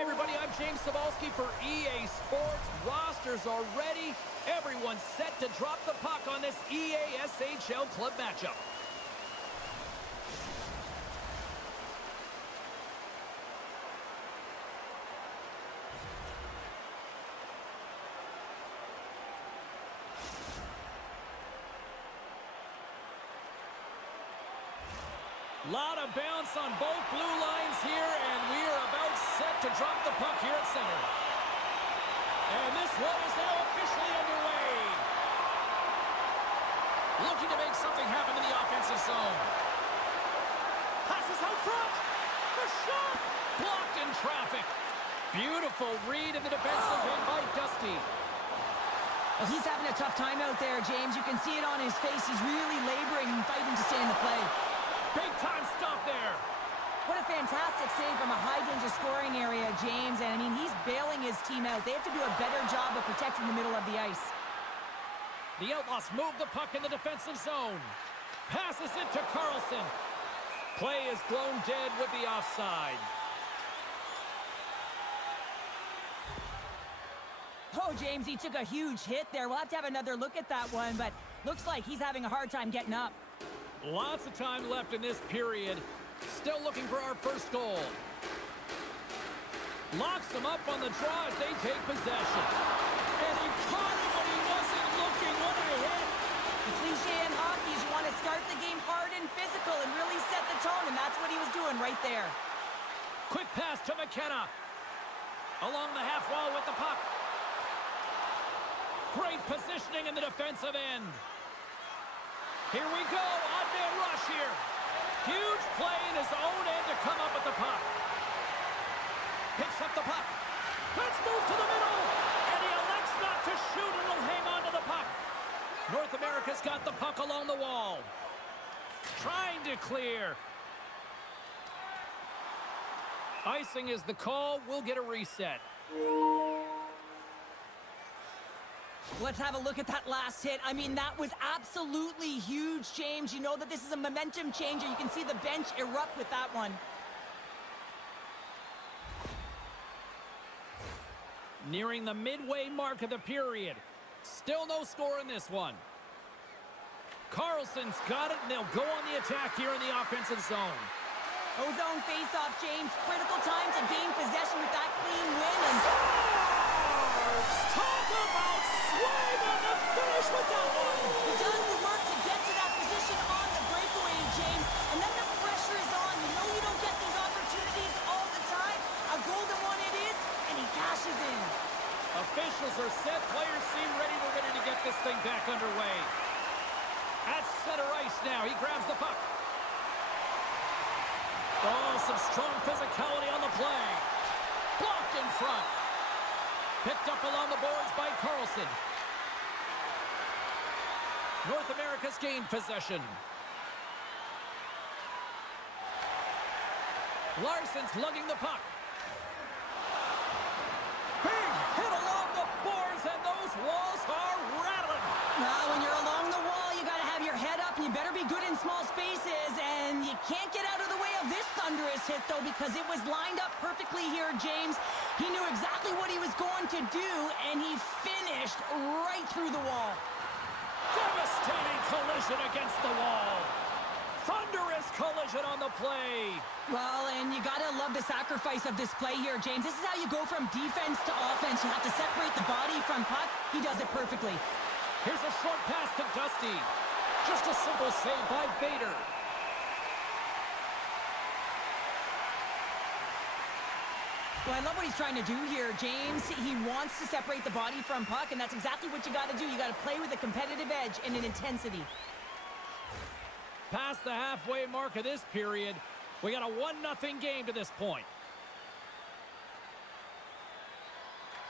Hi, everybody. I'm James Cebulski for EA Sports. Rosters are ready. Everyone's set to drop the puck on this EASHL club matchup. Lot of bounce on both blue lines here, and we are about set to drop the puck here at center. And this one is now officially underway. Looking to make something happen in the offensive zone. Passes out front. The shot! Blocked in traffic. Beautiful read in the defensive end by Dusty. Well, he's having a tough time out there, James. You can see it on his face. He's really laboring and fighting to stay in the play. Big time stop there. What a fantastic save from a high-danger scoring area, James. And, I mean, he's bailing his team out. They have to do a better job of protecting the middle of the ice. The Outlaws move the puck in the defensive zone. Passes it to Carlson. Play is blown dead with the offside. Oh, James, he took a huge hit there. We'll have to have another look at that one, but looks like he's having a hard time getting up. Lots of time left in this period. Still looking for our first goal. Locks them up on the draw as they take possession. And he caught it when he wasn't looking. What a hit. The cliche in hockey is you want to start the game hard and physical and really set the tone, and that's what he was doing right there. Quick pass to McKenna. Along the half wall with the puck. Great positioning in the defensive end. Here we go, odd man rush here. Huge play in his own end to come up with the puck. Picks up the puck. Let's move to the middle. And he elects not to shoot and will hang on to the puck. North America's got the puck along the wall. Trying to clear. Icing is the call. We'll get a reset. Let's have a look at that last hit. I mean, that was absolutely huge, James. You know that this is a momentum changer. You can see the bench erupt with that one. Nearing the midway mark of the period. Still no score in this one. Carlson's got it, and they'll go on the attack here in the offensive zone. O-zone face-off, James. Critical time to gain possession with that clean win. And talk about swing on the finish with that one. He does the work to get to that position on the breakaway, James. And then the pressure is on. You know you don't get these opportunities all the time. A golden one it is, and he cashes in. Officials are set. Players seem ready. We're ready to get this thing back underway. At center ice now. He grabs the puck. Oh, some strong physicality on the play. Blocked in front. Picked up along the boards by Carlson. North America's gained possession. Larson's lugging the puck. Big hit along the boards, and those walls are rattling. Now, when you're along the wall, you got to have your head up, and you better be good in small spaces, and you can't get out of the way of this thunderous hit, though, because it was lined up perfectly here, James. He knew exactly what he was going to do, and he finished right through the wall. Devastating collision against the wall. Thunderous collision on the play. Well, and you got to love the sacrifice of this play here, James. This is how you go from defense to offense. You have to separate the body from puck. He does it perfectly. Here's a short pass to Dusty. Just a simple save by Vader. Well, I love what he's trying to do here, James. He wants to separate the body from puck, and that's exactly what you got to do. You got to play with a competitive edge and an intensity. Past the halfway mark of this period, we got a 1-0 game to this point.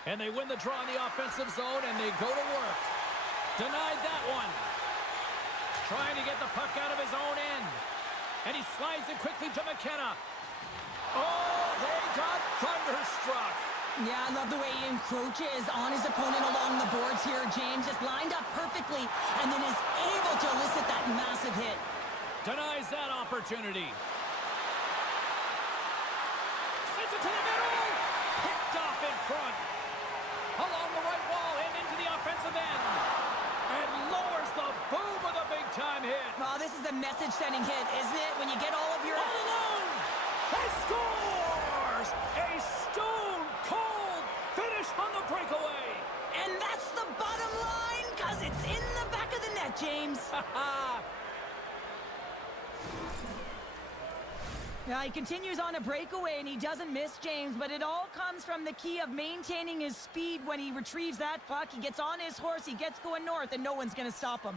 And they win the draw in the offensive zone, and they go to work. Denied that one. Trying to get the puck out of his own end. And he slides it quickly to McKenna. Oh, they got thunderstruck. Yeah, I love the way he encroaches on his opponent along the boards here, James. Just lined up perfectly and then is able to elicit that massive hit. Denies that opportunity. Sends it to the middle. Picked off in front. Along the right wall and into the offensive end. And lowers the boom with a big-time hit. Oh, this is a message-sending hit, isn't it? When you get all of your... All alone! He scores! A stone-cold finish on the breakaway. And that's the bottom line, because it's in the back of the net, James. He continues on a breakaway, and he doesn't miss, James, but it all comes from the key of maintaining his speed when he retrieves that puck. He gets on his horse, he gets going north, and no one's going to stop him.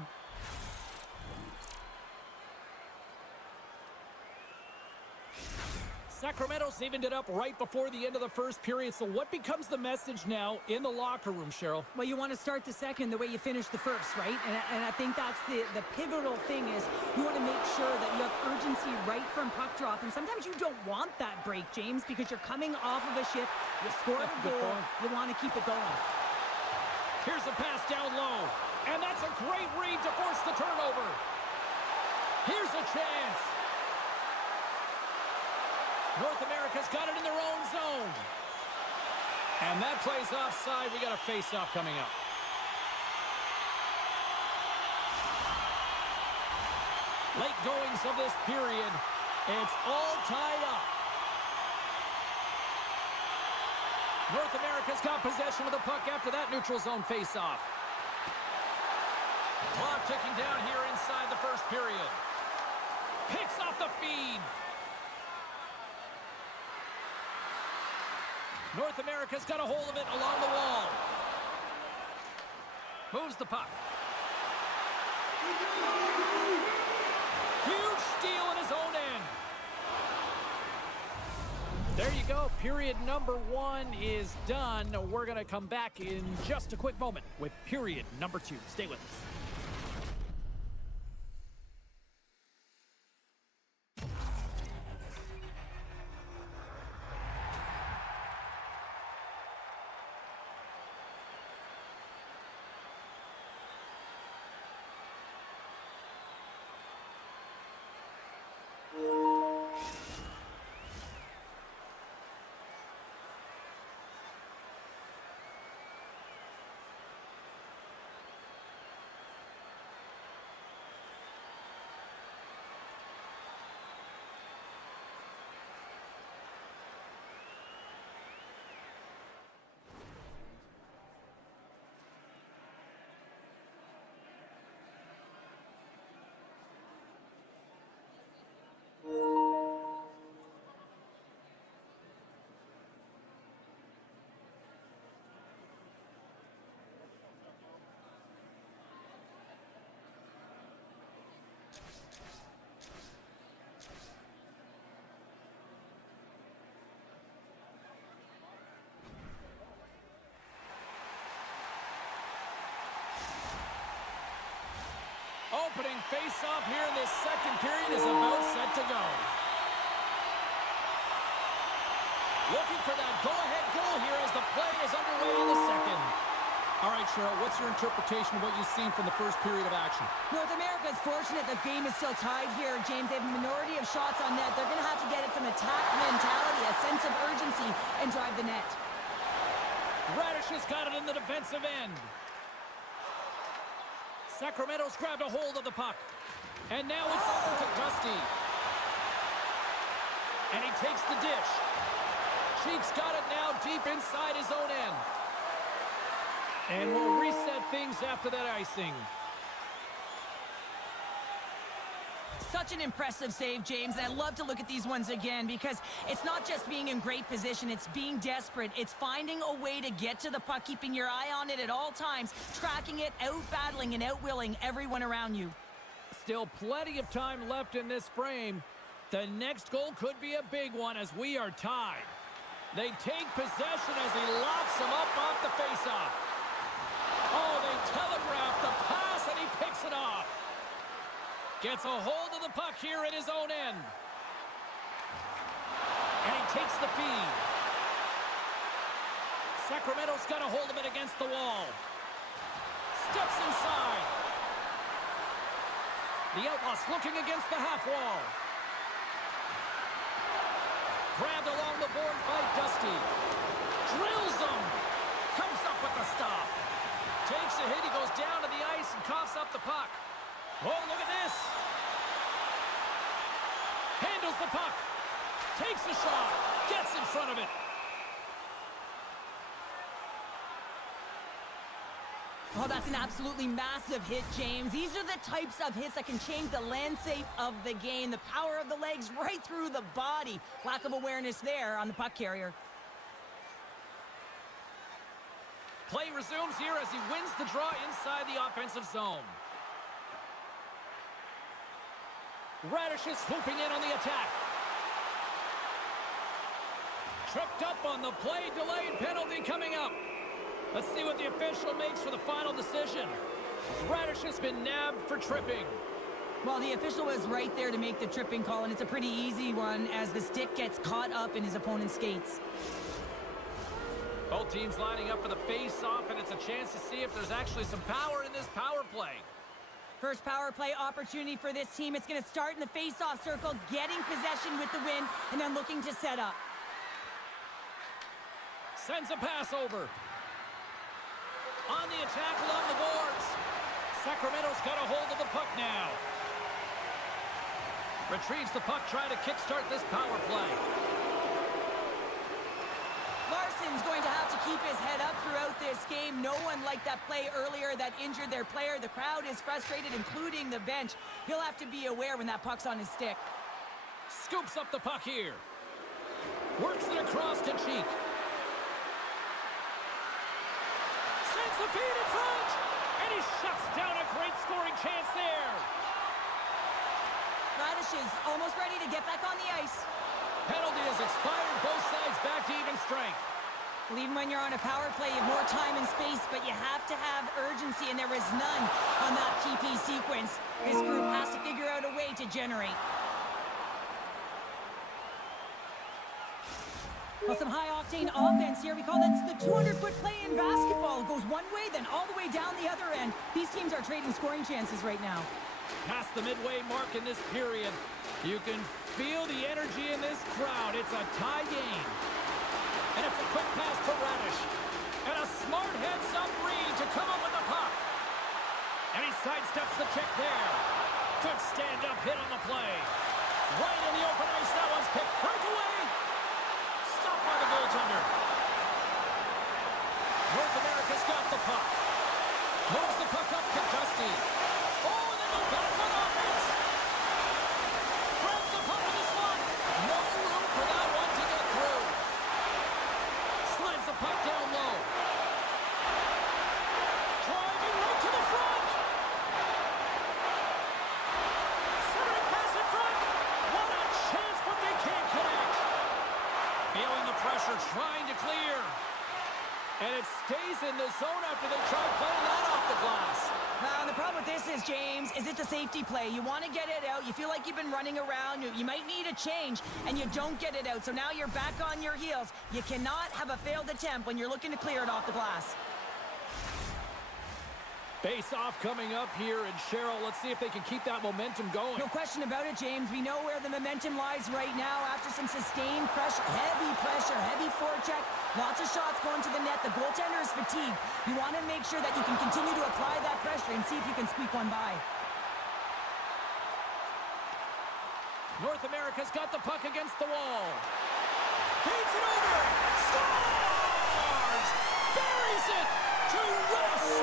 Sacramento's evened it up right before the end of the first period, so what becomes the message now in the locker room, Cheryl? Well, you want to start the second the way you finished the first, right? And I think that's the pivotal thing is you want to make sure that you have urgency right from puck drop. And sometimes you don't want that break, James, because you're coming off of a shift. You scored a goal. You want to keep it going. Here's a pass down low. And that's a great read to force the turnover. Here's a chance. North America's got it in their own zone. And that play's offside. We got a face-off coming up. Late goings of this period. It's all tied up. North America's got possession of the puck after that neutral zone face-off. Clock ticking down here inside the first period. Picks off the feed. North America's got a hold of it along the wall. Moves the puck. Huge steal in his own end. There you go. Period number 1 is done. We're going to come back in just a quick moment with period number 2. Stay with us. Opening face-off here in this second period is about set to go. Looking for that go-ahead goal here as the play is underway in the second. All right, Cheryl, what's your interpretation of what you've seen from the first period of action? North America's fortunate the game is still tied here, James. They have a minority of shots on net. They're going to have to get it some attack mentality, a sense of urgency, and drive the net. Radish has got it in the defensive end. Sacramento's grabbed a hold of the puck. And now it's over to Dusty. And he takes the dish. Cheek's got it now deep inside his own end. And we'll reset things after that icing. Such an impressive save, James. And I love to look at these ones again because it's not just being in great position. It's being desperate. It's finding a way to get to the puck, keeping your eye on it at all times, tracking it, out-battling and out-willing everyone around you. Still plenty of time left in this frame. The next goal could be a big one as we are tied. They take possession as he locks him up off the faceoff. Oh, they telegraph the pass and he picks it off. Gets a hold of the puck here in his own end. And he takes the feed. Sacramento's got a hold of it against the wall. Steps inside. The Outlaws looking against the half wall. Grabbed along the board by Dusty. Drills him. Comes up with the stop. Takes a hit. He goes down to the ice and coughs up the puck. Oh, look at this. Handles the puck. Takes a shot. Gets in front of it. Oh, that's an absolutely massive hit, James. These are the types of hits that can change the landscape of the game. The power of the legs right through the body. Lack of awareness there on the puck carrier. Play resumes here as he wins the draw inside the offensive zone. Radish is swooping in on the attack. Tripped up on the play, delayed penalty coming up. Let's see what the official makes for the final decision. Radish has been nabbed for tripping. Well, the official was right there to make the tripping call, and it's a pretty easy one as the stick gets caught up in his opponent's skates. Both teams lining up for the face-off, and it's a chance to see if there's actually some power in this power play. First power play opportunity for this team. It's going to start in the face-off circle, getting possession with the win, and then looking to set up. Sends a pass over. On the attack along the boards. Sacramento's got a hold of the puck now. Retrieves the puck, trying to kickstart this power play. Larson's going to have to keep his head up throughout this game. No one liked that play earlier that injured their player. The crowd is frustrated, including the bench. He'll have to be aware when that puck's on his stick. Scoops up the puck here. Works it across to Cheek. Sends the feed in front. And he shuts down a great scoring chance there. Radish is almost ready to get back on the ice. Penalty has expired. Both sides back to even strength. Well, even when you're on a power play, you have more time and space, but you have to have urgency, and there is none on that PP sequence. This group has to figure out a way to generate. Well, some high-octane offense here. We call that the 200-foot play in basketball. It goes one way, then all the way down the other end. These teams are trading scoring chances right now. Past the midway mark in this period. You can feel the energy in this crowd. It's a tie game. And it's a quick pass to Radish. And a smart heads-up read to come up with the puck. And he sidesteps the check there. Good stand-up hit on the play. Right in the open ice. That one's picked. Breakaway. Stopped by the goaltender. North America's got the puck. Moves the puck up to Dusty. Oh, and then the back on offense. Grabs the puck in the slot. No room for that one to get through. Slides the puck down low. Driving right to the front. Centering pass in front. What a chance, but they can't connect. Feeling the pressure, trying to clear. And it stays in the zone after they try playing that off the glass. Now, the problem with this is, James, is it's a safety play. You want to get it out. You feel like you've been running around. You might need a change, and you don't get it out. So now you're back on your heels. You cannot have a failed attempt when you're looking to clear it off the glass. Face-off coming up here, and Cheryl, let's see if they can keep that momentum going. No question about it, James. We know where the momentum lies right now after some sustained pressure, heavy forecheck, lots of shots going to the net. The goaltender is fatigued. You want to make sure that you can continue to apply that pressure and see if you can squeak one by. North America's got the puck against the wall. Feeds it over. Scores! Buries it to rest.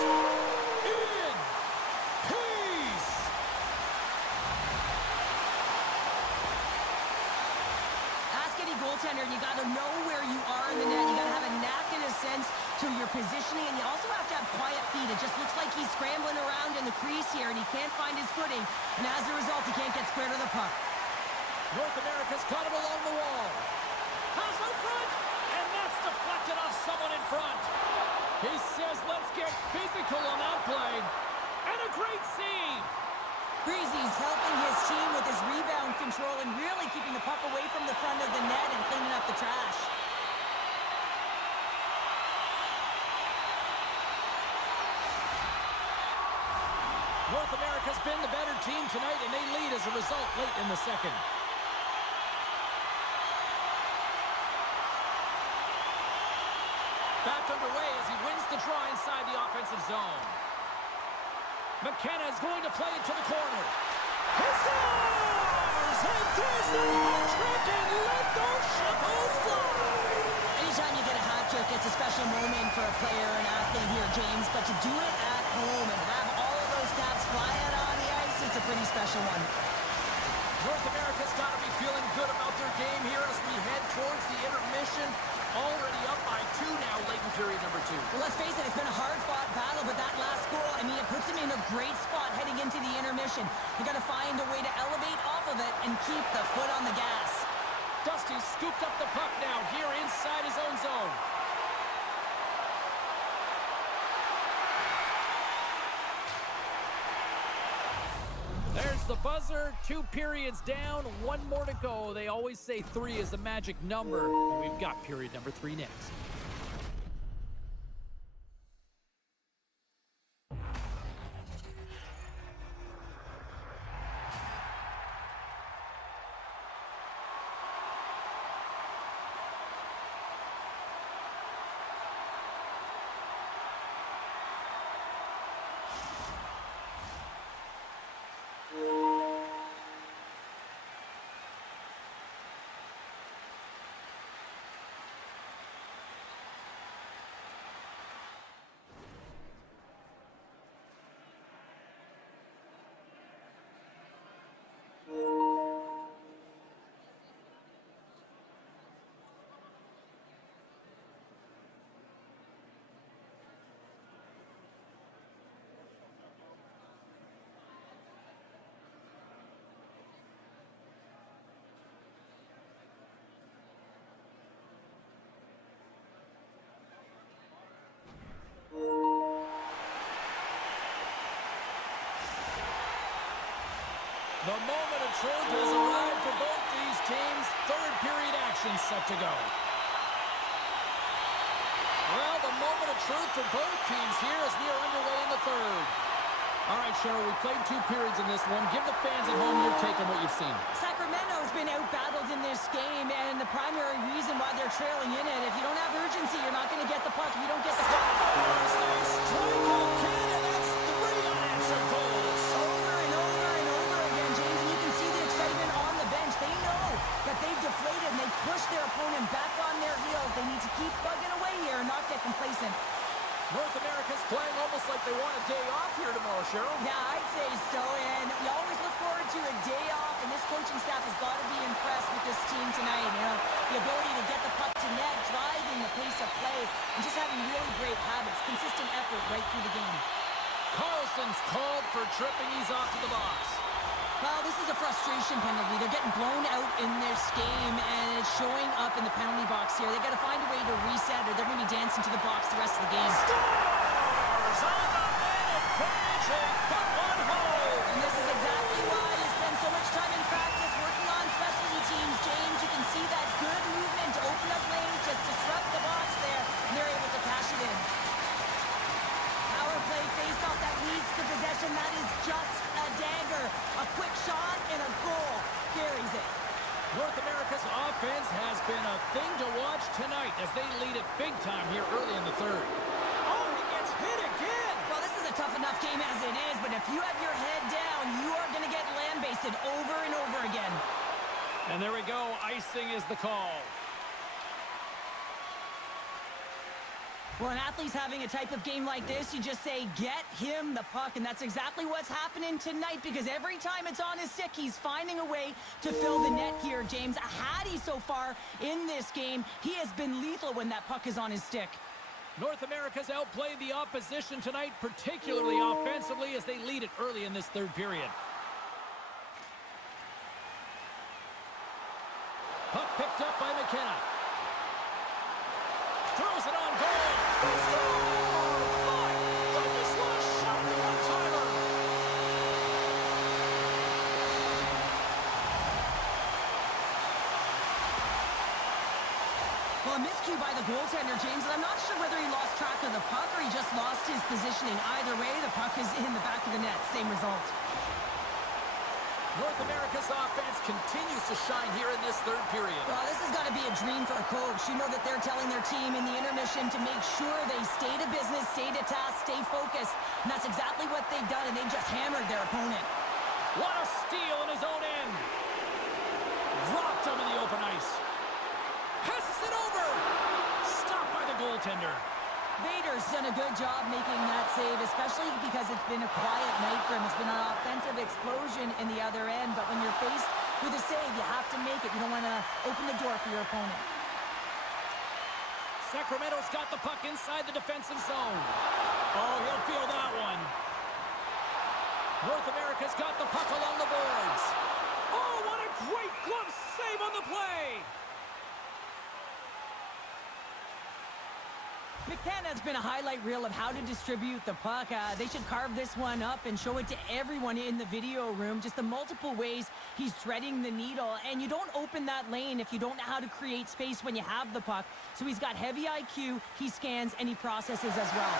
Goaltender, you got to know where you are in the net. You got to have a knack and a sense to your positioning, and you also have to have quiet feet. It just looks like he's scrambling around in the crease here, and he can't find his footing, and as a result, he can't get square to the puck. North America's caught him along the wall. Pass out front, and that's deflected off someone in front. He says, let's get physical on that play, and a great save. Breezy's helping his team with his rebound control and really keeping the puck away from the front of the net and cleaning up the trash. North America's been the better team tonight, and they lead as a result late in the second. back underway as he wins the draw inside the offensive zone. McKenna is going to play it to the corner. He scores! And there's the hat trick, and let those shovels fly! Anytime you get a hat trick, it's a special moment for a player and athlete here, James. But to do it at home and have all of those caps fly out on the ice, it's a pretty special one. North America's got to be feeling good about their game here as we head towards the intermission. Already up by 2 now, late in period number 2. Well, let's face it, it's been a hard-fought battle, but that last goal, I mean, it puts him in a great spot heading into the intermission. You got to find a way to elevate off of it and keep the foot on the gas. Dusty scooped up the puck now here inside his own zone. There's the buzzer. 2 periods down, 1 more to go. They always say 3 is the magic number. And we've got period number 3 next. The moment of truth has arrived for both these teams. 3rd period action set to go. Well, the moment of truth for both teams here as we are underway in the 3rd. All right, Cheryl, we played 2 periods in this one. Give the fans at home your take on what you've seen. Sacramento's been out-battled in this game, and the primary reason why they're trailing in it, if you don't have urgency, you're not going to get the puck. If you don't get the puck, they strike out Canada. That's 3 unanswered goals. Over and over and over again, James, and you can see the excitement on the bench. They know that they've deflated, and they push their opponent back on their heels. They need to keep bugging away here and not get complacent. North America's playing almost like they want a day off here tomorrow, Cheryl. Yeah, I'd say so, and you always look forward to a day off, and this coaching staff has got to be impressed with this team tonight. You know, the ability to get the puck to net, driving the pace of play, and just having really great habits, consistent effort right through the game. Carlson's called for tripping. He's off to the box. Well, this is a frustration penalty. They're getting blown out in this game, and it's showing up in the penalty box here. They got to find a way to reset, or they're going to be dancing to the box the rest of the game. Scores on the man advantage, a put one home. And this is exactly why you spend so much time in practice working on specialty teams, James. You can see that good movement to open up lanes, just disrupt the box there, and they're able to cash it in. Power play face-off that leads to possession. That is just a dagger. A quick shot and a goal carries it. North America's offense has been a thing to watch tonight as they lead it big time here early in the 3rd. Oh, he gets hit again. Well, this is a tough enough game as it is, but if you have your head down, you are going to get land-basted over and over again. And there we go. Icing is the call. Well, an athlete's having a type of game like this, you just say, get him the puck, and that's exactly what's happening tonight, because every time it's on his stick, he's finding a way to fill the net here, James. A Hattie so far in this game, he has been lethal when that puck is on his stick. North America's outplayed the opposition tonight, particularly offensively, as they lead it early in this 3rd period. Puck picked up by McKenna. Throws it on goal. They score! My goodness, what a shot and one-timer! Well, a miscue by the goaltender, James, and I'm not sure whether he lost track of the puck or he just lost his positioning. Either way, the puck is in the back of the net. Same result. North America's offense continues to shine here in this third period. Well, this has got to be a dream for a coach. You know that they're telling their team in the intermission to make sure they stay to business, stay to task, stay focused. And that's exactly what they've done, and they just hammered their opponent. What a steal in his own end. Dropped him in the open ice. Passes it over. Stopped by the goaltender. Vader's done a good job making that save, especially because it's been a quiet night for him. It's been an offensive explosion in the other end, but when you're faced with a save, you have to make it. You don't want to open the door for your opponent. Sacramento's got the puck inside the defensive zone. Oh, he'll feel that one. North America's got the puck along the boards. Oh, what a great glove save on the play! McKenna's been a highlight reel of how to distribute the puck. They should carve this one up and show it to everyone in the video room. Just the multiple ways he's threading the needle. And you don't open that lane if you don't know how to create space when you have the puck. So he's got heavy IQ, he scans, and he processes as well.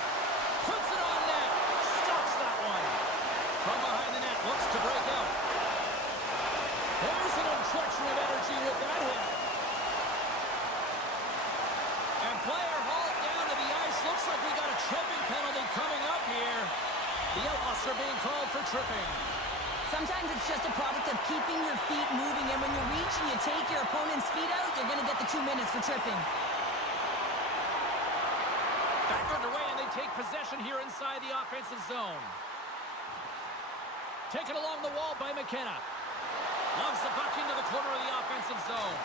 Puts it on net. Stops that one. From behind the net, looks to break out. There's an injection of energy with that hit. And player hauled down to the ice. Looks like we got a tripping penalty coming up here. The Outlaws are being called for tripping. Sometimes it's just a product of keeping your feet moving, and when you reach and you take your opponent's feet out, you're going to get the 2 minutes for tripping. Back underway, and they take possession here inside the offensive zone. Taken along the wall by McKenna. Loves the puck into the corner of the offensive zone.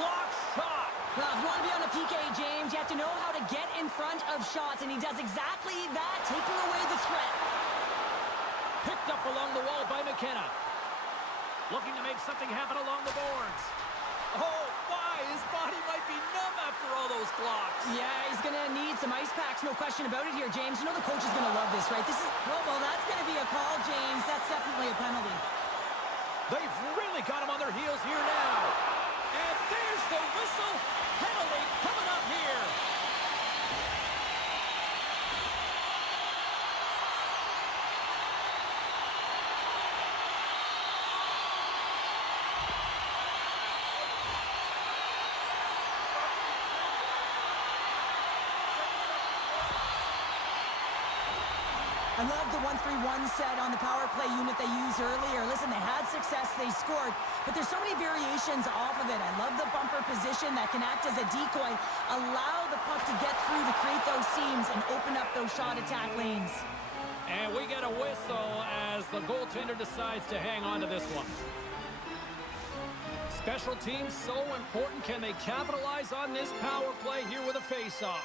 Block shot. Well, if you want to be on a PK, James, you have to know how to get in front of shots, and he does exactly that, taking away the threat. Picked up along the wall by McKenna. Looking to make something happen along the boards. Oh, my! His body might be numb after all those blocks. Yeah, he's going to need some ice packs, no question about it here, James. You know the coach is going to love this, right? This is, well, that's going to be a call, James. That's definitely a penalty. They've really got him on their heels here now. And there's the whistle. Penalty coming up here. I love the 1-3-1 set on the power play unit they used earlier. Listen, they had success, they scored, but there's so many variations off of it. I love the bumper position that can act as a decoy, allow the puck to get through to create those seams and open up those shot attack lanes. And we get a whistle as the goaltender decides to hang on to this one. Special teams so important. Can they capitalize on this power play here with a face-off?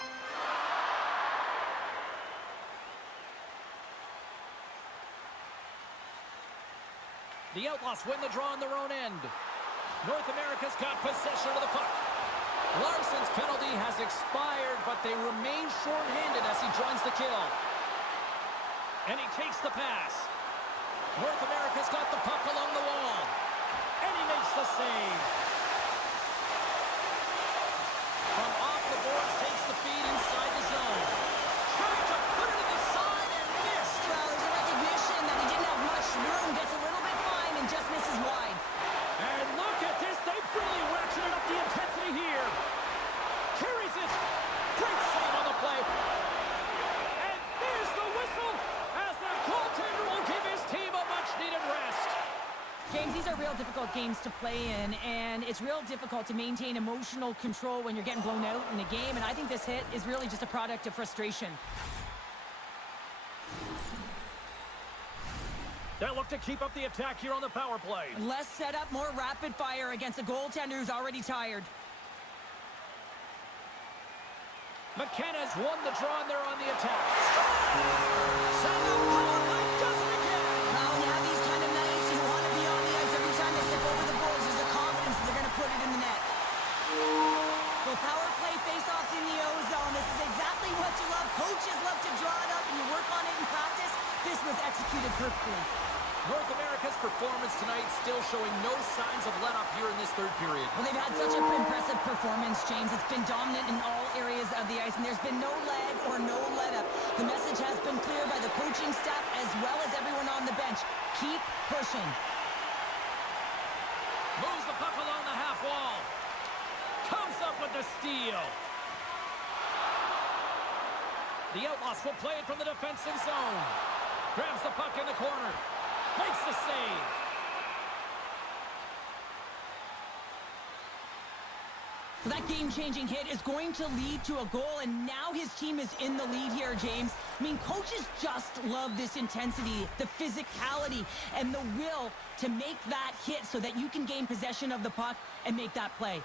The Outlaws win the draw on their own end. North America's got possession of the puck. Larson's penalty has expired, but they remain shorthanded as he joins the kill. And he takes the pass. North America's got the puck along the wall. And he makes the save. From off the boards, takes the feed inside the zone. Trying to put it in the side and missed. Well, there's a recognition that he didn't have much room, gets a little bit fine and just misses wide. And look at this. They've really ratcheted up the intensity here. Carries it. Great save on the play. And there's the whistle as the goaltender will give his team a much-needed rest. James, these are real difficult games to play in, and it's real difficult to maintain emotional control when you're getting blown out in a game, and I think this hit is really just a product of frustration. They'll look to keep up the attack here on the power play. Less setup, more rapid fire against a goaltender who's already tired. McKenna's won the draw and they're on the attack. Send the power play, does it again. Now, when you have these kind of nights, you want to be on the ice every time they step over the boards. There's a confidence that they're going to put it in the net. Well, power play face-offs in the O-zone. This is exactly what you love. Coaches love to draw it up and you work on it in practice. This was executed perfectly. North America's performance tonight still showing no signs of let-up here in this third period. Well, they've had such an impressive performance, James. It's been dominant in all areas of the ice, and there's been no lag or no let-up. The message has been clear by the coaching staff as well as everyone on the bench. Keep pushing. Moves the puck along the half wall. Comes up with the steal. The Outlaws will play it from the defensive zone. Grabs the puck in the corner. Makes the save. That game-changing hit is going to lead to a goal, and now his team is in the lead here, James. I mean, coaches just love this intensity, the physicality, and the will to make that hit so that you can gain possession of the puck and make that play.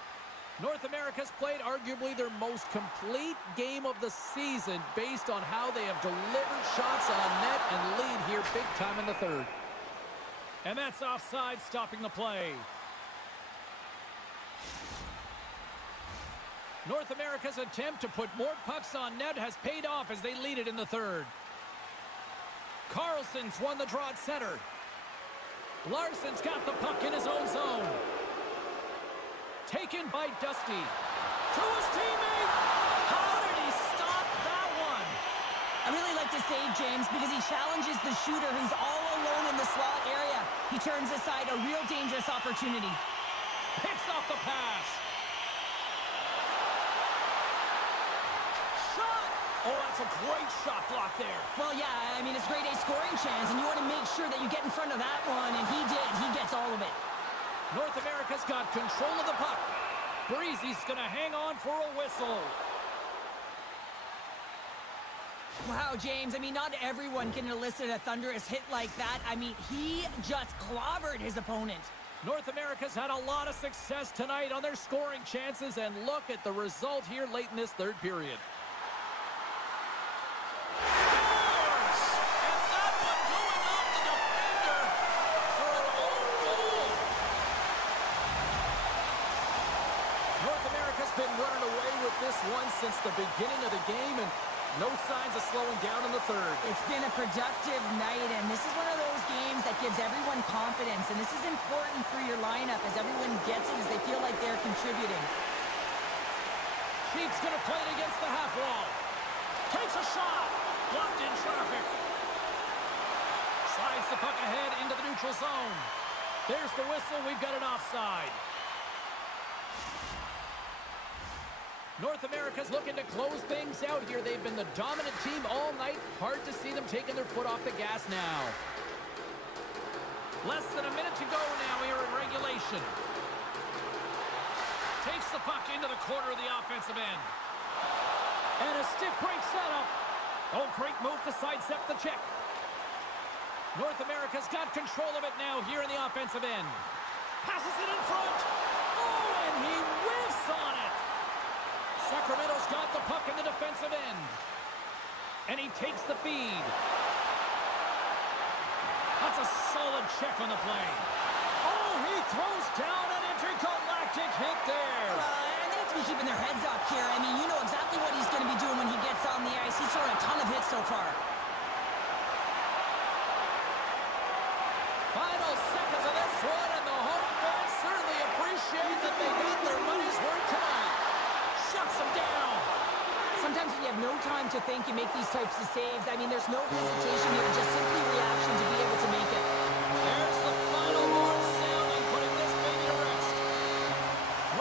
North America's played arguably their most complete game of the season based on how they have delivered shots on net and lead here big time in the third. And that's offside, stopping the play. North America's attempt to put more pucks on net has paid off as they lead it in the third. Carlson's won the draw at center. Larson's got the puck in his own zone. Taken by Dusty. To his teammate. How did he stop that one? I really like the save, James, because he challenges the shooter who's all alone in the slot area. He turns aside a real dangerous opportunity. Picks off the pass. Oh, that's a great shot block there. Well, yeah, I mean, it's grade A scoring chance, and you want to make sure that you get in front of that one, and he did. He gets all of it. North America's got control of the puck. Breezy's going to hang on for a whistle. Wow, James, I mean, not everyone can elicit a thunderous hit like that. I mean, he just clobbered his opponent. North America's had a lot of success tonight on their scoring chances, and look at the result here late in this third period. Been running away with this one since the beginning of the game, and no signs of slowing down in the third. It's been a productive night, and this is one of those games that gives everyone confidence, and this is important for your lineup as everyone gets it, as they feel like they're contributing. Sheep's going to play it against the half wall. Takes a shot. Blocked in traffic. Slides the puck ahead into the neutral zone. There's the whistle. We've got an offside. North America's looking to close things out here. They've been the dominant team all night. Hard to see them taking their foot off the gas now. Less than a minute to go now here in regulation. Takes the puck into the corner of the offensive end. And a stick break setup. Oh, great move to sidestep the check. North America's got control of it now here in the offensive end. Passes it in front. Oh, and he whiffs on it. Sacramento's got the puck in the defensive end. And he takes the feed. That's a solid check on the play. Oh, he throws down an intergalactic hit there. And they have to be keeping their heads up here. I mean, you know exactly what he's going to be doing when he gets on the ice. He's thrown a ton of hits so far. Final seconds of this one, and the home fans certainly appreciate that they got their money's worth tonight. Shuts them down. Sometimes when you have no time to think, you make these types of saves. I mean, there's no hesitation here, just simply reaction to be able to make it. There's the final horn sounding, putting this baby to rest.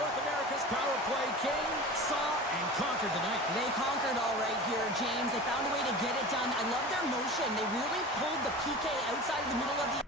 North America's power play came, saw, and conquered tonight. They conquered all right here, James. They found a way to get it done. I love their motion. They really pulled the PK outside of the middle of the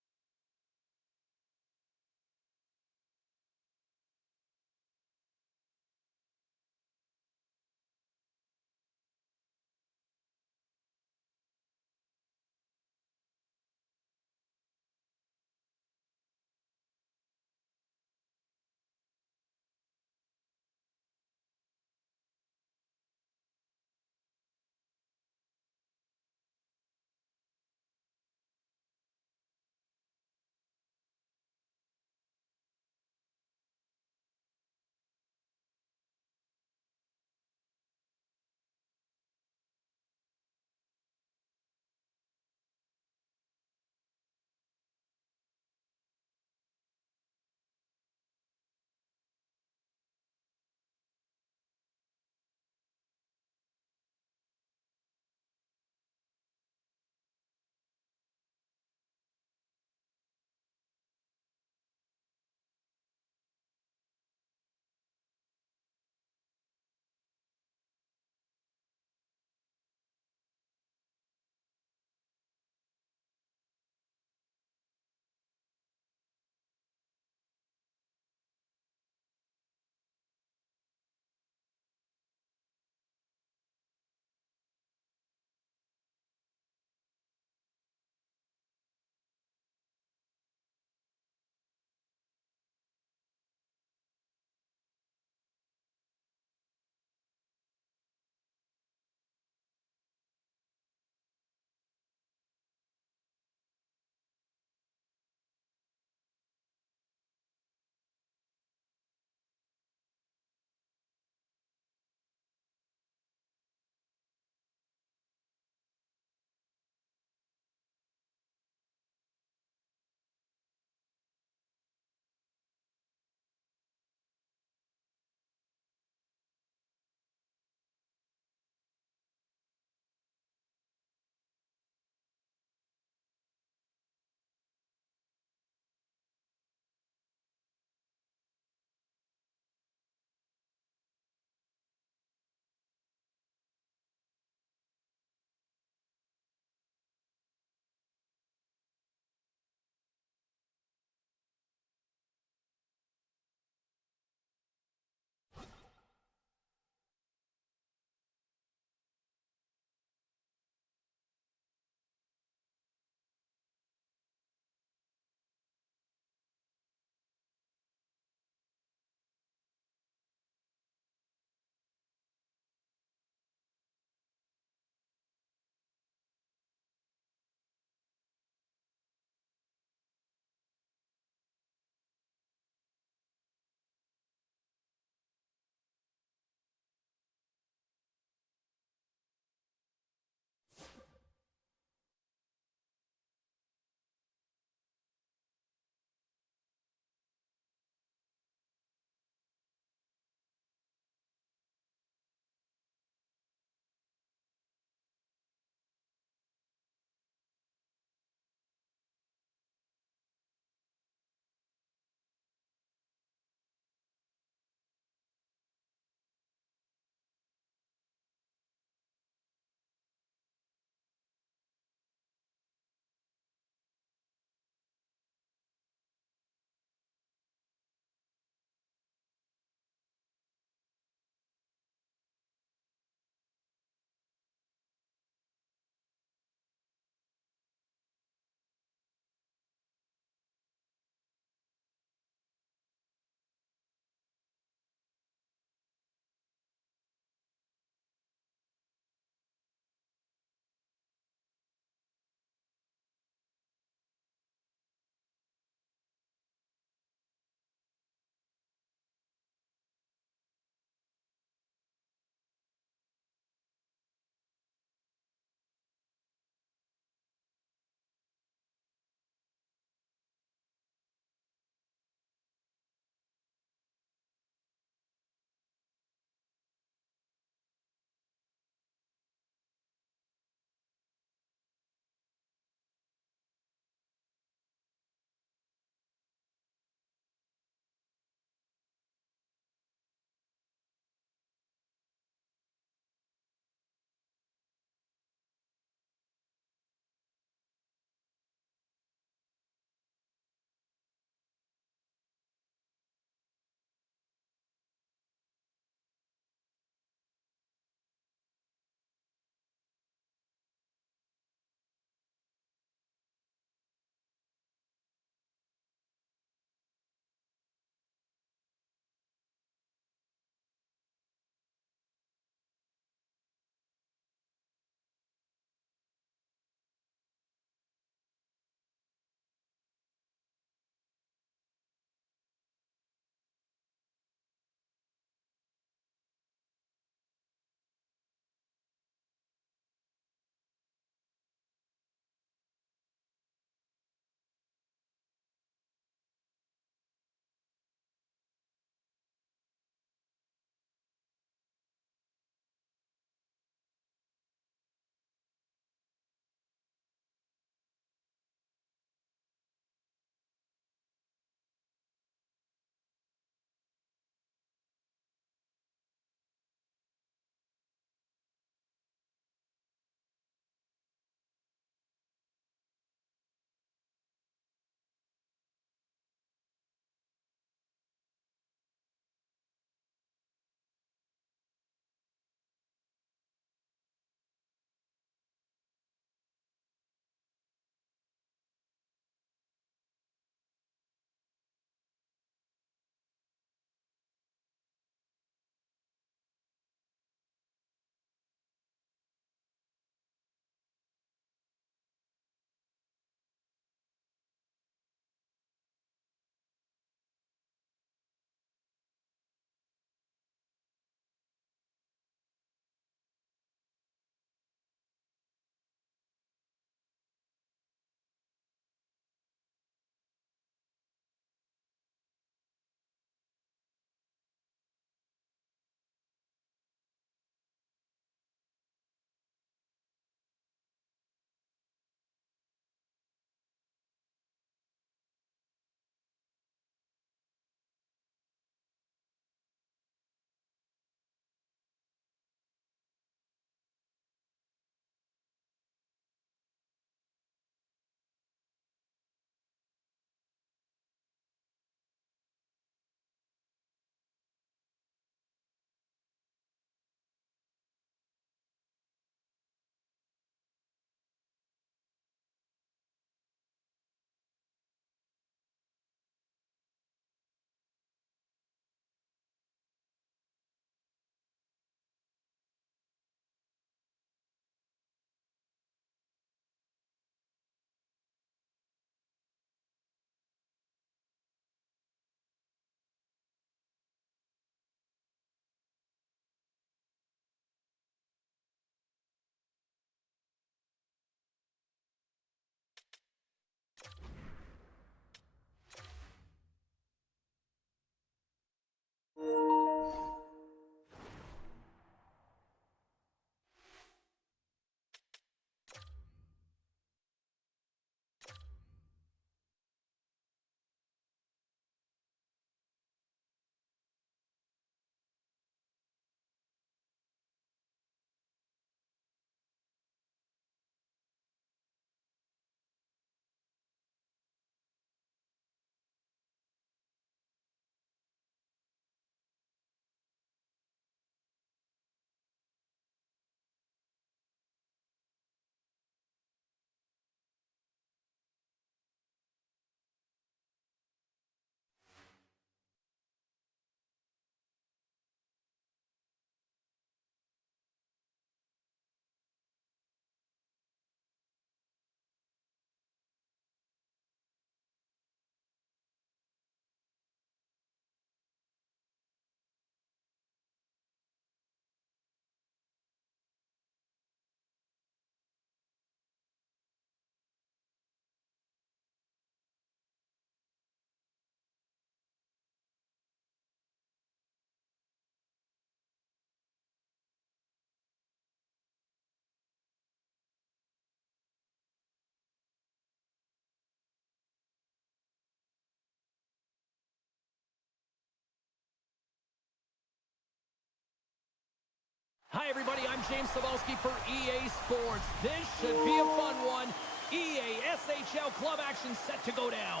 Hi, everybody. I'm James Cebulski for EA Sports. This should be a fun one. EA SHL club action set to go down.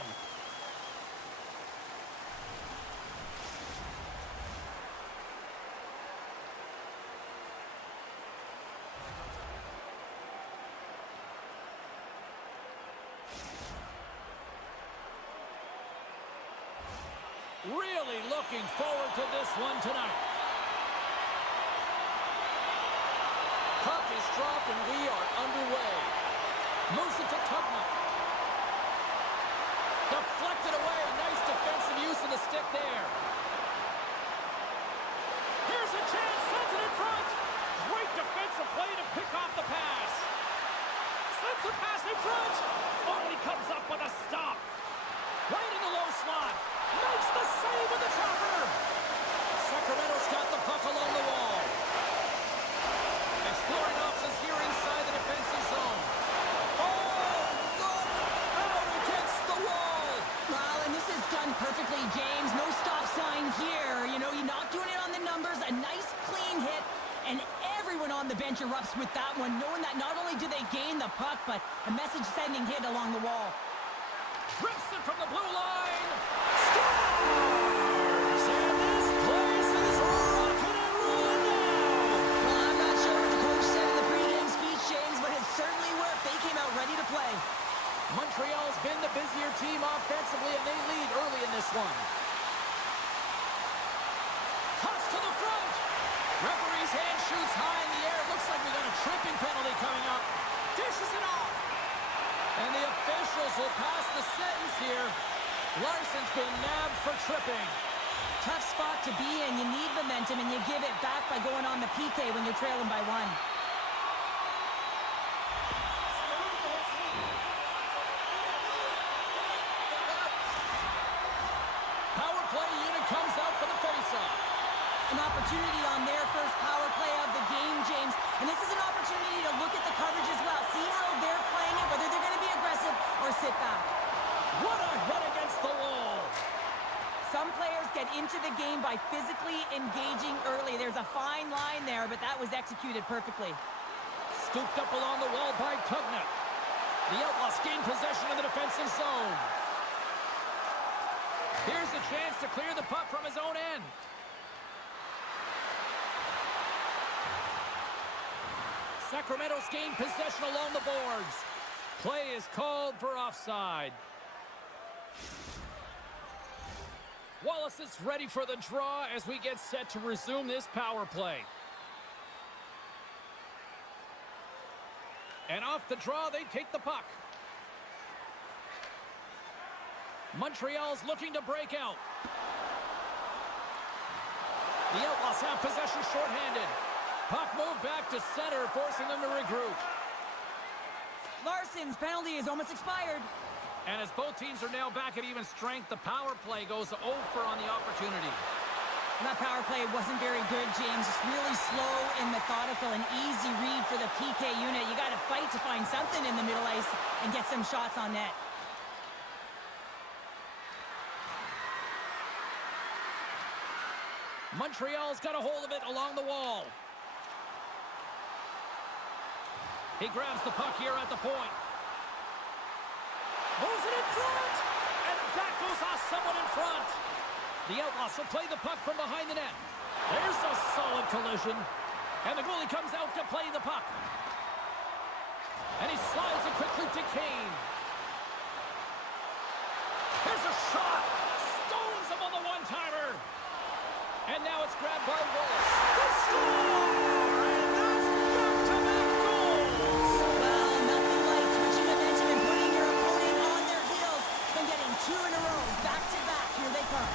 Really looking forward to this one tonight. Puck is dropped and we are underway. Moves it to Tugnutt. Deflected away. Nice defensive use of the stick there. Here's a chance. Sends it in front. Great defensive play to pick off the pass. Sends the pass in front. Only comes up with a stop. Right in the low slot. Makes the save with the chopper. Sacramento's got the puck along the wall. Exploring options here inside the defensive zone. Oh, look out against the wall. Well, and this is done perfectly, James. No stop sign here. You know, you're not doing it on the numbers. A nice, clean hit. And everyone on the bench erupts with that one, knowing that not only do they gain the puck, but a message-sending hit along the wall. Rips it from the blue line. Scores! And this place is rocking and rolling now. Well, I'm not sure what the coach said in the pregame speech, James, but it certainly worked. They came out ready to play. Montreal's been the busier team offensively, and they lead early in this one. Cuts to the front. Referee's hand shoots high in the air. Looks like we got a tripping penalty coming up. Dishes it off. And the officials will pass the sentence here. Larson's been nabbed for tripping. Tough spot to be in. You need momentum, and you give it back by going on the PK when you're trailing by one. Power play unit comes out for the faceoff. An opportunity on their first power play of the game, James. And this is an opportunity to look at the coverage as well. See how they're playing it, whether they're going to be aggressive or sit back. What a hit against the wall. Some players get into the game by physically engaging early. There's a fine line there, but that was executed perfectly. Scooped up along the wall by Tugnutt. The Outlaws gain possession of the defensive zone. Here's a chance to clear the puck from his own end. Sacramento's gained possession along the boards. Play is called for offside. Wallace is ready for the draw as we get set to resume this power play. And off the draw, they take the puck. Montreal's looking to break out. The Outlaws have possession shorthanded. Puck moved back to center, forcing them to regroup. Larson's penalty is almost expired. And as both teams are now back at even strength, the power play goes over on the opportunity. That power play wasn't very good, James. It's really slow and methodical, an easy read for the PK unit. You got to fight to find something in the middle ice and get some shots on net. Montreal's got a hold of it along the wall. He grabs the puck here at the point. Moves it in front! And that goes off someone in front. The Outlaws will play the puck from behind the net. There's a solid collision. And the goalie comes out to play the puck. And he slides it quickly to Kane. Here's a shot. Stones him on the one-timer. And now it's grabbed by Wallace. They score! And that's back-to-back goals! Well, nothing like switching momentum and putting your opponent on their heels than getting two in a row, back-to-back. Here they come.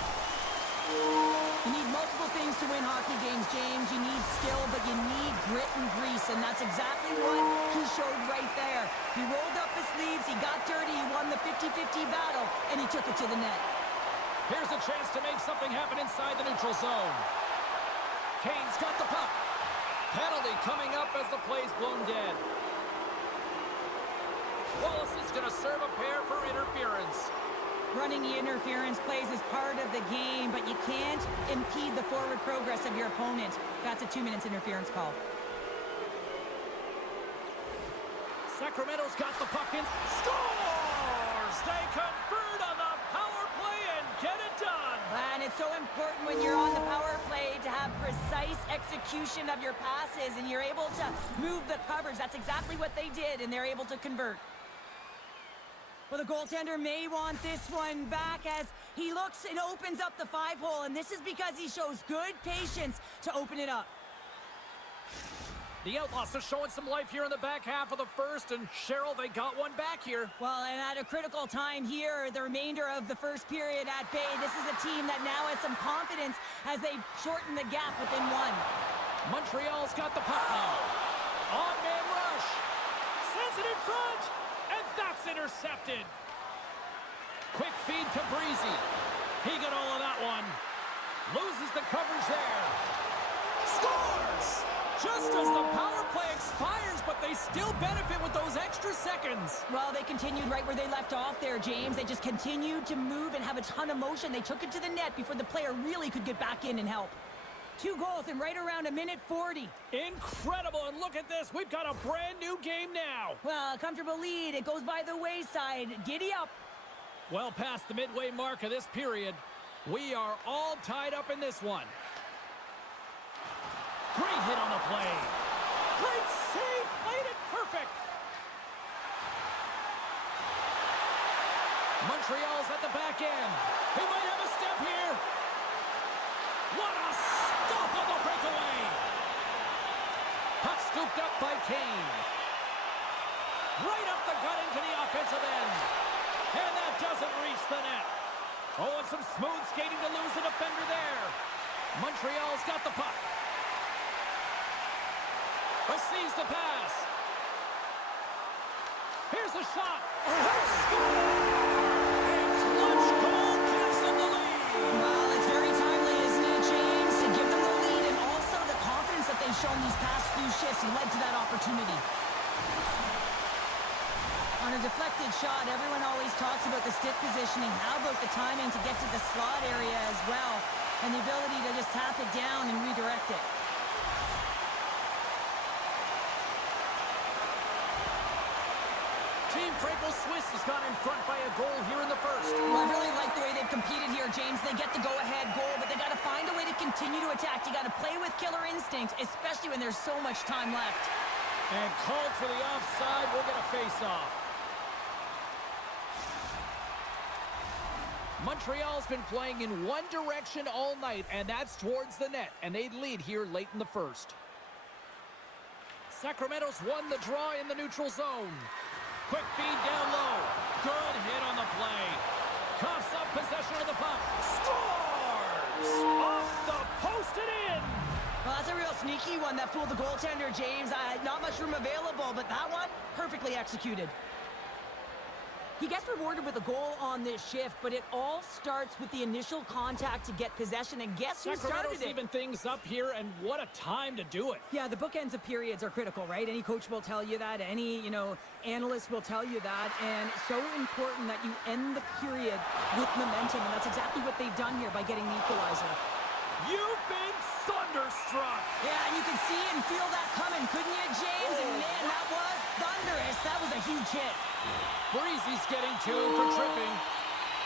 You need multiple things to win hockey games, James. You need skill, but you need grit and grease, and that's exactly what he showed right there. He rolled up his sleeves, he got dirty, he won the 50-50 battle, and he took it to the net. Here's a chance to make something happen inside the neutral zone. Kane's got the puck. Penalty coming up as the play's blown dead. Wallace is going to serve a pair for interference. Running interference plays is part of the game, but you can't impede the forward progress of your opponent. That's a 2 minutes interference call. Sacramento's got the puck in. Scores! They convert on the power play and get it done. And it's so important when you're on the power play to have precise execution of your passes, and you're able to move the coverage. That's exactly what they did, and they're able to convert. Well, the goaltender may want this one back as he looks and opens up the 5-hole, and this is because he shows good patience to open it up. The Outlaws are showing some life here in the back half of the first, and Cheryl, they got one back here. Well, and at a critical time here, the remainder of the first period at bay, this is a team that now has some confidence as they shorten the gap within one. Montreal's got the puck now. On-man rush. Sends it in front. And that's intercepted. Quick feed to Breezy. He got all of that one. Loses the coverage there. Scores! Just as the power play expires, but they still benefit with those extra seconds. Well, they continued right where they left off there, James. They just continued to move and have a ton of motion. They took it to the net before the player really could get back in and help. 2 goals in right around a minute 40. Incredible, and look at this. We've got a brand new game now. Well, a comfortable lead. It goes by the wayside. Giddy up. Well past the midway mark of this period, we are all tied up in this one. Great hit on the play. Great save. Played it perfect. Montreal's at the back end. He might have a step here. What a stop on the breakaway. Puck scooped up by Kane. Right up the gut into the offensive end. And that doesn't reach the net. Oh, and some smooth skating to lose the defender there. Montreal's got the puck. Receives the pass. Here's a shot. Score! A clutch goal gives them the lead. Well, it's very timely, isn't it, James? To give them the lead and also the confidence that they've shown these past few shifts led to that opportunity. On a deflected shot, everyone always talks about the stick positioning. How about the timing to get to the slot area as well, and the ability to just tap it down and redirect it. Team Franco-Swiss has gone in front by a goal here in the first. Well, I really like the way they've competed here, James. They get the go-ahead goal, but they got to find a way to continue to attack. You got to play with killer instinct, especially when there's so much time left. And called for the offside. We'll get a face-off. Montreal's been playing in one direction all night, and that's towards the net, and they lead here late in the first. Sacramento's won the draw in the neutral zone. Quick feed down low. Good hit on the play. Coughs up possession of the puck. Scores! Off the post and in! Well, that's a real sneaky one that fooled the goaltender, James. Not much room available, but that one, perfectly executed. He gets rewarded with a goal on this shift, but it all starts with the initial contact to get possession, and guess who started it? Even things up here, and what a time to do it. Yeah, the bookends of periods are critical, right? Any coach will tell you that. Any, analyst will tell you that. And so important that you end the period with momentum, and that's exactly what they've done here by getting the equalizer. You've been thunderstruck. Yeah, and you can see and feel that coming, couldn't you, James? And man, that was thunderous. That was a huge hit. Breezy's getting 2 for tripping.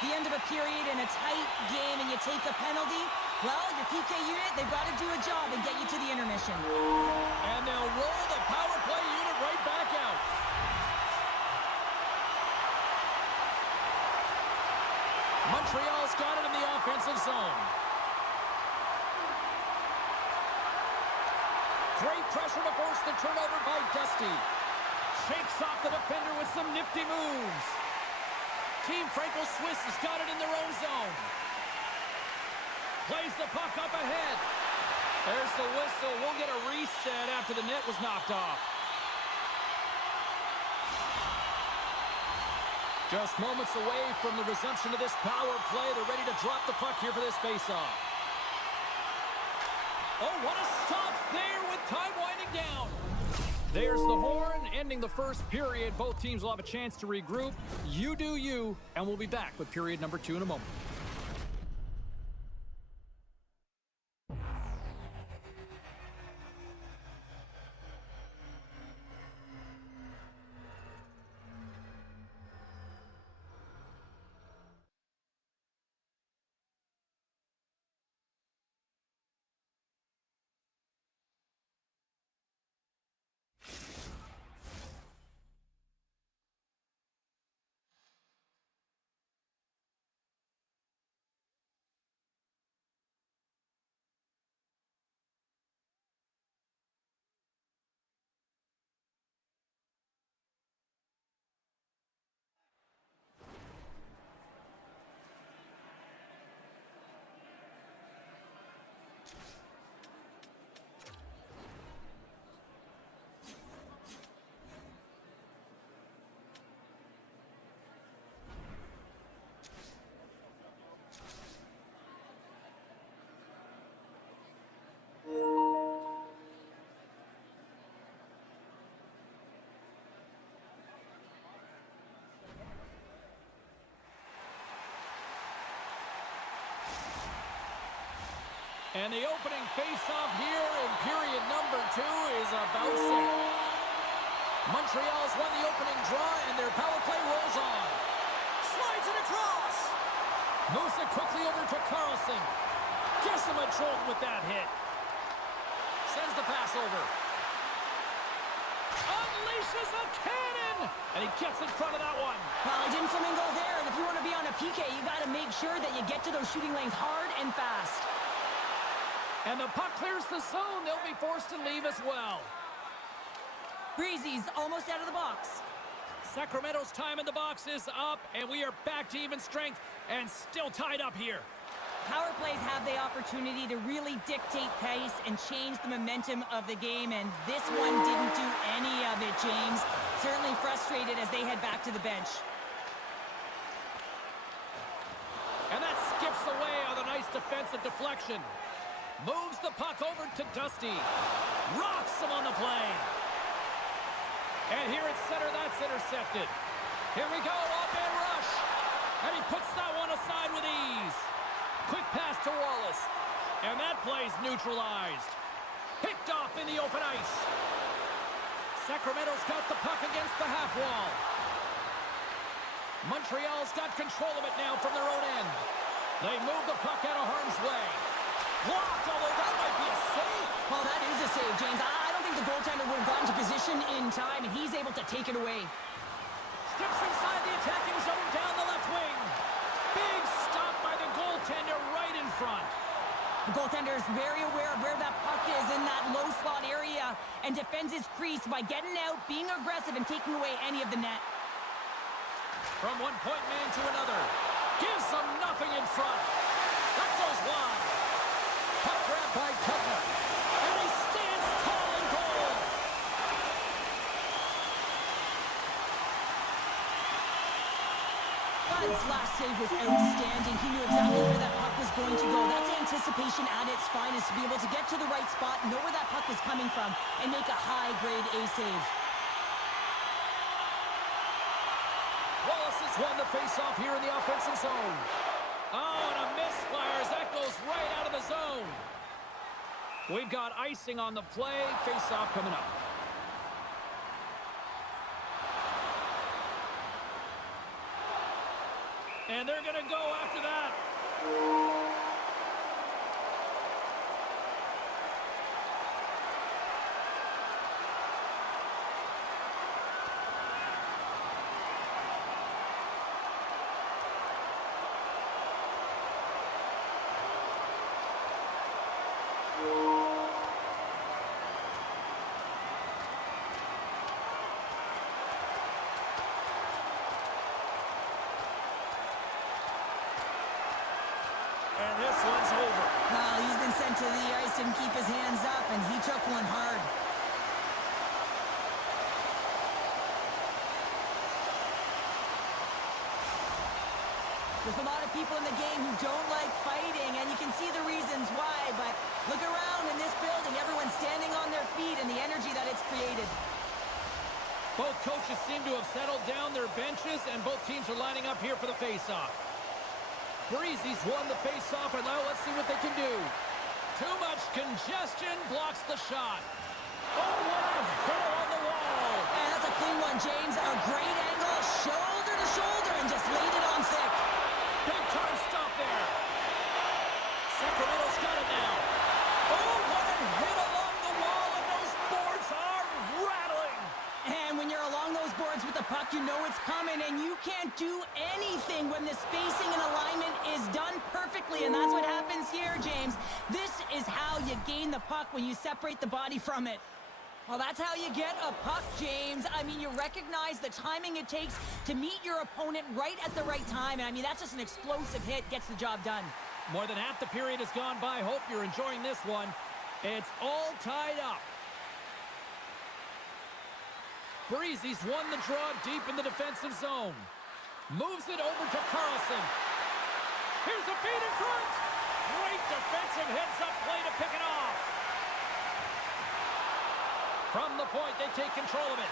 The end of a period in a tight game and you take a penalty, well, your PK unit, they've got to do a job and get you to the intermission. And they'll roll the power play unit right back out. Montreal's got it in the offensive zone. Great pressure to force the turnover by Dusty. Shakes off the defender with some nifty moves. Team Franco-Swiss has got it in their own zone. Plays the puck up ahead. There's the whistle. We'll get a reset after the net was knocked off. Just moments away from the resumption of this power play. They're ready to drop the puck here for this faceoff. Oh, what a stop there with time winding down. There's the horn, ending the first period. Both teams will have a chance to regroup. You do you, and we'll be back with period number 2 in a moment. And the opening face-off here in period number 2 is about set. Montreal's won the opening draw, and their power play rolls on. Slides it across. Moves it quickly over to Carlson. Gives him a jolt with that hit. Sends the pass over. Unleashes a cannon! And he gets in front of that one. Well, he didn't flamingo there, and if you want to be on a PK, you got to make sure that you get to those shooting lanes hard and fast. And the puck clears the zone. They'll be forced to leave as well. Breezy's almost out of the box. Sacramento's time in the box is up, and we are back to even strength and still tied up here. Power plays have the opportunity to really dictate pace and change the momentum of the game, and this one didn't do any of it, James. Certainly frustrated as they head back to the bench. And that skips away on a nice defensive deflection. Moves the puck over to Dusty. Rocks him on the play. And here at center, that's intercepted. Here we go, off-man rush. And he puts that one aside with ease. Quick pass to Wallace. And that play's neutralized. Picked off in the open ice. Sacramento's got the puck against the half wall. Montreal's got control of it now from their own end. They move the puck out of harm's way. Blocked, although that might be a save. Well, that is a save, James. I don't think the goaltender would have gotten to position in time, and he's able to take it away. Steps inside the attacking zone down the left wing. Big stop by the goaltender right in front. The goaltender is very aware of where that puck is in that low slot area and defends his crease by getting out, being aggressive, and taking away any of the net. From one point man to another. Gives them nothing in front. That goes wide. Puck grab by Tugner. And he stands tall in goal. Bud's last save was outstanding. He knew exactly where that puck was going to go. That's anticipation at its finest, to be able to get to the right spot, know where that puck is coming from, and make a high-grade A save. Wallace has won the face-off here in the offensive zone. Oh, and a misfire as that goes right out of the zone. We've got icing on the play. Face-off coming up. And they're going to go after that. And this one's over. Well, he's been sent to the ice, didn't keep his hands up, and he took one hard. There's a lot of people in the game who don't like fighting, and you can see the reasons why, but look around in this building, everyone's standing on their feet, and the energy that it's created. settled down their benches, and both teams are lining up here for the face-off. Breezy's won the face-off, and now let's see what they can do. Too much congestion blocks the shot. Oh, what a hit on the wall. And that's a clean one, James. A great angle, shoulder to shoulder, and just laid it on thick. Big time stop there. Sacramento's got it now. Oh, what a hit along the wall, and those boards are rattling. And when you're along those boards with the puck, you know it's coming, and you can't do anything when the spacing and alignment is done perfectly, and that's what happens here, James. This is how you gain the puck, when you separate the body from it. Well, that's how you get a puck, James. I mean, you recognize the timing it takes to meet your opponent right at the right time, and I mean, that's just an explosive hit, gets the job done. More than half the period has gone by. Hope you're enjoying this one. It's all tied up. Breezy's won the draw deep in the defensive zone. Moves it over to Carlson. Here's a feed in front. Great defensive heads-up play to pick it off. From the point, they take control of it.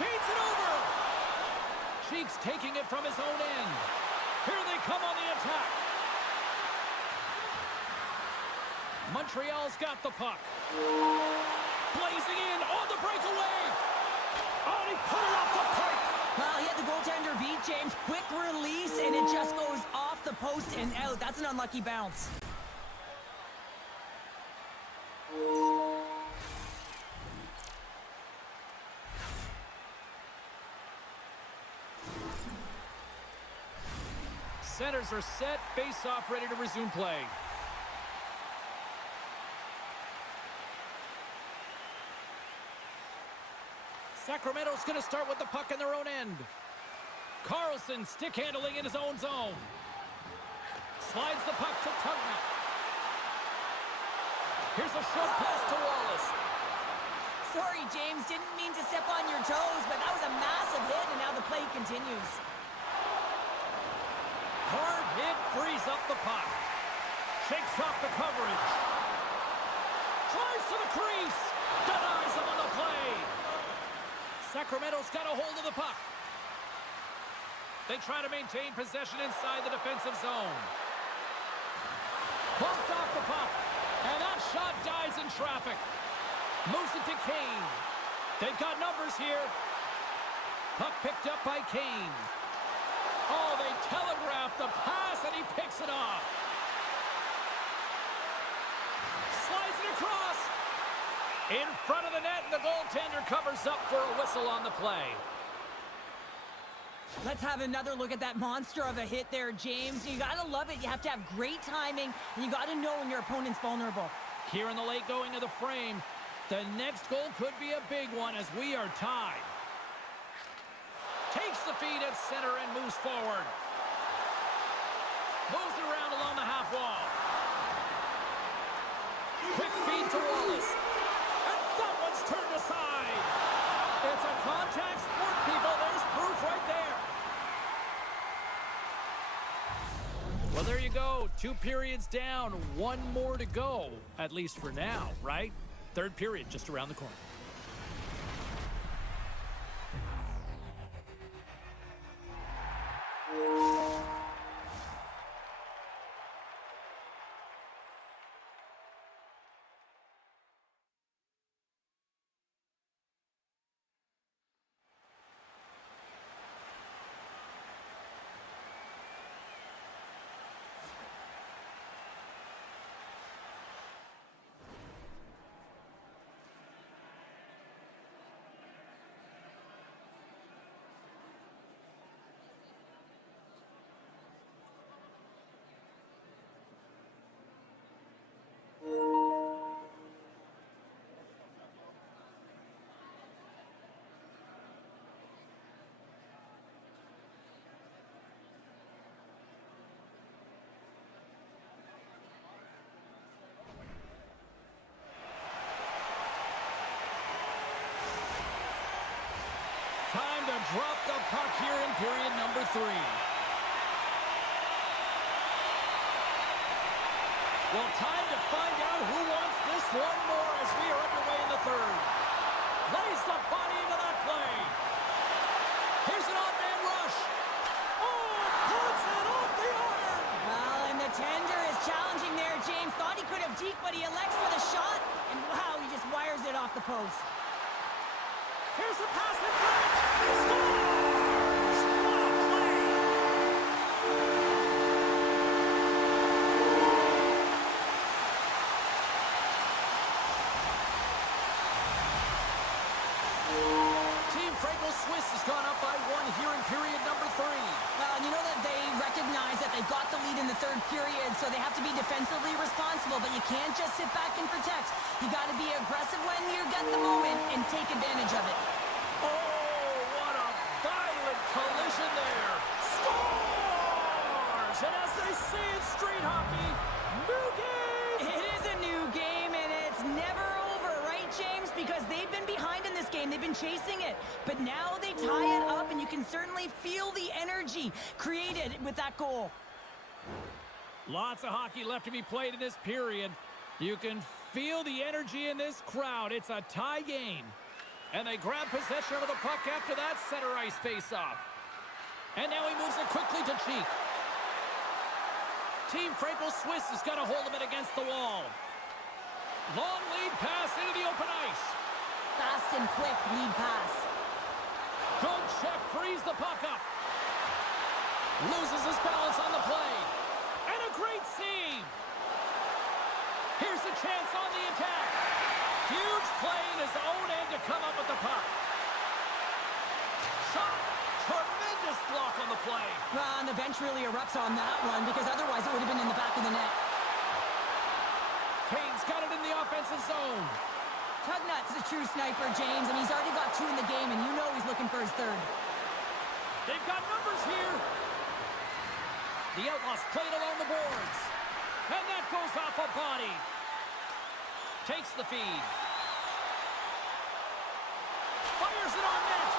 Feeds it over. Cheeks taking it from his own end. Here they come on the attack. Montreal's got the puck. Blazing in on the breakaway. Oh, he put it off the pipe. Well, he had the goaltender beat, James. Quick release, and it just goes off the post and out. That's an unlucky bounce. Centers are set, face-off ready to resume play. Sacramento's going to start with the puck in their own end. Carlson stick handling in his own zone. Slides the puck to Tugman. Here's a short pass to Wallace. Sorry, James, didn't mean to step on your toes, but that was a massive hit, and now the play continues. Hard hit frees up the puck. Shakes off the coverage. Drives to the crease. Denies him on the play. Sacramento's got a hold of the puck. They try to maintain possession inside the defensive zone. Bumped off the puck. And that shot dies in traffic. Moves it to Kane. They've got numbers here. Puck picked up by Kane. Oh, they telegraphed the pass, and he picks it off. Slides it across. In front of the net, and the goaltender covers up for a whistle on the play. Let's have another look at that monster of a hit there, James. You gotta love it. You have to have great timing, and you gotta know when your opponent's vulnerable. Here in the late going of the frame, the next goal could be a big one as we are tied. Takes the feed at center and moves forward. Moves it around along the half wall. Quick feed to Wallace. And that one's turned aside. It's a contact sport, people. There's proof right there. Well, there you go. 2 periods down, 1 more to go, at least for now, right? Third period just around the corner. Time to drop the puck here in period number 3. Well, time to find out who wants this one more as we are underway in the third. Lays the body into that play. He off the post. Here's a pass in front. He scores! What a play! Team Franco-Swiss has gone up by 1 here in period number 3. Well, you know that they recognize that they got the lead in the third period, so they have to be defensively responsible, but you can't just sit back and protect. You got to be aggressive when you get the moment and take advantage of it. Oh, what a violent collision there. Scores! And as they say in street hockey, new game! It is a new game, and it's never over, right, James? Because they've been behind in this game. They've been chasing it. But now they tie it up, and you can certainly feel the energy created with that goal. Lots of hockey left to be played in this period. You can feel the energy in this crowd. It's a tie game. And they grab possession of the puck after that center ice face-off. And now he moves it quickly to Cheek. Team Franco-Swiss has got a hold of it against the wall. Long lead pass into the open ice. Fast and quick lead pass. Good check, frees the puck up. Loses his balance on the play. And a great save. Here's a chance on the attack. Huge play in his own end to come up with the puck. Shot. Tremendous block on the play. Well, and the bench really erupts on that one because otherwise it would have been in the back of the net. Kane's got it in the offensive zone. Tugnut's a true sniper, James, and he's already got 2 in the game, and you know he's looking for his third. They've got numbers here. The Outlaws played along the boards. And that goes off a body. Takes the feed. Fires it on net.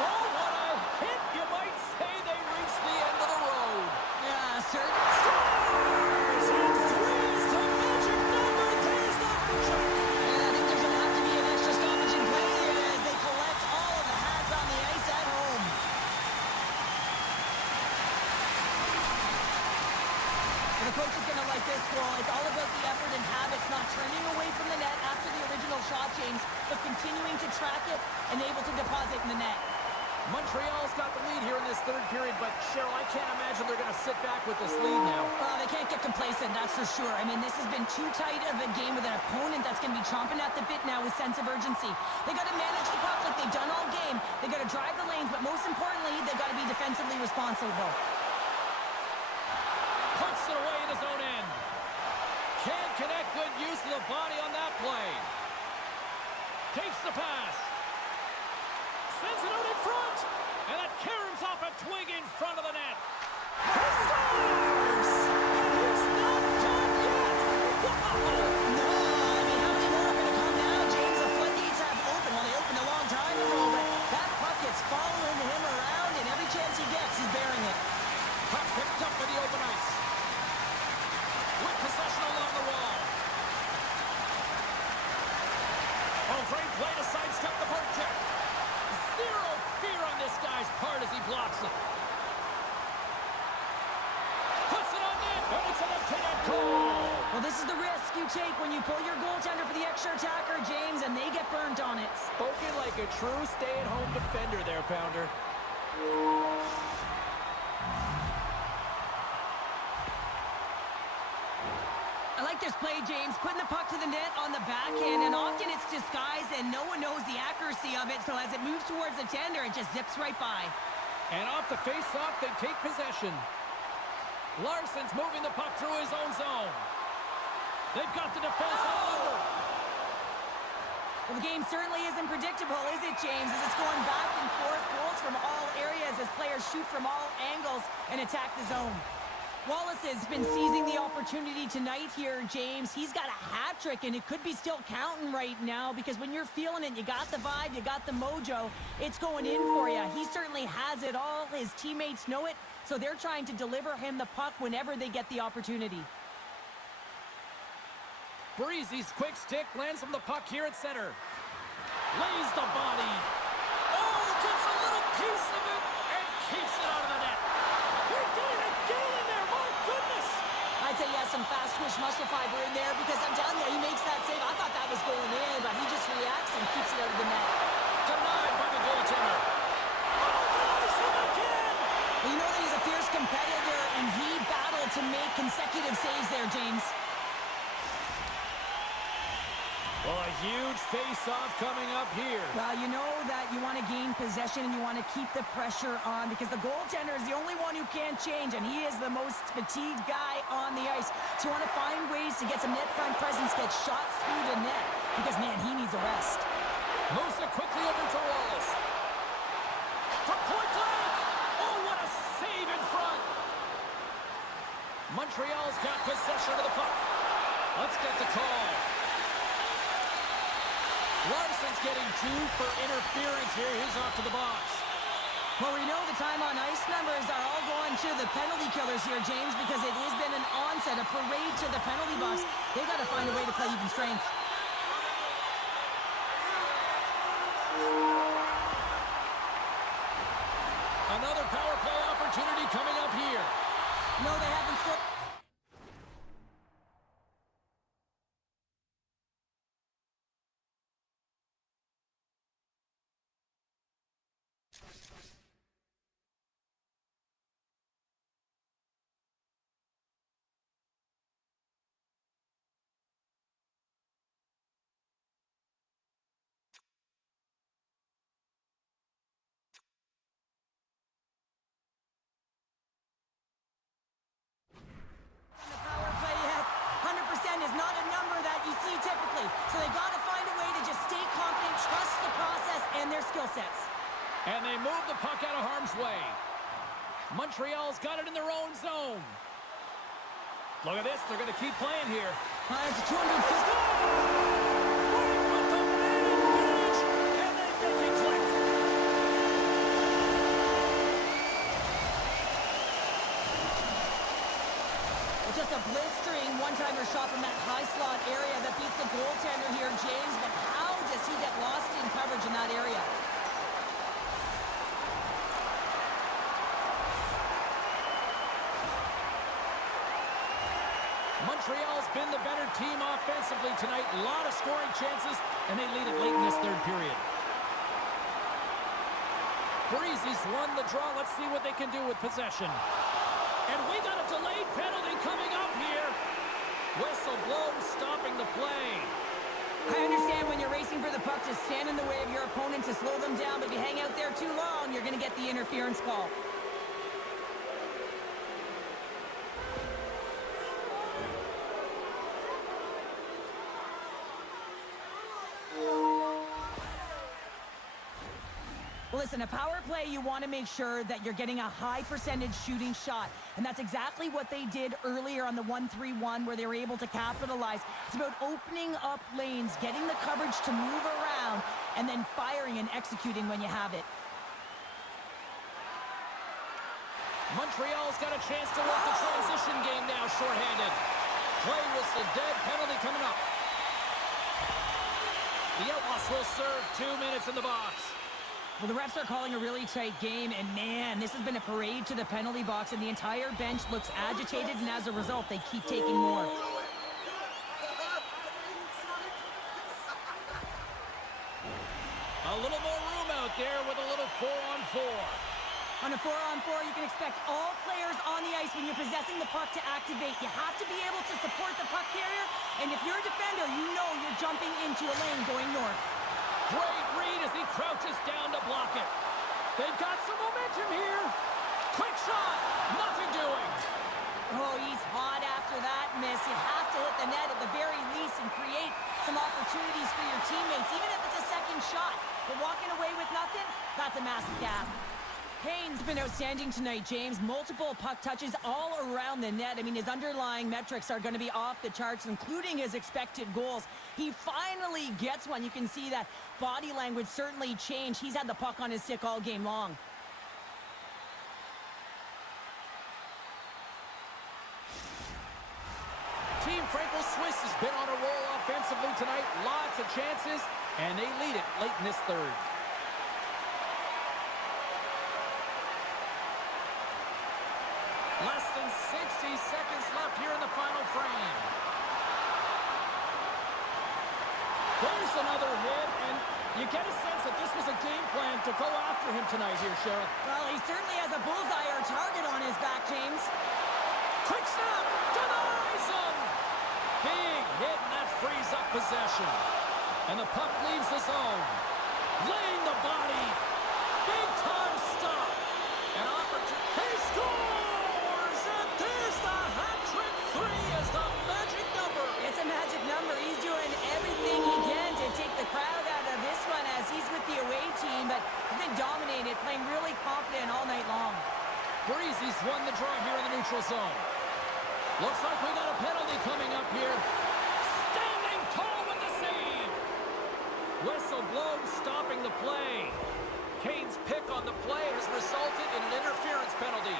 Oh, what a hit. You might say they reached the end of the road. Yeah, certainly. Scores! And 3 is the magic number. There's the hat trick. And I think there's going to have to be an extra stoppage in play here as they collect all of the hats on the ice at home. And the coach is going to like this goal. It's all about the effort and habits, not turning away from the net after the original shot, James, but continuing to track it and able to deposit in the net. Montreal's got the lead here in this third period, but Cheryl, I can't imagine they're going to sit back with this lead now. Well, they can't get complacent, that's for sure. I mean, this has been too tight of a game with an opponent that's going to be chomping at the bit now with sense of urgency. They got to manage the puck like they've done all game. They got to drive the lanes, but most importantly, they got to be defensively responsible. Puts it away in his own end. Can't connect. Good use of the body on that play. Takes the pass. Sends it out in front. And that caroms off a twig in front of the net. He scores! And he's not done yet. Wow! No, I mean, how many more are going to come now, James? The floodgates have opened. Well, they opened a long time ago, but that puck is following him around, and every chance he gets, he's bearing it. Puck picked up in the open ice. With possession along the wall. Oh, great play to sidestep the poke check. Zero fear on this guy's part as he blocks it. Puts it on net, and it's an empty-net goal. Well, this is the risk you take when you pull your goaltender for the extra attacker, James, and they get burnt on it. Spoken like a true stay-at-home defender there, Pounder. I like this play, James, putting the puck to the net on the backhand, and often it's disguised and no one knows the accuracy of it, so as it moves towards the tender, it just zips right by. And off the face-off, they take possession. Larsson's moving the puck through his own zone. They've got the defense all over. Well, the game certainly isn't predictable, is it, James? As it's going back and forth, goals from all areas as players shoot from all angles and attack the zone. Wallace has been seizing the opportunity tonight here, James. He's got a hat trick, and it could be still counting right now because when you're feeling it, you got the vibe, you got the mojo, it's going in for you. He certainly has it all. His teammates know it, so they're trying to deliver him the puck whenever they get the opportunity. Breezy's quick stick lands him the puck here at center. Lays the body. Oh, gets a little piece of it and keeps it out of the net. He did it again in there, my goodness. I'd say he has some fast twitch muscle fiber in there because I'm telling you, he makes that save. I thought that out of the net. Denied by the goaltender. Oh, denies him again! Well, you know that he's a fierce competitor, and he battled to make consecutive saves there, James. Well, a huge face-off coming up here. Well, you know that you want to gain possession and you want to keep the pressure on because the goaltender is the only one who can't change, and he is the most fatigued guy on the ice. So you want to find ways to get some net front presence, get shots through the net because, man, he needs a rest. Moves it quickly over to Wallace. From point blank! Oh, what a save in front! Montreal's got possession of the puck. Let's get the call. Larson's getting 2 for interference here. He's off to the box. Well, we know the time on ice numbers are all going to the penalty killers here, James, because it has been an onset, a parade to the penalty box. They've got to find a way to play even strength. Another power play opportunity coming up here. No, they haven't scored. Is not a number that you see typically. So they got to find a way to just stay confident, trust the process and their skill sets. And they move the puck out of harm's way. Montreal's got it in their own zone. Look at this. They're going to keep playing here. It's 250. With the man advantage, and they make it click. Just a blistering one-timer shot from that high slot area that beats the goaltender here, James. But how does he get lost in coverage in that area? Montreal's been the better team offensively tonight. A lot of scoring chances, and they lead it late in this third period. Breezy's won the draw. Let's see what they can do with possession. And we got a delayed penalty coming up here. Whistle blown, stopping the play. I understand when you're racing for the puck to stand in the way of your opponent to slow them down, but if you hang out there too long, you're going to get the interference call. Well, listen, a power play, you want to make sure that you're getting a high percentage shooting shot. And that's exactly what they did earlier on the 1-3-1 where they were able to capitalize. It's about opening up lanes, getting the coverage to move around, and then firing and executing when you have it. Montreal's got a chance to work the transition game now, shorthanded. Play whistle dead, penalty coming up. The Outlaws will serve 2 minutes in the box. Well, the refs are calling a really tight game, and man, this has been a parade to the penalty box, and the entire bench looks agitated, and as a result, they keep taking more. A little more room out there with a little 4-on-4. On a 4-on-4, you can expect all players on the ice when you're possessing the puck to activate. You have to be able to support the puck carrier, and if you're a defender, you know you're jumping into a lane going north. Great read as he crouches down to block it. They've got some momentum here. Quick shot. Nothing doing. Oh, he's hot after that miss. You have to hit the net at the very least and create some opportunities for your teammates, even if it's a second shot. But walking away with nothing, that's a massive gap. Kane's been outstanding tonight, James. Multiple puck touches all around the net. I mean, his underlying metrics are going to be off the charts, including his expected goals. He finally gets one. You can see that body language certainly changed. He's had the puck on his stick all game long. Team Franco-Swiss has been on a roll offensively tonight. Lots of chances, and they lead it late in this third. Less than 60 seconds left here in the final frame. There's another hit, and you get a sense that this was a game plan to go after him tonight here, Cheryl. Well, he certainly has a bullseye or target on his back, James. Quick snap! Denies him! Big hit, and that frees up possession. And the puck leaves the zone. Laying the body. Big time stop. An opportunity. He scores! And there's the hat-trick 3 as the magic number. It's a magic number. He's doing everything he can to take the crowd out of this one as he's with the away team, but he's been dominated, playing really confident all night long. Breezy's won the draw here in the neutral zone. Looks like we got a penalty coming up here. Standing tall with the save. Whistle blown, stopping the play. Kane's pick on the play has resulted in an interference penalty.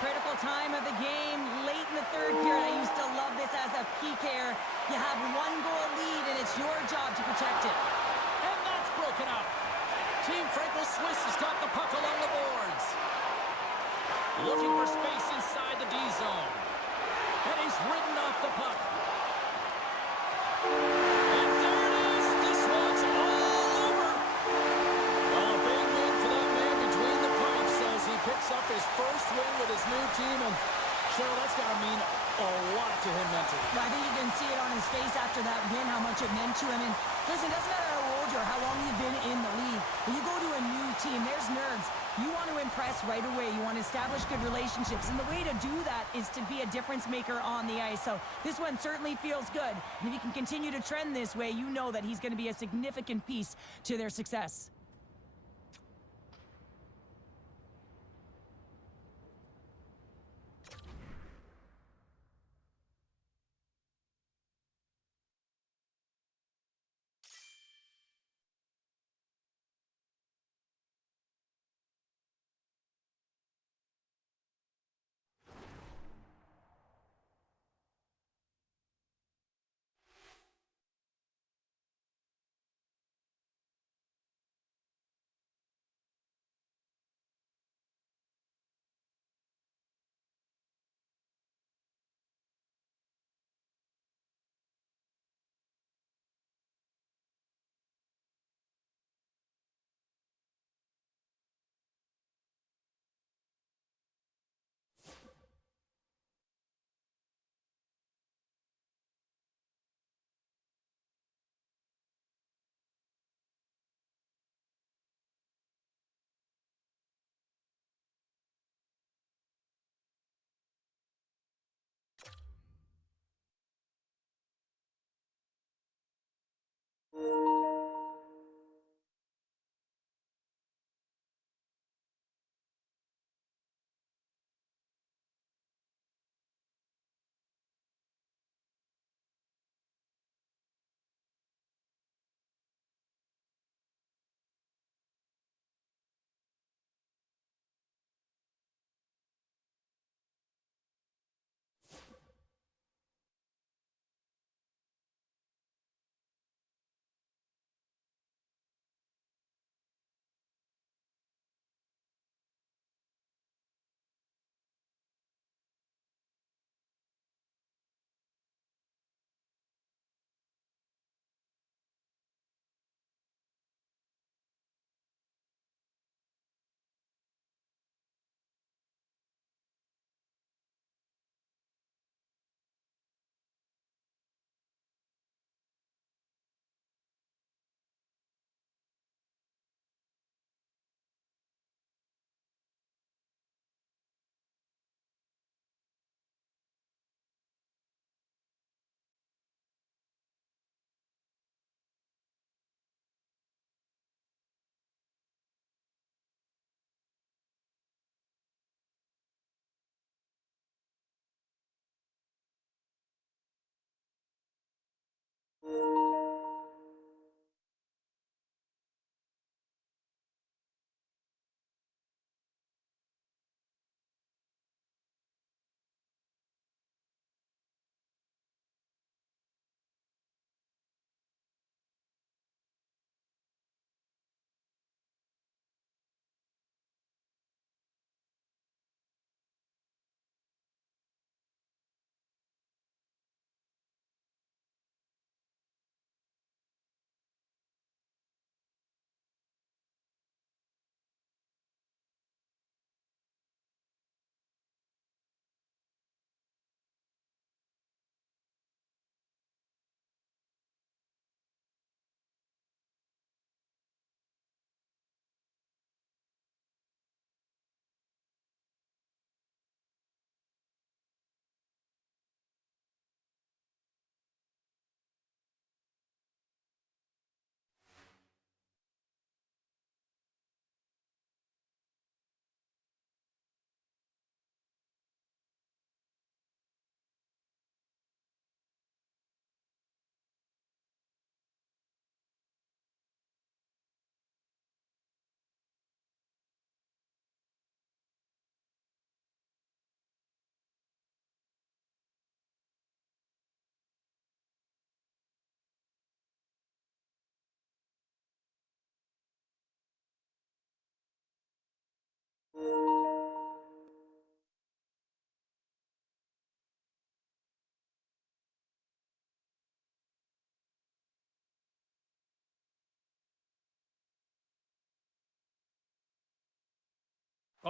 Critical time of the game, late in the third period. I used to love this as a PKer. You have one goal lead, and it's your job to protect it. And that's broken up. Team Franco-Swiss has got the puck along the boards. Looking for space inside the D zone. And he's ridden off the puck. And there it is. This one's all over. Well, a big win for that man between the pipes as he picks up his first win with his new team. And Cheryl, that's got to mean a lot to him mentally. Well, I think you can see it on his face after that win, how much it meant to him. And listen, it doesn't matter how old you are, how long you've been in the league. When you go to a new team, there's nerves. You want to impress right away. You want to establish good relationships. And the way to do that is to be a difference maker on the ice. So this one certainly feels good. And if he can continue to trend this way, you know that he's going to be a significant piece to their success.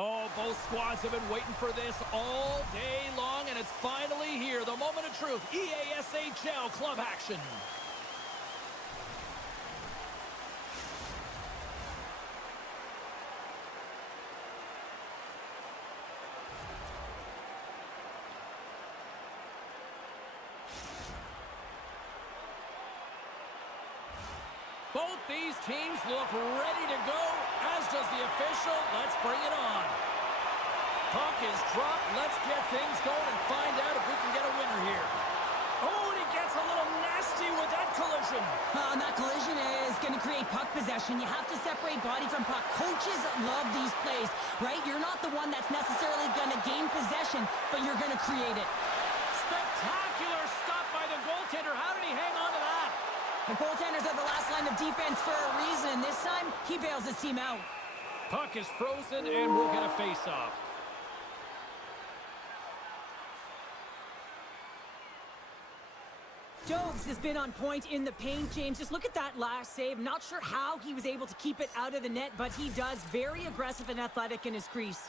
Oh, both squads have been waiting for this all day long, and it's finally here. The moment of truth. EASHL club action. Both these teams look ready to go, as does the official. Let's bring it on. Puck is dropped. Let's get things going and find out if we can get a winner here. Oh, and he gets a little nasty with that collision. And that collision is going to create puck possession. You have to separate body from puck. Coaches love these plays, right? You're not the one that's necessarily going to gain possession, but you're going to create it. Spectacular stop by the goaltender. How did he hang on to that? The goaltenders are the last line of defense for a reason. This time, he bails his team out. Puck is frozen, and we'll get a face-off. Droge has been on point in the paint, James. Just look at that last save. Not sure how he was able to keep it out of the net, but he does. Very aggressive and athletic in his crease.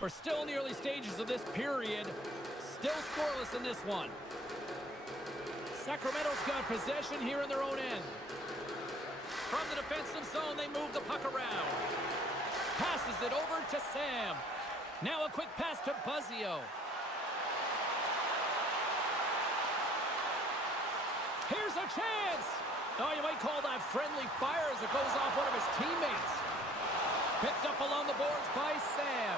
We're still in the early stages of this period. Still scoreless in this one. Sacramento's got possession here in their own end. From the defensive zone, they move the puck around. Passes it over to Sam. Now a quick pass to Buzzio. Here's a chance. Oh, you might call that friendly fire as it goes off one of his teammates. Picked up along the boards by Sam.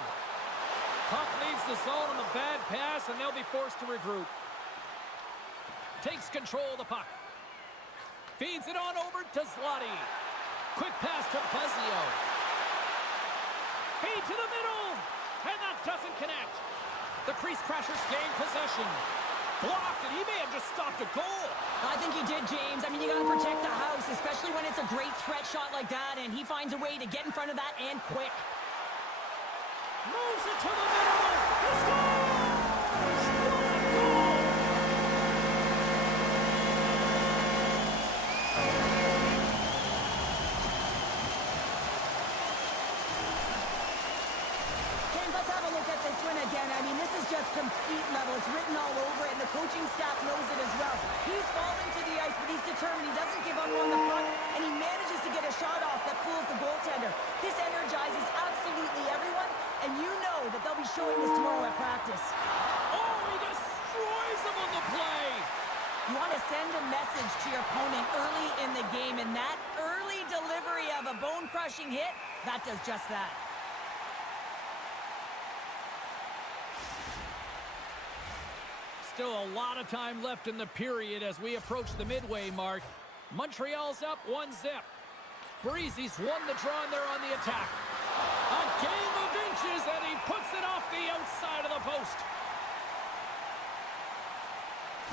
Puck leaves the zone on the bad pass, and they'll be forced to regroup. Takes control of the puck. Feeds it on over to Zloty. Quick pass to Buzzio. Feed to the middle, and that doesn't connect. The crease crashers gain possession. Blocked, and he may have just stopped a goal. I think he did, James. I mean, you got to protect the house, especially when it's a great threat shot like that, and he finds a way to get in front of that and quick. Moves it to the middle. He scores! What a goal! James, let's have a look at this one again. I mean, this is just complete level. It's written all over it, and the coaching staff knows it as well. He's fallen to the ice, but he's determined. He doesn't give up on the puck, and he manages to get a shot off that fools the goaltender. This energizes absolutely everyone, and you know that they'll be showing this tomorrow at practice. Oh, he destroys him on the play. You want to send a message to your opponent early in the game, and that early delivery of a bone-crushing hit, that does just that. Still a lot of time left in the period as we approach the midway mark. Montreal's up 1-0. Breezy's won the draw, and they're on the attack. A game of inches, and he puts it off the outside of the post.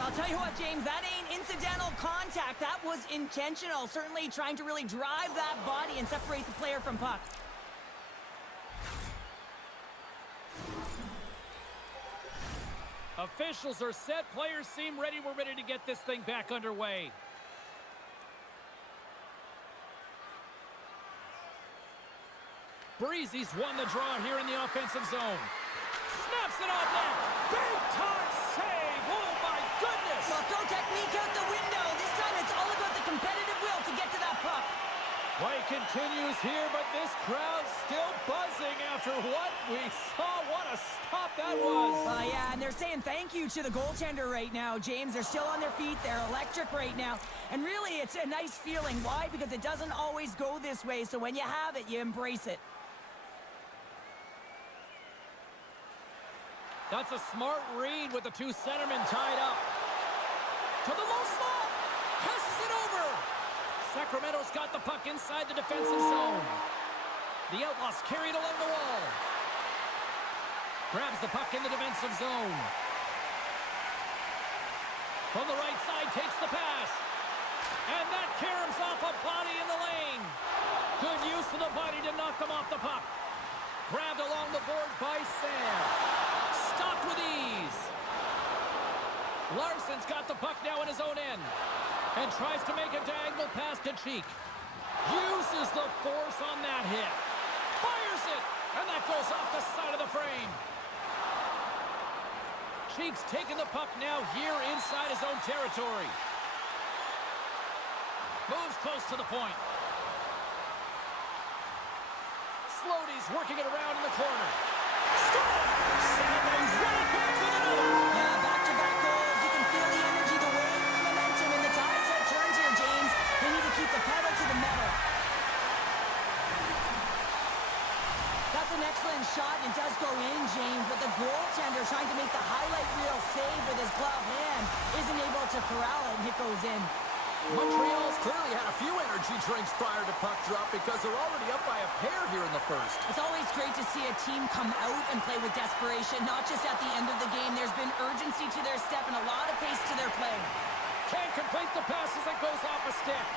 I'll tell you what, James, that ain't incidental contact. That was intentional, certainly trying to really drive that body and separate the player from puck. Officials are set. Players seem ready. We're ready to get this thing back underway. Breezy's won the draw here in the offensive zone. Snaps it on net. Big time save. Oh, my goodness. Well, throw technique out the window. This time it's all about the competitive will to get to that puck. Play continues here, but this crowd's still buzzing after what we saw. What a stop that was. Yeah, and they're saying thank you to the goaltender right now, James. They're still on their feet. They're electric right now. And really, it's a nice feeling. Why? Because it doesn't always go this way. So when you have it, you embrace it. That's a smart read with the two centermen tied up. To the low slot. Passes it over. Sacramento's got the puck inside the defensive zone. The Outlaws carried along the wall. Grabs the puck in the defensive zone. From the right side, takes the pass. And that caroms off a body in the lane. Good use of the body to knock them off the puck. Grabbed along the boards by Sam. Stopped with ease. Larson's got the puck now in his own end. And tries to make a diagonal pass to Cheek. Uses the force on that hit. Fires it, and that goes off the side of the frame. Cheek's taking the puck now here inside his own territory. Moves close to the point. Slody's working it around in the corner. Score! Sanders right back with another. Yeah, back-to-back goals. You can feel the energy, the wave, the momentum, and the tide's head turns here, James. They need to keep the pedal to the metal. That's an excellent shot, and it does go in, James, but the goaltender trying to make the highlight reel save with his glove hand isn't able to corral it, and it goes in. Montreal's clearly had a few energy drinks prior to puck drop because they're already up by a pair here in the first. It's always great to see a team come out and play with desperation, not just at the end of the game. There's been urgency to their step and a lot of pace to their play. Can't complete the pass as it goes off a stick.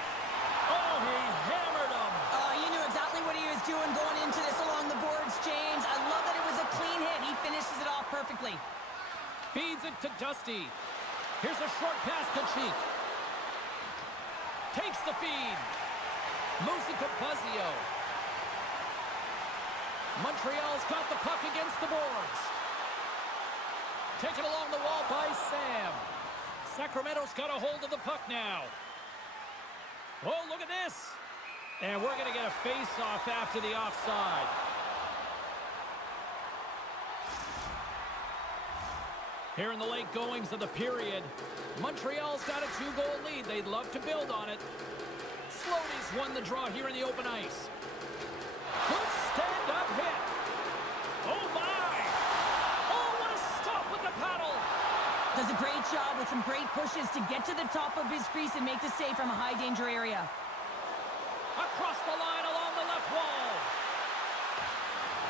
Oh, he hammered him. He knew exactly what he was doing going into this along the boards, James. I love that it was a clean hit. He finishes it off perfectly. Feeds it to Dusty. Here's a short pass to Cheek. Takes the feed. Moves it to Buzzio. Montreal's got the puck against the boards. Taken along the wall by Sam. Sacramento's got a hold of the puck now. Oh, look at this. And we're going to get a face-off after the offside. Here in the late goings of the period, Montreal's got a 2-goal lead. They'd love to build on it. Slody's won the draw here in the open ice. Good stand-up hit. Oh, my. Oh, what a stop with the paddle. Does a great job with some great pushes to get to the top of his crease and make the save from a high-danger area. Across the line along the left wall.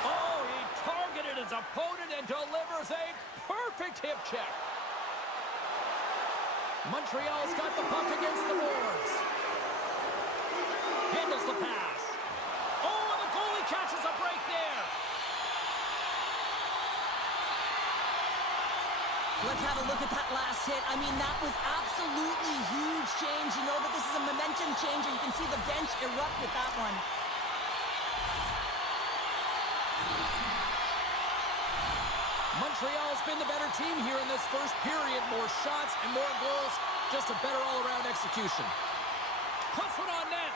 Oh, he targeted his opponent and delivers a perfect hip check. Montreal's got the puck against the boards. Handles the pass. Oh, and the goalie catches a break there. Let's have a look at that last hit. I mean, that was absolutely huge, James. You know that this is a momentum changer. You can see the bench erupt with that one. Montreal's been the better team here in this first period. More shots and more goals. Just a better all-around execution. Puts it on net.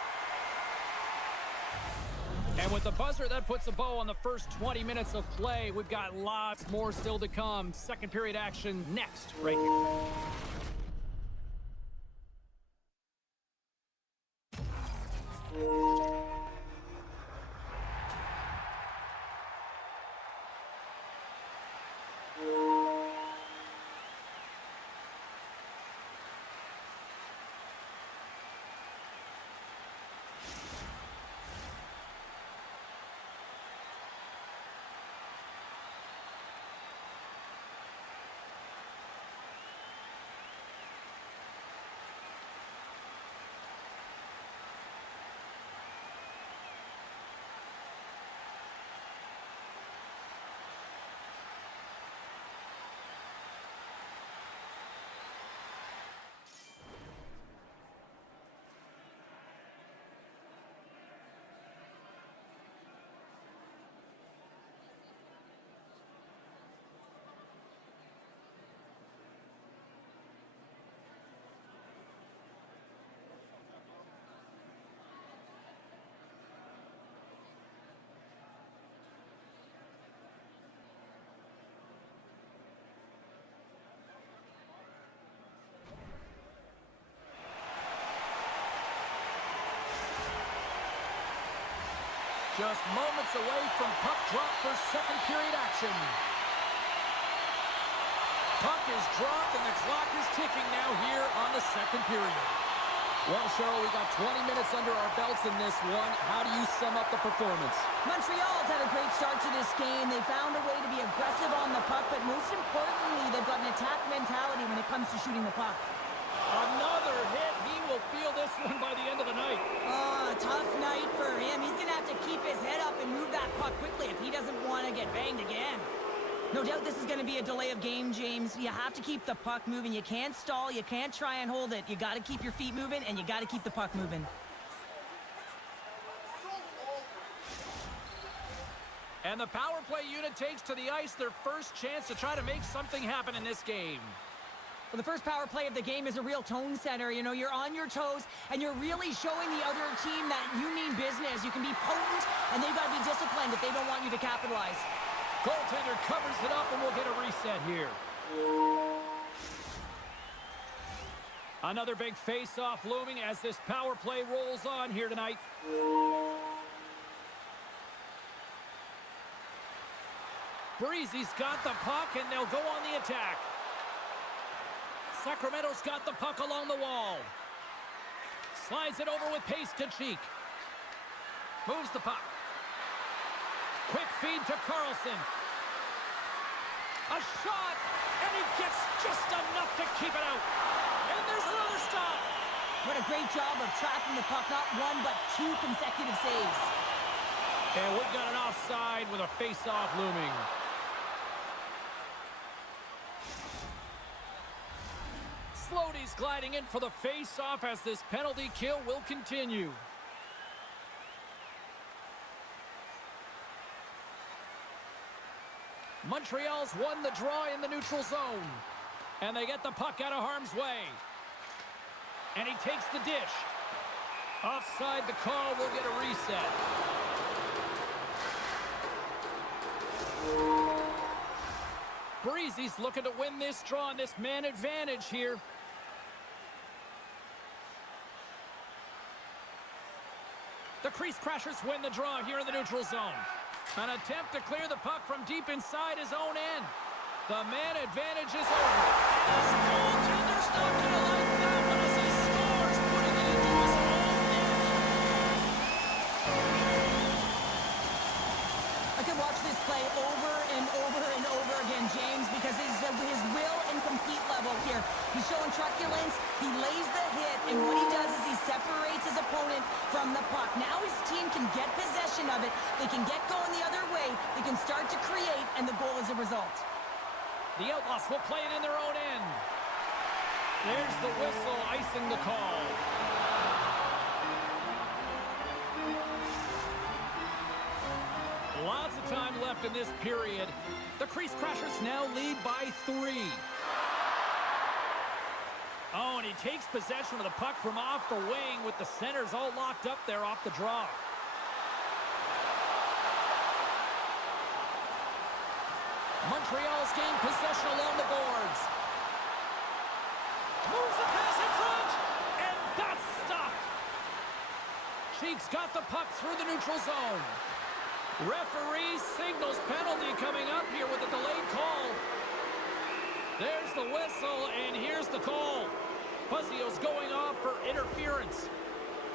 And with the buzzer, that puts a bow on the first 20 minutes of play. We've got lots more still to come. Second period action next, right here. Just moments away from puck drop for second period action. Puck is dropped and the clock is ticking now here on the second period. Well, Cheryl, we got 20 minutes under our belts in this one. How do you sum up the performance? Montreal's had a great start to this game. They found a way to be aggressive on the puck, but most importantly, they've got an attack mentality when it comes to shooting the puck. Another hit. He will feel this one by the end of the night. Oh, a tough night for him. He's going to have to keep his head up and move that puck quickly if he doesn't want to get banged again. No doubt this is going to be a delay of game, James. You have to keep the puck moving. You can't stall. You can't try and hold it. You got to keep your feet moving, and you got to keep the puck moving. And the power play unit takes to the ice their first chance to try to make something happen in this game. Well, the first power play of the game is a real tone setter. You know, you're on your toes, and you're really showing the other team that you mean business. You can be potent, and they've got to be disciplined if they don't want you to capitalize. Goaltender covers it up, and we'll get a reset here. Another big face-off looming as this power play rolls on here tonight. Breezy's got the puck, and they'll go on the attack. Sacramento's got the puck along the wall. Slides it over with pace to Cheek. Moves the puck. Quick feed to Carlson. A shot, and he gets just enough to keep it out. And there's another stop. What a great job of tracking the puck, not one but two consecutive saves. And we've got an offside with a face-off looming. Sloty's gliding in for the face-off as this penalty kill will continue. Montreal's won the draw in the neutral zone. And they get the puck out of harm's way. And he takes the dish. Offside the call, will get a reset. Breezy's looking to win this draw on this man advantage here. The crease crashers win the draw here in the neutral zone. An attempt to clear the puck from deep inside his own end. The man advantage is over. And his goaltender's not going to like that one as he scores, putting it into his own net. I could watch this play over and over and over again, James, because his will and complete level here. He's showing truculence, he lays the hit, and what he does is he separates his opponent from the puck. Now his team can get possession of it, they can get going the other way, they can start to create, and the goal is a result. The Outlaws will play it in their own end. There's the whistle, icing the call. Lots of time left in this period. The crease crashers now lead by 3. Oh, and he takes possession of the puck from off the wing with the centers all locked up there off the draw. Montreal's gained possession along the boards. Moves the pass in front, and that's stopped. Cheek's got the puck through the neutral zone. Referee signals penalty coming up here with a delayed call. There's the whistle, and here's the call. Puzzio's going off for interference.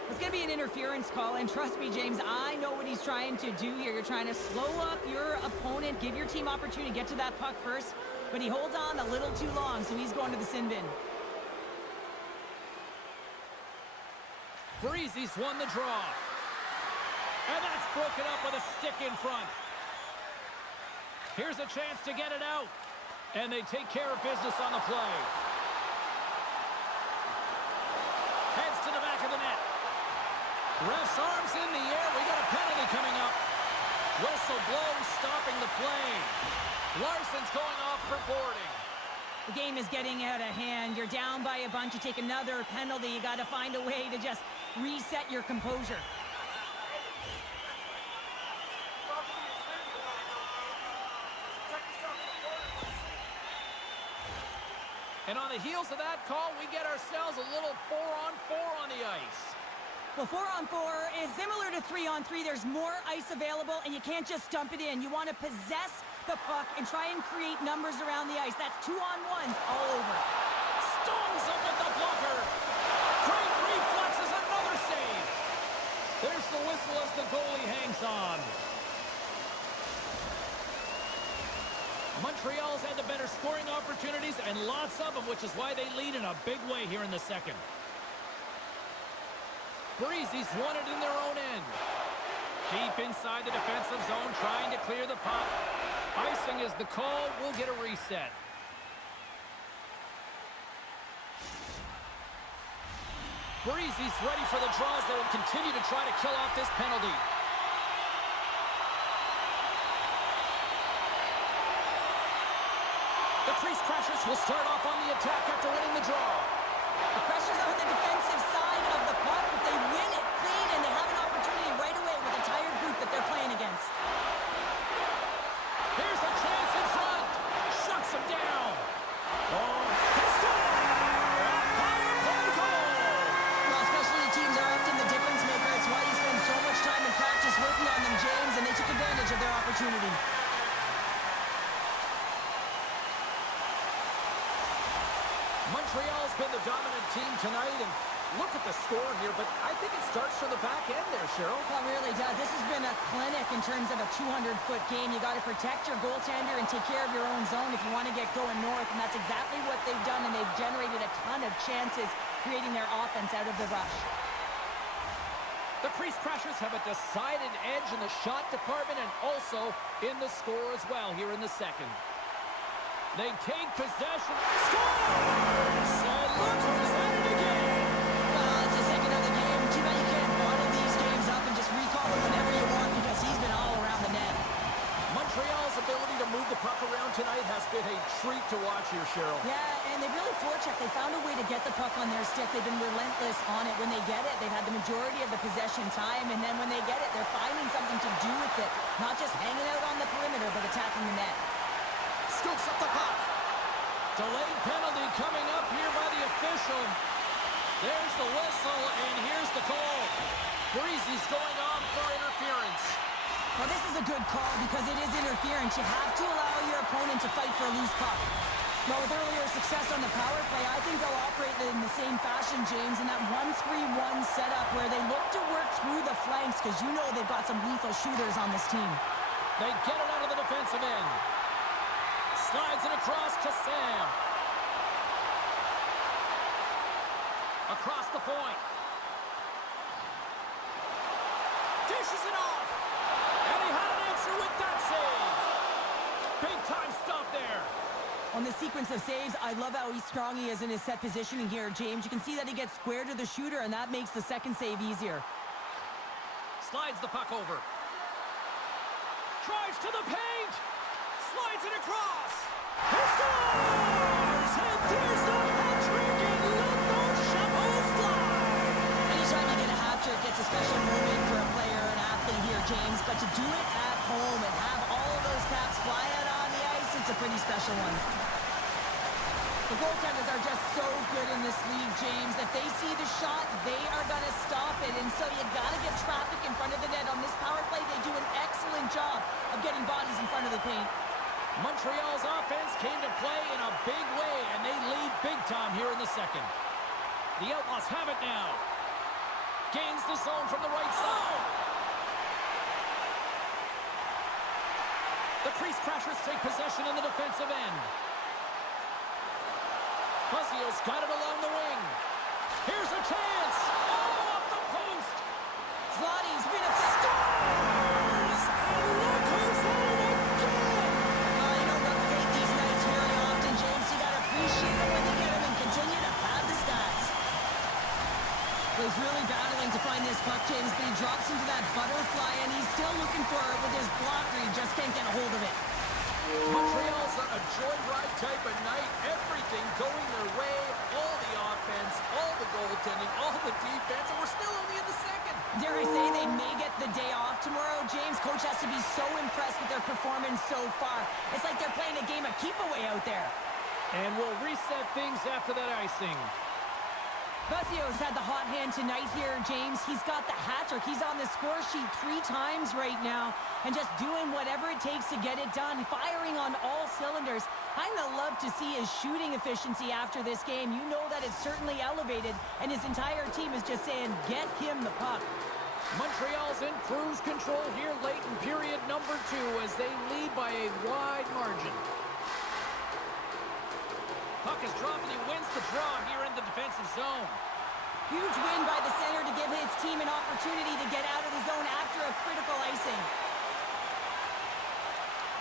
It's going to be an interference call, and trust me, James, I know what he's trying to do here. You're trying to slow up your opponent, give your team opportunity to get to that puck first, but he holds on a little too long, so he's going to the sin bin. Breezy's won the draw. And that's broken up with a stick in front. Here's a chance to get it out. And they take care of business on the play. Heads to the back of the net. Ref's arms in the air. We got a penalty coming up. Whistle blows, stopping the play. Larson's going off for boarding. The game is getting out of hand. You're down by a bunch. You take another penalty. You got to find a way to just reset your composure. And on the heels of that call, we get ourselves a little 4-on-4 on the ice. Well, 4-on-4 is similar to 3-on-3. There's more ice available, and you can't just dump it in. You want to possess the puck and try and create numbers around the ice. That's 2-on-1s all over. Stones up with the blocker. Great reflexes, another save. There's the whistle as the goalie hangs on. Montreal's had the better scoring opportunities and lots of them, which is why they lead in a big way here in the second. Breezy's won it in their own end. Deep inside the defensive zone, trying to clear the puck. Icing is the call. We'll get a reset. Breezy's ready for the draws. They will continue to try to kill off this penalty. The crease crashers will start off on the attack after winning the draw. The pressure's on the defensive side of the puck, but they win it clean, and they have an opportunity right away with a tired group that they're playing against. Here's a chance in front. Shuts him down. Oh, he scored! A power play goal! Well, specialty teams are often the difference maker. It's why you spend so much time in practice working on them, James, and they took advantage of their opportunity. Montreal's been the dominant team tonight, and look at the score here, but I think it starts from the back end there, Cheryl. Well, it really does. This has been a clinic in terms of a 200-foot game. You got to protect your goaltender and take care of your own zone if you want to get going north, and that's exactly what they've done, and they've generated a ton of chances creating their offense out of the rush. The crease crashers have a decided edge in the shot department and also in the score as well here in the second. They take possession. Scores! And look who's at it again! Well, it's the second of the game. Too bad you can't bottle these games up and just recall it whenever you want because he's been all around the net. Montreal's ability to move the puck around tonight has been a treat to watch here, Cheryl. Yeah, and they really forechecked. They found a way to get the puck on their stick. They've been relentless on it. When they get it, they've had the majority of the possession time, and then when they get it, they're finding something to do with it. Not just hanging out on the perimeter, but attacking the net. Scoops up the puck. Delayed penalty coming up here by the official. There's the whistle, and here's the call. Breezy's going on for interference. Well, this is a good call because it is interference. You have to allow your opponent to fight for a loose puck. Well, with earlier success on the power play, I think they'll operate in the same fashion, James, in that 1-3-1 setup where they look to work through the flanks because you know they've got some lethal shooters on this team. They get it out of the defensive end. Slides it across to Sam. Across the point. Dishes it off. And he had an answer with that save. Big time stop there. On the sequence of saves, I love how strong he is in his set positioning here, James. You can see that he gets square to the shooter, and that makes the second save easier. Slides the puck over. Drives to the paint. Slides it across. He scores! And there's the hat trick, and let those shovels fly. Anytime you get a hat trick, it's a special moment for a player or an athlete here, James. But to do it at home and have all of those caps fly out on the ice, it's a pretty special one. The goaltenders are just so good in this league, James. If they see the shot, they are going to stop it. And so you got to get traffic in front of the net. On this power play, they do an excellent job of getting bodies in front of the paint. Montreal's offense came to play in a big way, and they lead big time here in the second. The Outlaws have it now. Gains the zone from the right side. The crease crashers take possession in the defensive end. Buzzio's got it along the wing. Here's a chance. Oh, off the post. Zlotty's been a Scores! And look who's at it again. Well, you don't replicate these nights very often, James. You got to appreciate them when you get them and continue to pad the stats. Well, he's really battling to find this puck, James, but he drops into that butterfly, and he's still looking for it with his blocker. He just can't get a hold of it. Montreal's on a joyride type of night. Everything going their way. All the offense, all the goaltending, all the defense, and we're still only in the second. Dare I say they may get the day off tomorrow, James. Coach has to be so impressed with their performance so far. It's like they're playing a game of keep-away out there. And we'll reset things after that icing. Buzzio's had the hot hand tonight here, James. He's got the hat trick. He's on the score sheet 3 times right now and just doing whatever it takes to get it done, firing on all cylinders. I'm going to love to see his shooting efficiency after this game. You know that it's certainly elevated, and his entire team is just saying, get him the puck. Montreal's in cruise control here late in period number 2 as they lead by a wide margin. Puck is dropped and he wins the draw here in the defensive zone. Huge win by the center to give his team an opportunity to get out of the zone after a critical icing.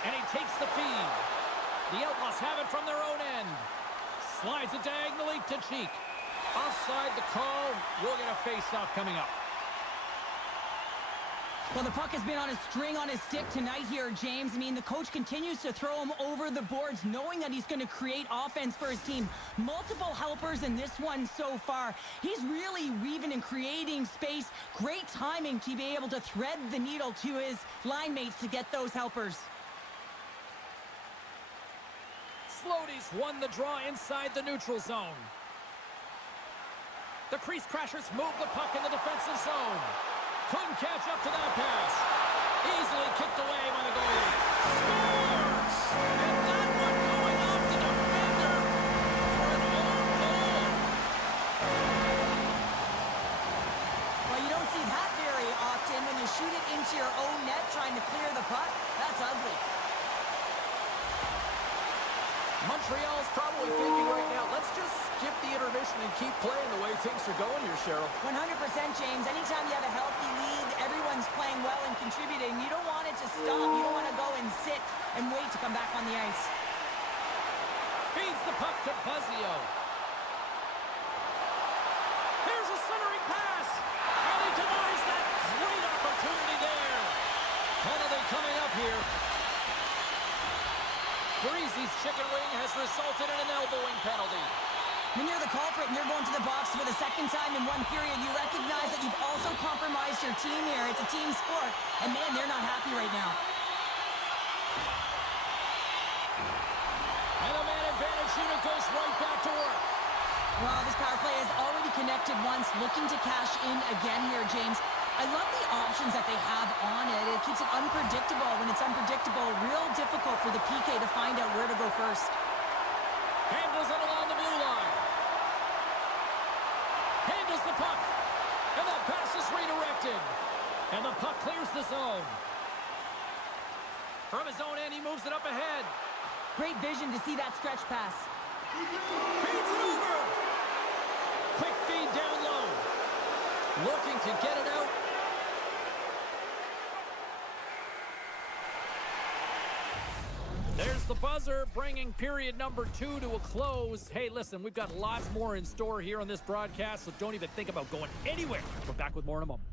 And he takes the feed. The Outlaws have it from their own end. Slides it diagonally to Cheek. Offside the call. We'll get a face-off coming up. Well, the puck has been on a string on his stick tonight here, James. I mean, the coach continues to throw him over the boards, knowing that he's going to create offense for his team. Multiple helpers in this one so far. He's really weaving and creating space. Great timing to be able to thread the needle to his line mates to get those helpers. Slodies won the draw inside the neutral zone. The crease crashers move the puck in the defensive zone. Couldn't catch up to that pass. Easily kicked away by the goalie. Scores! And that one going off the defender for an own goal. Well, you don't see that very often when you shoot it into your own net trying to clear the puck. That's ugly. Montreal's probably thinking right now, let's just skip the intermission and keep playing the way things are going here, Cheryl. 100%, James. Anytime you have a healthy lead, everyone's playing well and contributing. You don't want it to stop. You don't want to go and sit and wait to come back on the ice. Feeds the puck to Buzzio. Here's a centering pass. And he denies that great opportunity there. Penalty coming up here. Breezy's chicken wing has resulted in an elbowing penalty. When you're the culprit and you're going to the box for the second time in one period, you recognize that you've also compromised your team here. It's a team sport, and man, they're not happy right now. And a man advantage unit goes right back to work. Well, this power play has already connected once, looking to cash in again here, James. I love the options that they have on it. It keeps it unpredictable. When it's unpredictable, real difficult for the PK to find out where to go first. Handles it along the blue line. Handles the puck. And that pass is redirected. And the puck clears the zone. From his own end, he moves it up ahead. Great vision to see that stretch pass. Feeds it over. Quick feed down low. Looking to get it out. There's the buzzer, bringing period number 2 to a close. Hey, listen, we've got lots more in store here on this broadcast, so don't even think about going anywhere. We're back with more in a moment.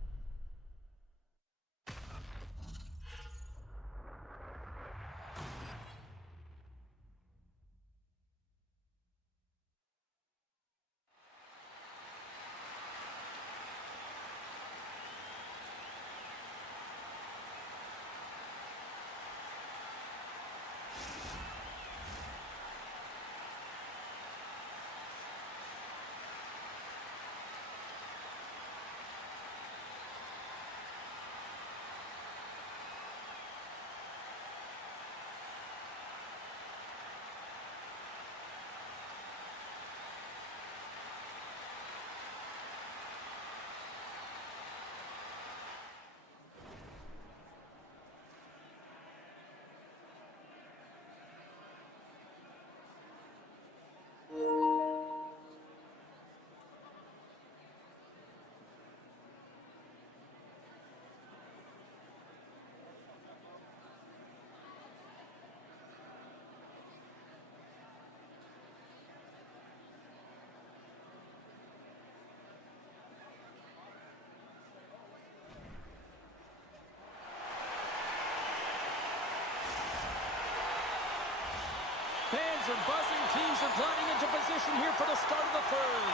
Fans are buzzing. Teams are gliding into position here for the start of the third.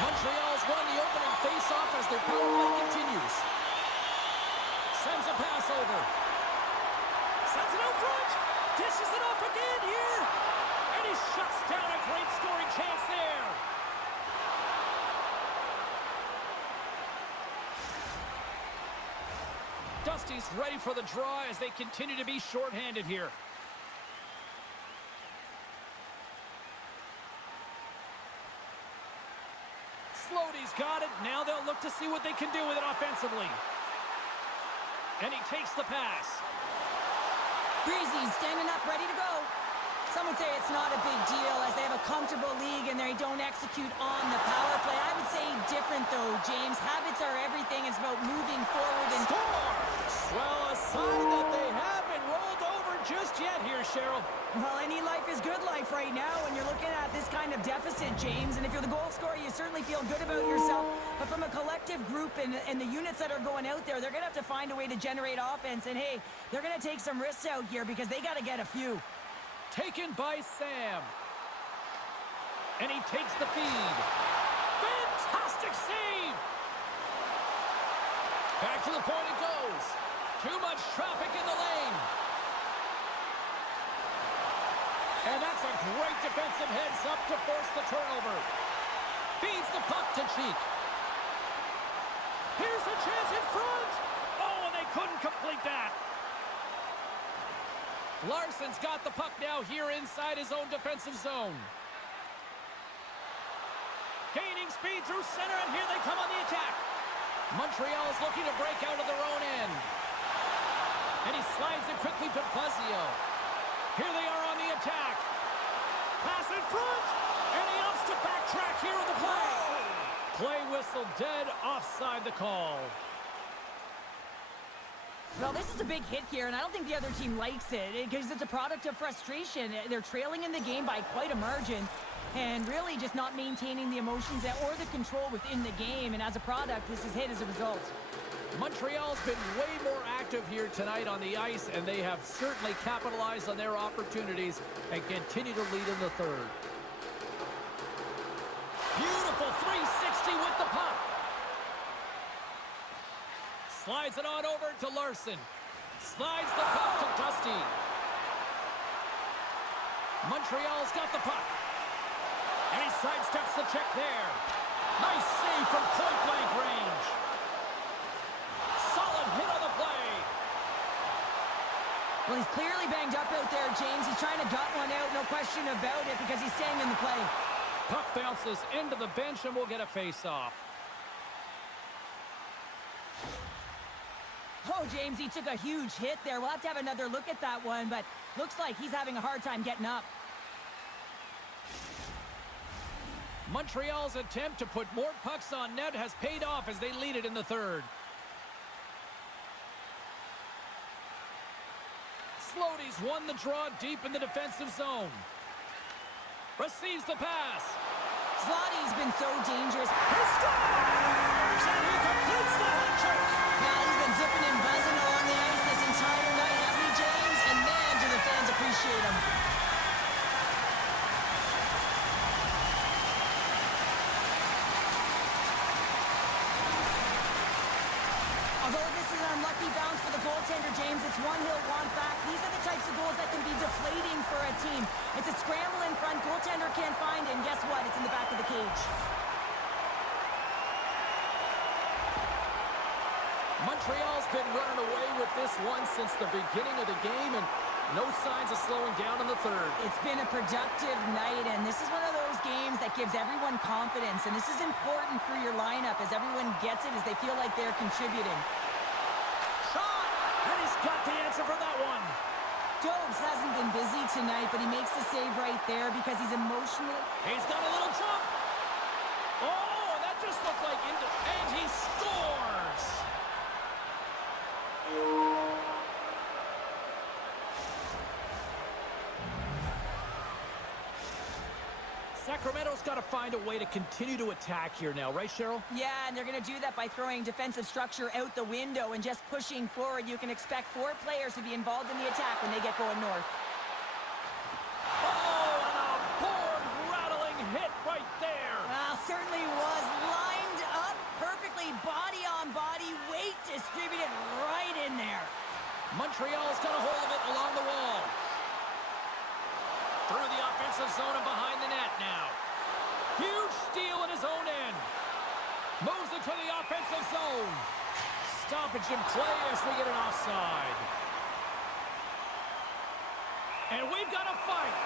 Montreal's won the opening face-off as their power play continues. Sends a pass over. Sends it out front. Dishes it off again here. And he shuts down a great scoring chance there. Dusty's ready for the draw as they continue to be shorthanded here. Slodies got it. Now they'll look to see what they can do with it offensively. And he takes the pass. Breezy standing up, ready to go. Some would say it's not a big deal as they have a comfortable league and they don't execute on the power play. I would say different though, James. Habits are everything. It's about moving forward and... Scores! Well, a sign that they haven't rolled over just yet here, Cheryl. Well, any life is good life right now when you're looking at this kind of deficit, James. And if you're the goal scorer, you certainly feel good about yourself. But from a collective group and the units that are going out there, they're going to have to find a way to generate offense. And, hey, they're going to take some risks out here because they got to get a few. Taken by Sam. And he takes the feed. Fantastic save! Back to the point it goes. Too much traffic in the lane. And that's a great defensive heads-up to force the turnover. Feeds the puck to Cheek. Here's a chance in front. Oh, and they couldn't complete that. Larson's got the puck now here inside his own defensive zone. Gaining speed through center, and here they come on the attack. Montreal's looking to break out of their own end. And he slides it quickly to Buzzio. Here they are on the attack. Pass in front. And he opts to backtrack here on the play. Play whistle dead, offside the call. Well, this is a big hit here, and I don't think the other team likes it because it's a product of frustration. They're trailing in the game by quite a margin and really just not maintaining the emotions or the control within the game. And as a product, this is hit as a result. Montreal's been way more active here tonight on the ice, and they have certainly capitalized on their opportunities and continue to lead in the third. Beautiful 360 with the puck. Slides it on over to Larson. Slides the puck to Dusty. Montreal's got the puck. And he sidesteps the check there. Nice save from point-blank range. Solid hit on the play. Well, he's clearly banged up out there, James. He's trying to gut one out, no question about it, because he's staying in the play. Puck bounces into the bench, and we'll get a face-off. Oh, James, he took a huge hit there. We'll have to have another look at that one, but looks like he's having a hard time getting up. Montreal's attempt to put more pucks on net has paid off as they lead it in the third. Sloty's won the draw deep in the defensive zone. Receives the pass. Sloty's been so dangerous. He scores! And he completes the hat trick! Now he's been zipping and buzzing along the ice this entire night, hasn't he, James? And man, do the fans appreciate him. Although this is an unlucky bounce for the goaltender, James, it's one he'll want back. These are the types of goals that can be deflating for a team. It's a scramble in front, goaltender can't find it, and guess what? It's in the back of the cage. Montreal's been running away with this one since the beginning of the game, and no signs of slowing down in the third. It's been a productive night, and this is one of those games that gives everyone confidence, and this is important for your lineup as everyone gets it, as they feel like they're contributing. Shot! And he's got the answer for that one. Droge hasn't been busy tonight, but he makes the save right there because he's emotional. He's got a little jump. Oh, that just looked like and he scores! Sacramento's got to find a way to continue to attack here now, right, Cheryl? Yeah, and they're going to do that by throwing defensive structure out the window and just pushing forward. You can expect 4 players to be involved in the attack when they get going north. Oh, and a board-rattling hit right there. Well, certainly was lined up perfectly, body on body, weight distributed right in there. Montreal's got a hold of it along the wall. Through the offensive zone and behind the net now. Huge steal in his own end. Moves it to the offensive zone. Stoppage in play as we get an offside. And we've got a fight.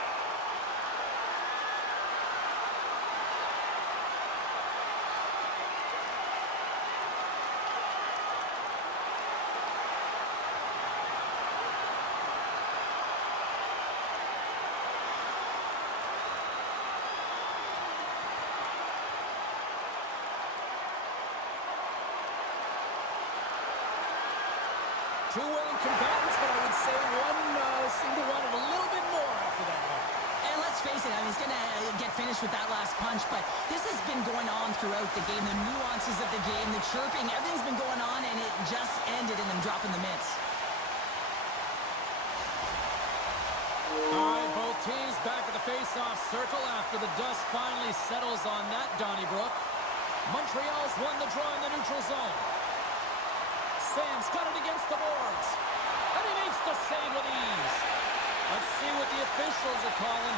Two willing combatants, but I would say one seemed to want it a little bit punch, but this has been going on throughout the game. The nuances of the game, the chirping, everything's been going on, and it just ended in them dropping the mitts. All right, both teams back at the face-off circle after the dust finally settles on that, Donnybrook. Montreal's won the draw in the neutral zone. Sam's got it against the boards. And he makes the save with ease. Let's see what the officials are calling.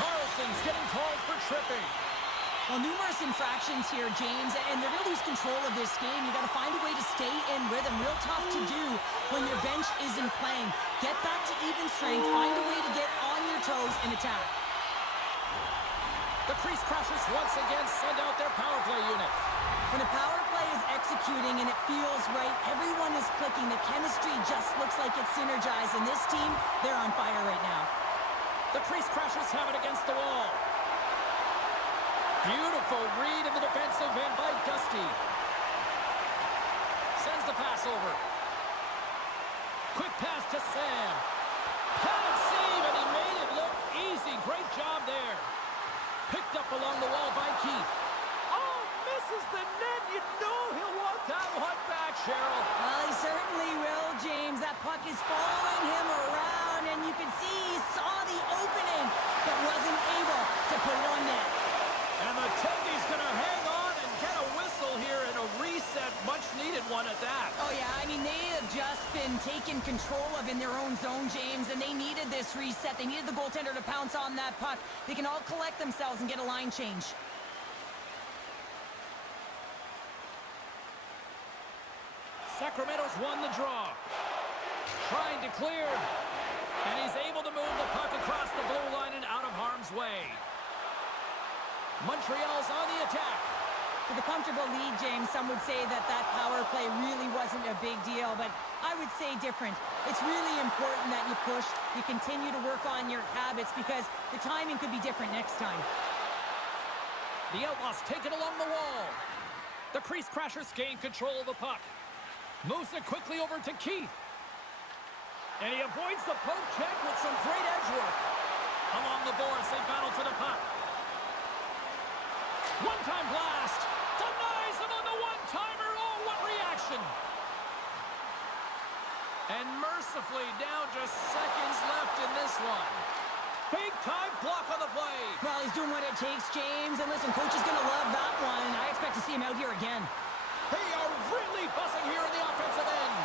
Carlson's getting called for tripping. Well, numerous infractions here, James, and they're going to lose control of this game. You got to find a way to stay in rhythm. Real tough to do when your bench isn't playing. Get back to even strength. Find a way to get on your toes and attack. The crease crashers once again send out their power play unit. When a power play is executing and it feels right, everyone is clicking. The chemistry just looks like it's synergized, and this team, they're on fire right now. The crease crashers have it against the wall. Beautiful read in the defensive end by Dusty. Sends the pass over. Quick pass to Sam. Pad save, and he made it look easy. Great job there. Picked up along the wall by Keith. Oh, misses the net. You know he'll want that one back, Cheryl. Well, he certainly will, James. That puck is following him around, and you can see he saw the opening, but wasn't able to put it on net. And the Tendy's going to hang on and get a whistle here in a reset. Much-needed one at that. Oh, yeah. I mean, they have just been taken control of in their own zone, James, and they needed this reset. They needed the goaltender to pounce on that puck. They can all collect themselves and get a line change. Sacramento's won the draw. Trying to clear. And he's able to move the puck across the blue line and out of harm's way. Montreal's on the attack. With a comfortable lead, James, some would say that that power play really wasn't a big deal, but I would say different. It's really important that you push, you continue to work on your habits, because the timing could be different next time. The Outlaws take it along the wall. The crease crashers gain control of the puck. Moves it quickly over to Keith. And he avoids the poke check with some great edge work. Along the boards, they battle for the puck. One-time blast. Denies him on the one-timer. Oh, what reaction. And mercifully down just seconds left in this one. Big-time block on the play. Well, he's doing what it takes, James. And listen, coach is going to love that one. I expect to see him out here again. They are really buzzing here in the offensive end.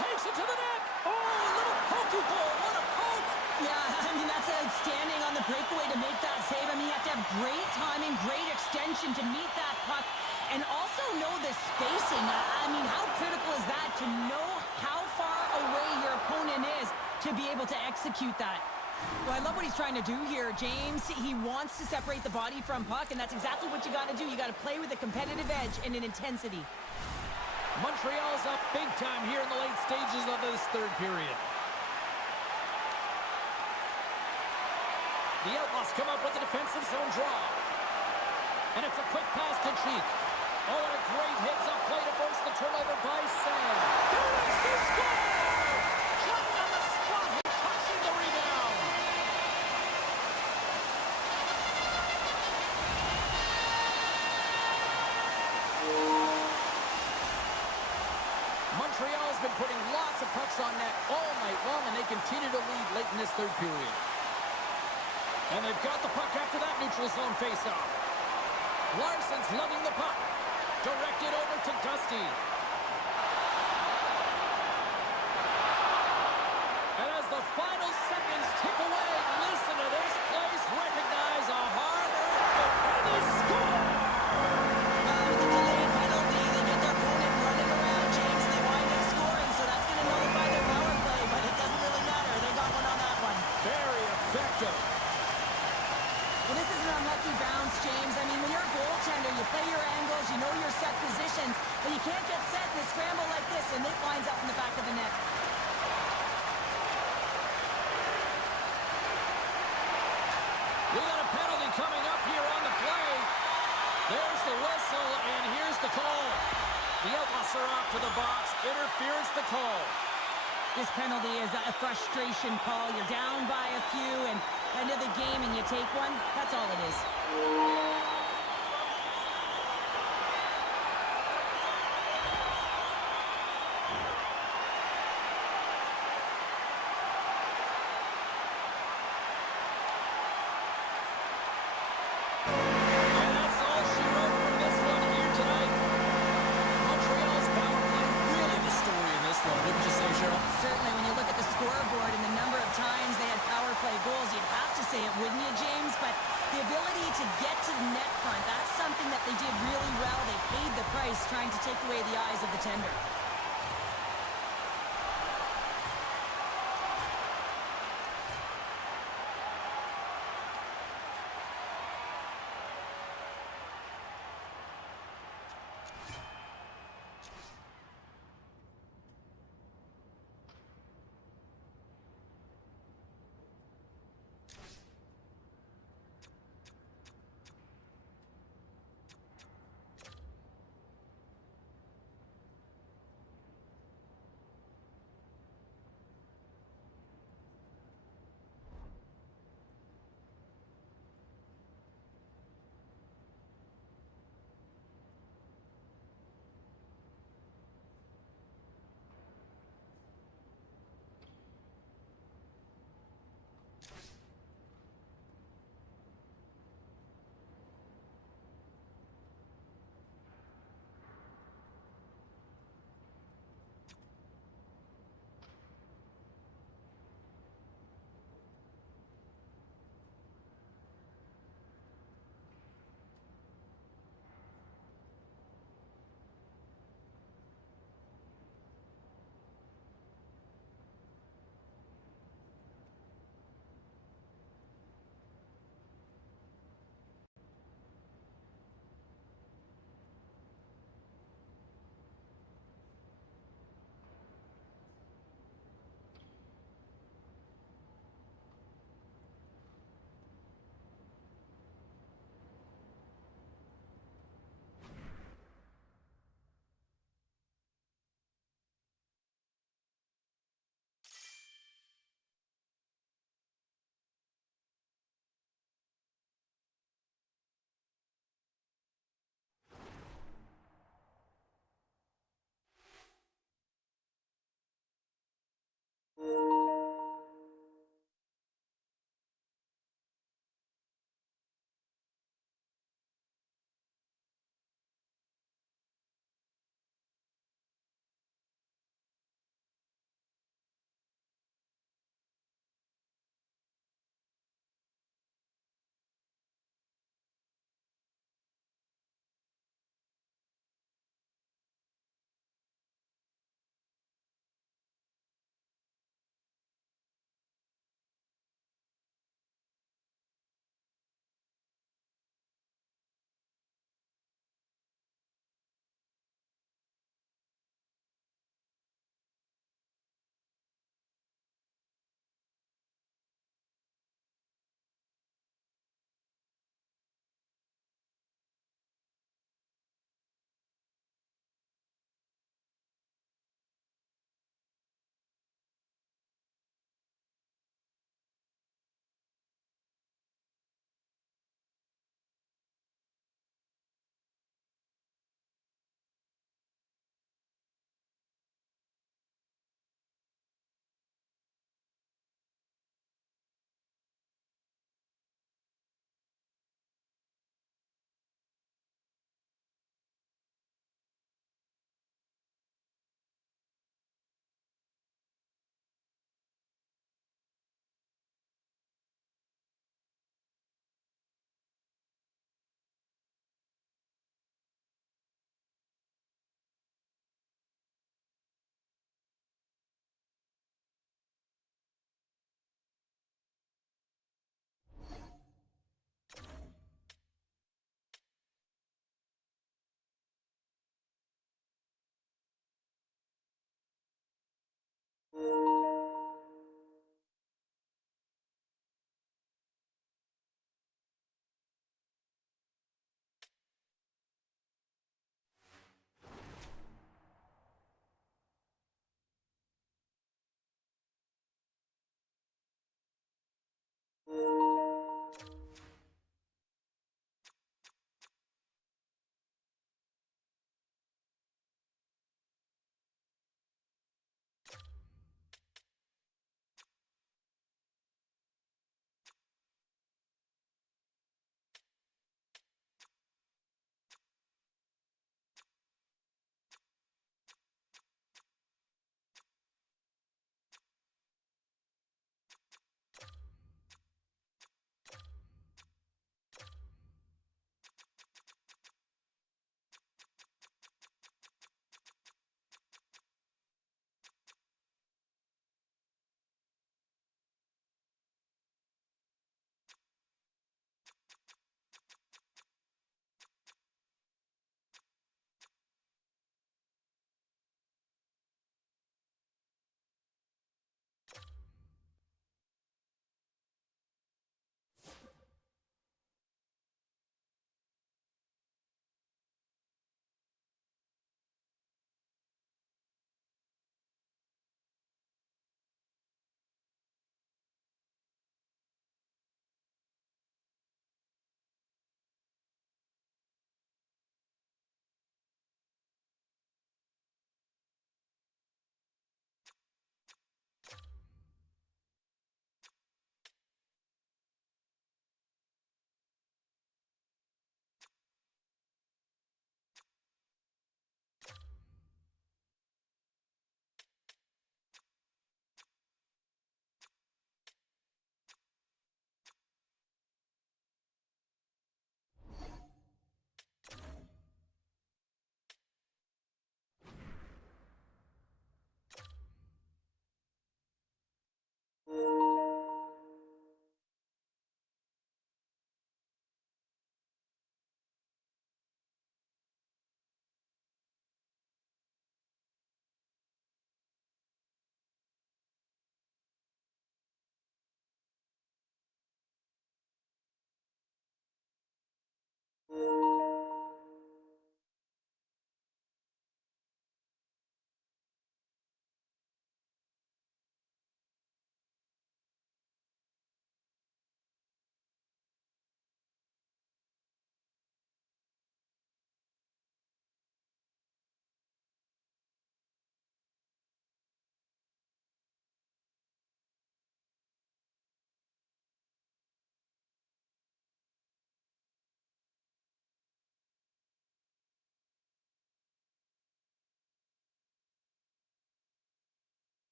Takes it to the net. Oh, a little pokey ball. What a poke. Yeah, I mean, that's outstanding on the breakaway to make that save. I mean, you have to have great timing, great extension to meet that puck, and also know the spacing. I mean, how critical is that to know how far away your opponent is to be able to execute that? Well, I love what he's trying to do here, James. He wants to separate the body from puck, and that's exactly what you got to do. You got to play with a competitive edge and an intensity. Montreal's up big time here in the late stages of this third period. The Outlaws come up with a defensive zone draw. And it's a quick pass to Cheek. Oh, and a great heads-up play to force the turnover by Sam. There is the score! Shot on the spot, he tucks in the rebound. Montreal's been putting lots of pucks on net all night long, and they continue to lead late in this third period. And they've got the puck after that neutral zone faceoff. Larson's lugging the puck. Directed over to Dusty. And as the final seconds tick away, listen to this place recognize a hard-earned goal. And they score! With the delayed penalty, they get their opponent running around, James, and they wind up scoring, so that's going to nullify their power play, but it doesn't really matter. They got one on that one. Very effective. Well, this is an unlucky bounce, James. I mean, when you're a goaltender, you play your angles, you know your set positions, but you can't get set in a scramble like this, and it winds up in the back of the net. We got a penalty coming up here on the play. There's the whistle, and here's the call. The Outlaws are off to the box. Interference the call. This penalty is a frustration call. You're down by a few, and end of the game, and you take one. That's all it is. And that's all she wrote from this one here tonight. Montreal's power play really the story in this one, wouldn't you say, Cheryl? Certainly, when you look at the scoreboard and the number of times they had power play goals, you'd have to say it, wouldn't you, James? But the ability to get to the net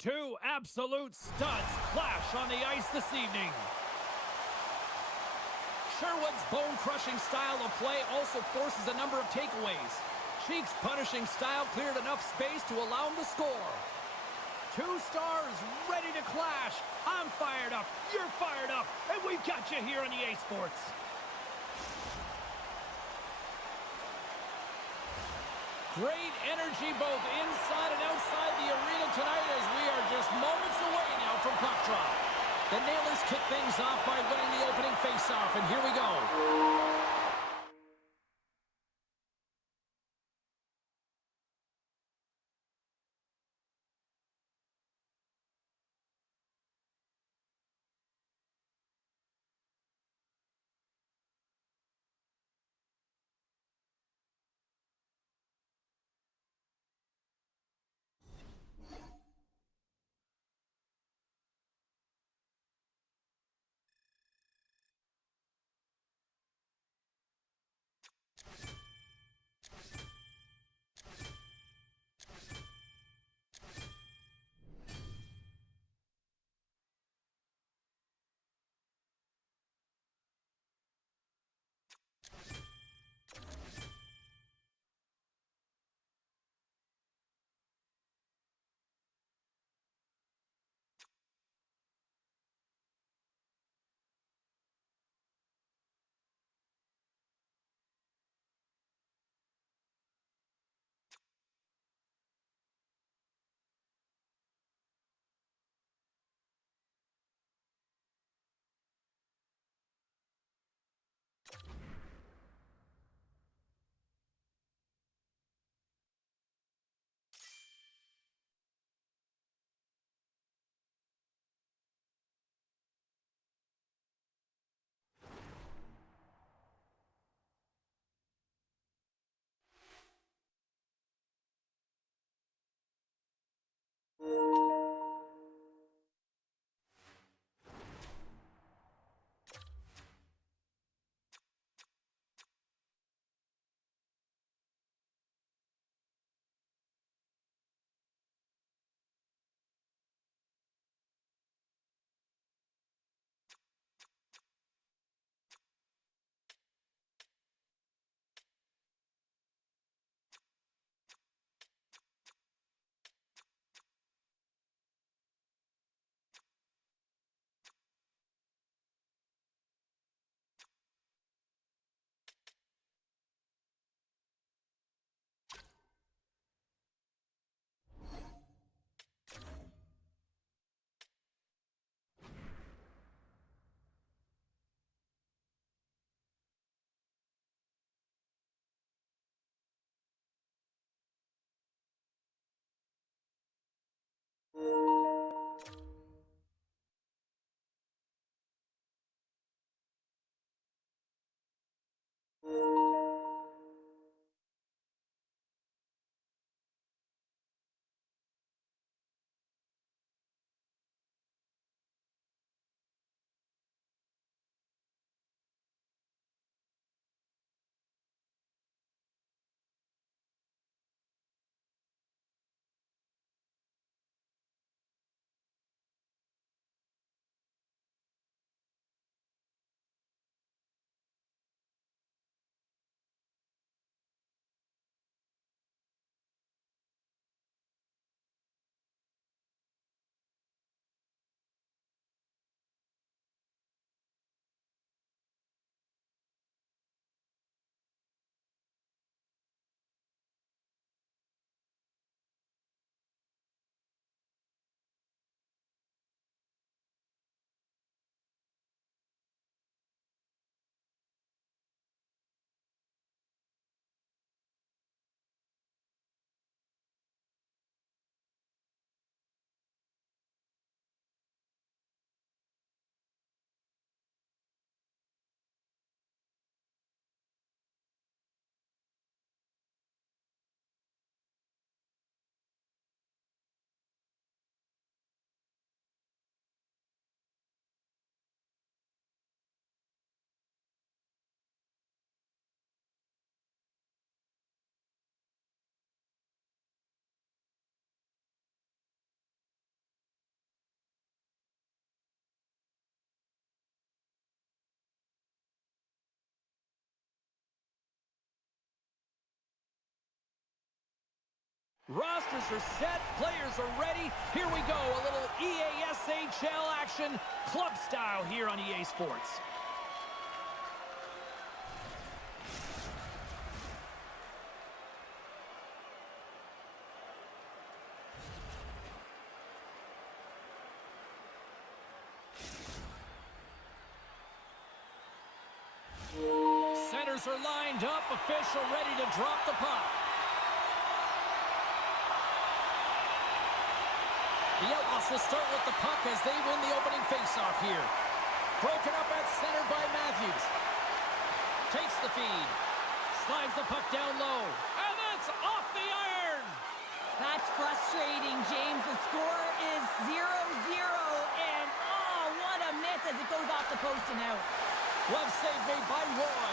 Two absolute studs clash on the ice this evening. Sherwood's bone-crushing style of play also forces a number of takeaways. Cheek's punishing style cleared enough space to allow him to score. Two stars ready to clash. I'm fired up, you're fired up, and we've got you here on EA Sports. Great energy both inside and outside the arena tonight as we are just moments away now from puck drop. The Nailers kick things off by winning the opening faceoff, and here we go. Rosters are set, players are ready. Here we go, a little EASHL action, club style here on EA Sports. Centers are lined up, official ready to drop the puck. The Outlaws will start with the puck as they win the opening faceoff here. Broken up at center by Matthews. Takes the feed. Slides the puck down low. And that's off the iron! That's frustrating, James. The score is 0-0. And, oh, what a miss as it goes off the post and out. Glove save made by Roy.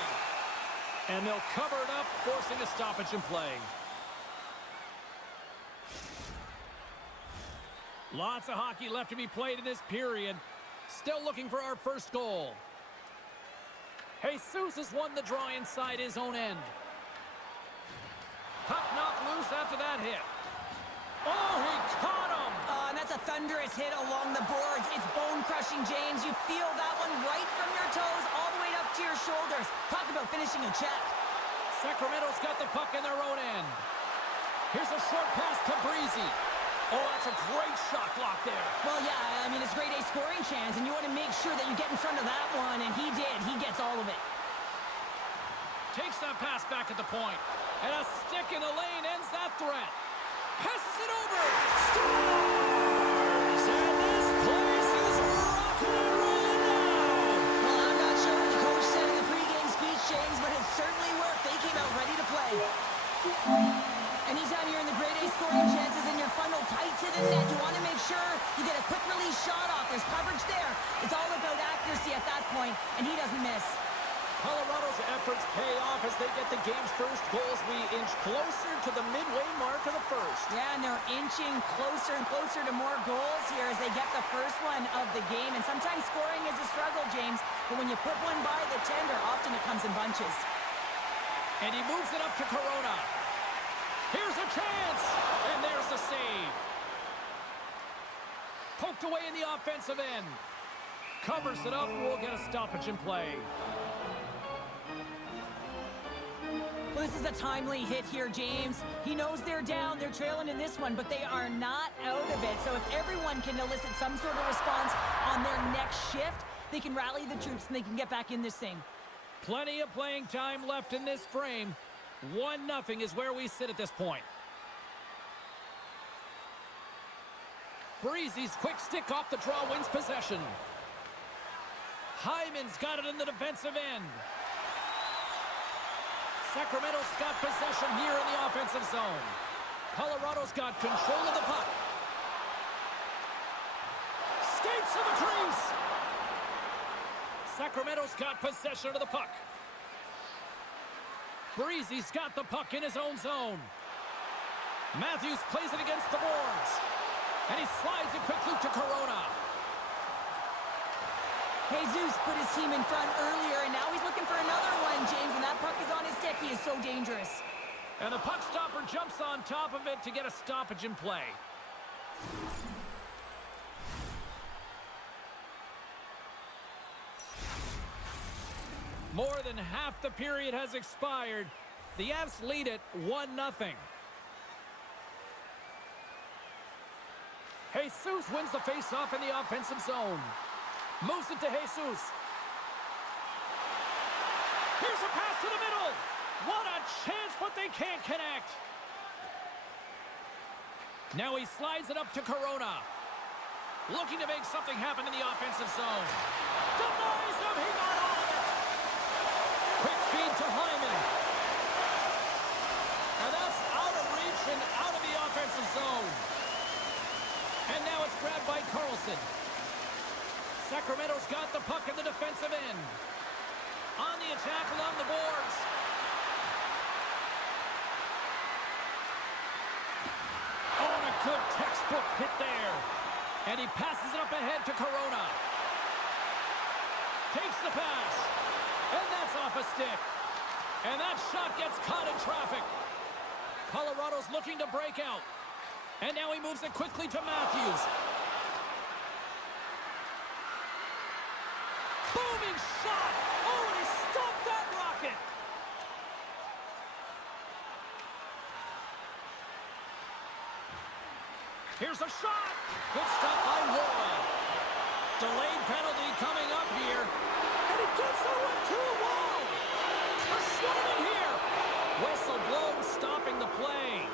And they'll cover it up, forcing a stoppage in play. Lots of hockey left to be played in this period. Still looking for our first goal. Jesus has won the draw inside his own end. Puck knocked loose after that hit. Oh, he caught him! And that's a thunderous hit along the boards. It's bone-crushing, James. You feel that one right from your toes all the way up to your shoulders. Talk about finishing a check. Sacramento's got the puck in their own end. Here's a short pass to Breezy. Oh, that's a great shot block there. Well, yeah, I mean, it's grade A scoring chance, and you want to make sure that you get in front of that one, and he did. He gets all of it. Takes that pass back at the point. And a stick in the lane ends that threat. Passes it over. Scores! And this place is rocking and rolling now. Well, I'm not sure what the coach said in the pregame speech, James, but it certainly worked. They came out ready to play. Anytime you're in the grade A scoring chances and your funnel tight to the net, you want to make sure you get a quick release shot off. There's coverage there. It's all about accuracy at that point, and he doesn't miss. Colorado's efforts pay off as they get the game's first goals. We inch closer to the midway mark of the first. Yeah, and they're inching closer and closer to more goals here as they get the first one of the game. And sometimes scoring is a struggle, James, but when you put one by the tender, often it comes in bunches. And he moves it up to Corona. Here's a chance, and there's the save. Poked away in the offensive end. Covers it up, we'll get a stoppage in play. Well, this is a timely hit here, James. He knows they're down, they're trailing in this one, but they are not out of it. So if everyone can elicit some sort of response on their next shift, they can rally the troops and they can get back in this thing. Plenty of playing time left in this frame. 1-0 is where we sit at this point. Breezy's quick stick off the draw wins possession. Hyman's got it in the defensive end. Sacramento's got possession here in the offensive zone. Colorado's got control of the puck. Skates to the crease. Sacramento's got possession of the puck. Breezy's got the puck in his own zone. Matthews plays it against the boards. And he slides a quick loop to Corona. Jesus put his team in front earlier, and now he's looking for another one, James. When that puck is on his stick, he is so dangerous. And the puck stopper jumps on top of it to get a stoppage in play. More than half the period has expired. The Avs lead it 1-0. Jesus wins the faceoff in the offensive zone. Moves it to Jesus. Here's a pass to the middle. What a chance, but they can't connect. Now he slides it up to Corona. Looking to make something happen in the offensive zone. Denies him, he got all of it. Quick feed to Hyman. And that's out of reach and out of the offensive zone. And now it's grabbed by Carlson. Sacramento's got the puck in the defensive end. On the attack along the boards. Oh, and a good textbook hit there. And he passes it up ahead to Corona. Takes the pass. And that's off a stick. And that shot gets caught in traffic. Colorado's looking to break out. And now he moves it quickly to Matthews. Booming shot! Oh, and he stopped that rocket! Here's a shot! Good stop by Roy. Delayed penalty coming up here. And he gets that one to the wall! A shot in here! Whistle blown, stopping the play.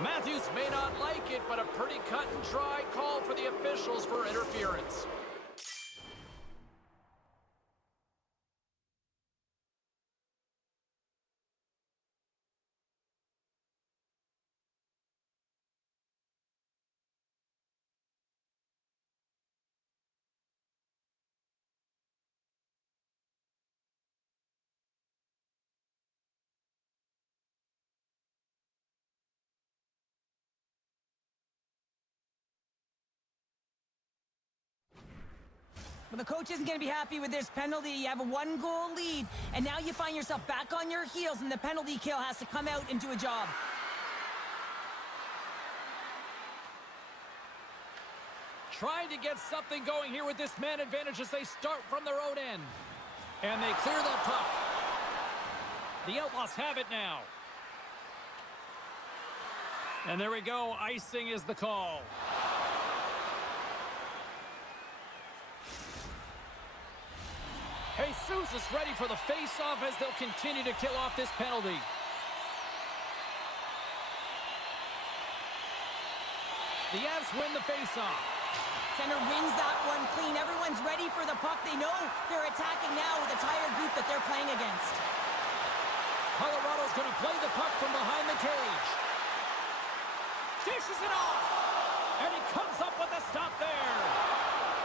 Matthews may not like it, but a pretty cut-and-dry call for the officials for interference. Well, the coach isn't going to be happy with this penalty. You have a 1-goal lead, and now you find yourself back on your heels, and the penalty kill has to come out and do a job. Trying to get something going here with this man advantage as they start from their own end. And they clear that puck. The Outlaws have it now. And there we go. Icing is the call. Jesus is ready for the face-off as they'll continue to kill off this penalty. The Avs win the face-off. Center wins that one clean. Everyone's ready for the puck. They know they're attacking now with a tired group that they're playing against. Colorado's going to play the puck from behind the cage. Dishes it off. And he comes up with a stop there.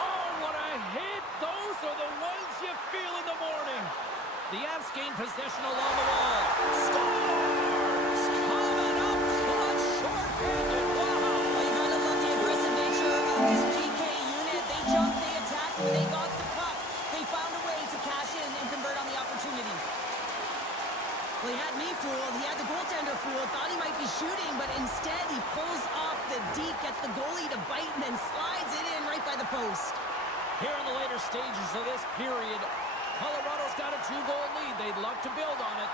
Oh, what a hit. Those are the ones you feel in the morning. The Avs gain possession along the wall. Scores! Coming up clutch, short-handed. Wow! Well, you gotta love the aggressive nature of this PK unit. They jumped, they attacked, they got the puck. They found a way to cash in and convert on the opportunity. Well, he had me fooled. He had the goaltender fooled. Thought he might be shooting, but instead he pulls off the deke, gets the goalie to bite, and then slides it in right by the post. Here in the later stages of this period, Colorado's got a 2-goal lead. They'd love to build on it.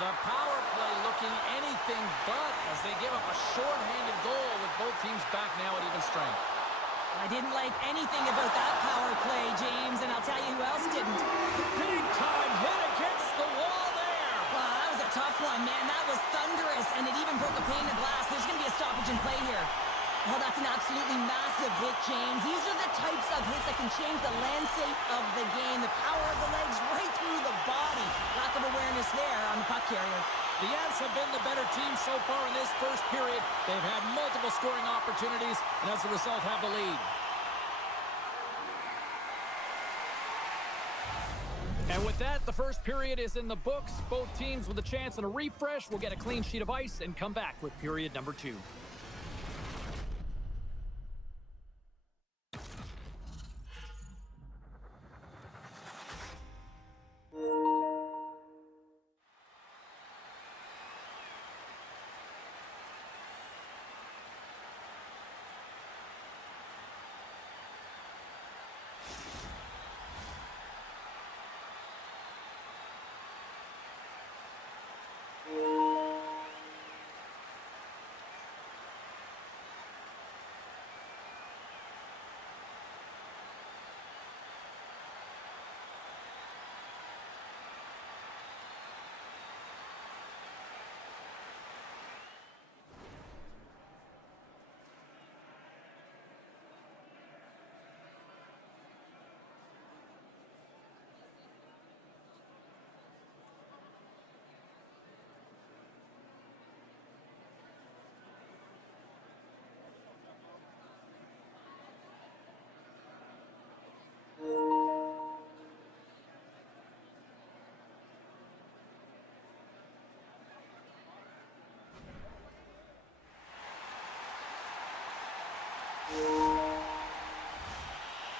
The power play looking anything but as they give up a short-handed goal with both teams back now at even strength. I didn't like anything about that power play, James, and I'll tell you who else didn't. Big time hit against the wall there. Wow, that was a tough one, man. That was thunderous, and it even broke a pane of glass. There's going to be a stoppage in play here. Oh, that's an absolutely massive hit, James. These are the types of hits that can change the landscape of the game. The power of the legs right through the body. Lack of awareness there on the puck carrier. The Avs have been the better team so far in this first period. They've had multiple scoring opportunities, and as a result have the lead. And with that, the first period is in the books. Both teams with a chance and a refresh will get a clean sheet of ice and come back with period number 2.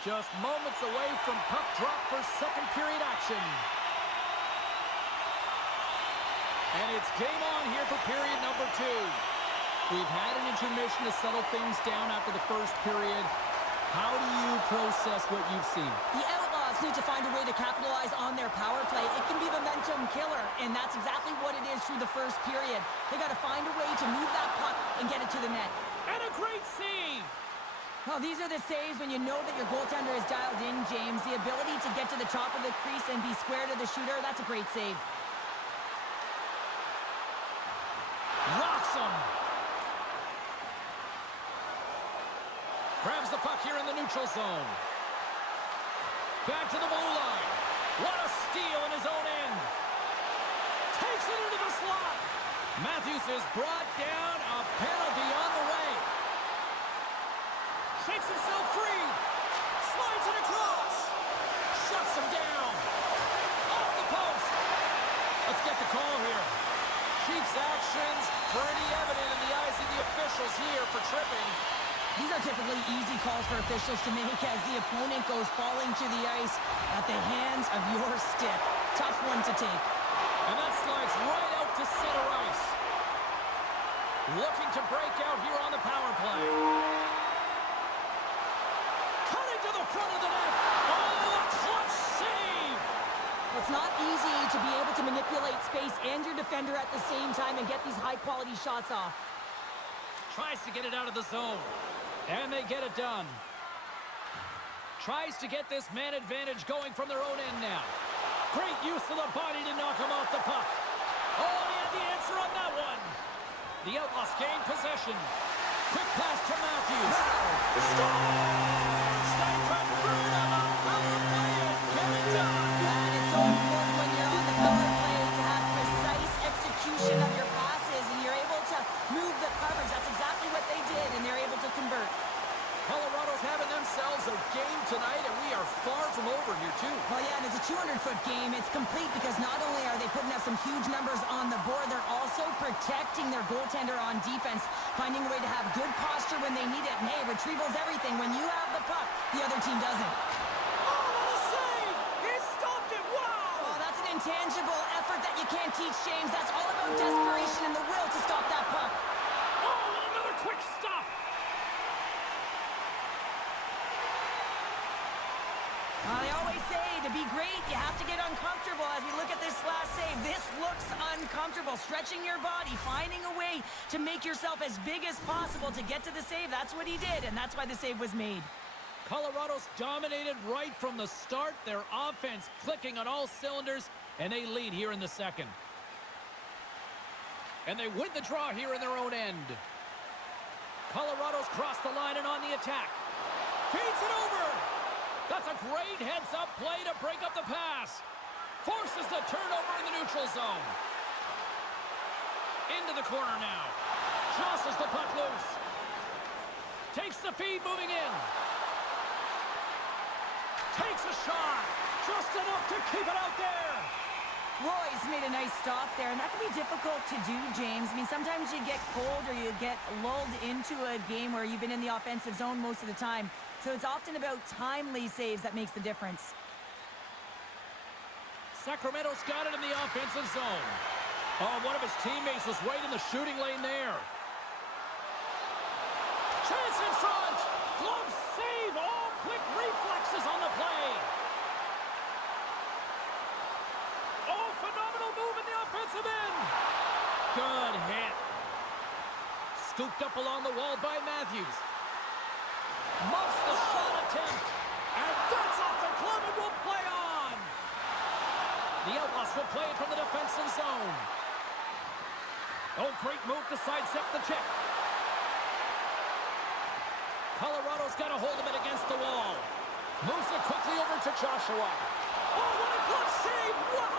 Just moments away from puck drop for second period action. And it's game on here for period number 2. We've had an intermission to settle things down after the first period. How do you process what you've seen? The Outlaws need to find a way to capitalize on their power play. It can be momentum killer, and that's exactly what it is through the first period. They got to find a way to move that puck and get it to the net. And a great save! Well, these are the saves when you know that your goaltender is dialed in, James. The ability to get to the top of the crease and be square to the shooter, that's a great save. Rocks him! Grabs the puck here in the neutral zone. Back to the blue line. What a steal in his own end. Takes it into the slot. Matthews is brought down. A penalty on the way. Shakes himself free. Slides it across. Shuts him down. Off the post. Let's get the call here. Chiefs' actions pretty evident in the eyes of the officials here for tripping. These are typically easy calls for officials to make as the opponent goes falling to the ice at the hands of your stick. Tough one to take. And that slides right out to center ice. Looking to break out here on the power play. Cutting to the front of the net. Oh, a clutch save! It's not easy to be able to manipulate space and your defender at the same time and get these high-quality shots off. Tries to get it out of the zone. And they get it done. Tries to get this man advantage going from their own end now. Great use of the body to knock him off the puck. Oh, he had the answer on that one. The Outlaws gain possession. Quick pass to Matthews. Steinfeld through to the power play and get it done. And it's so important when you're on the power play to have precise execution of your passes and you're able to move the coverage. That's exactly what they did, and they're able to convert. Colorado's having themselves a game tonight, and we are far from over here, too. Well, yeah, and it's a 200-foot game. It's complete because not only are they putting up some huge numbers on the board, they're also protecting their goaltender on defense, finding a way to have good posture when they need it. And, hey, retrieval's everything. When you have the puck, the other team doesn't. Oh, what a save! He stopped it! Wow! Oh, that's an intangible effort that you can't teach, James. That's all about desperation and the will to stop that puck. Oh, and another quick stop! They always say to be great, you have to get uncomfortable. As we look at this last save, this looks uncomfortable. Stretching your body, finding a way to make yourself as big as possible to get to the save. That's what he did, and that's why the save was made. Colorado's dominated right from the start. Their offense clicking on all cylinders, and they lead here in the second. And they win the draw here in their own end. Colorado's crossed the line and on the attack. Feeds it over! That's a great heads-up play to break up the pass. Forces the turnover in the neutral zone. Into the corner now. Jostles the puck loose. Takes the feed moving in. Takes a shot. Just enough to keep it out there. Roy's made a nice stop there, and that can be difficult to do, James. I mean, sometimes you get cold or you get lulled into a game where you've been in the offensive zone most of the time. So it's often about timely saves that makes the difference. Sacramento's got it in the offensive zone. Oh, one of his teammates was right in the shooting lane there. Chance in front. Glove save. All quick reflexes on the play. Oh, phenomenal move in the offensive end. Good hit. Scooped up along the wall by Matthews. Muffs the shot attempt. And that's off the glove and will play on. The Outlaws will play it from the defensive zone. Oh, great move to sidestep the check. Colorado's got a hold of it against the wall. Moves it quickly over to Joshua. Oh, what a glove save! Wow!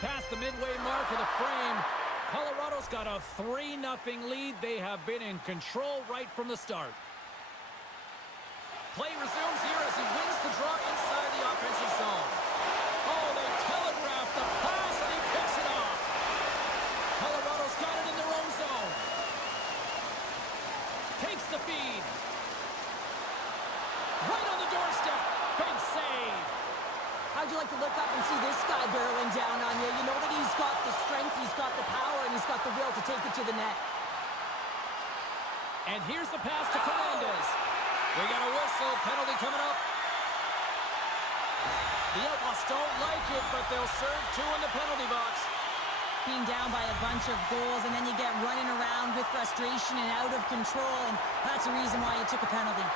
Past the midway mark of the frame, Colorado's got a 3-0 lead. They have been in control right from the start. Play resumes here as he wins the draw inside the offensive zone. Oh, they telegraphed the pass and he picks it off. Colorado's got it in their own zone. lift it to the net. And here's the pass to Fernandez. We got a whistle. Penalty coming up. The Outlaws don't like it, but they'll serve 2 in the penalty box. Being down by a bunch of goals, and then you get running around with frustration and out of control, and that's the reason why you took a penalty.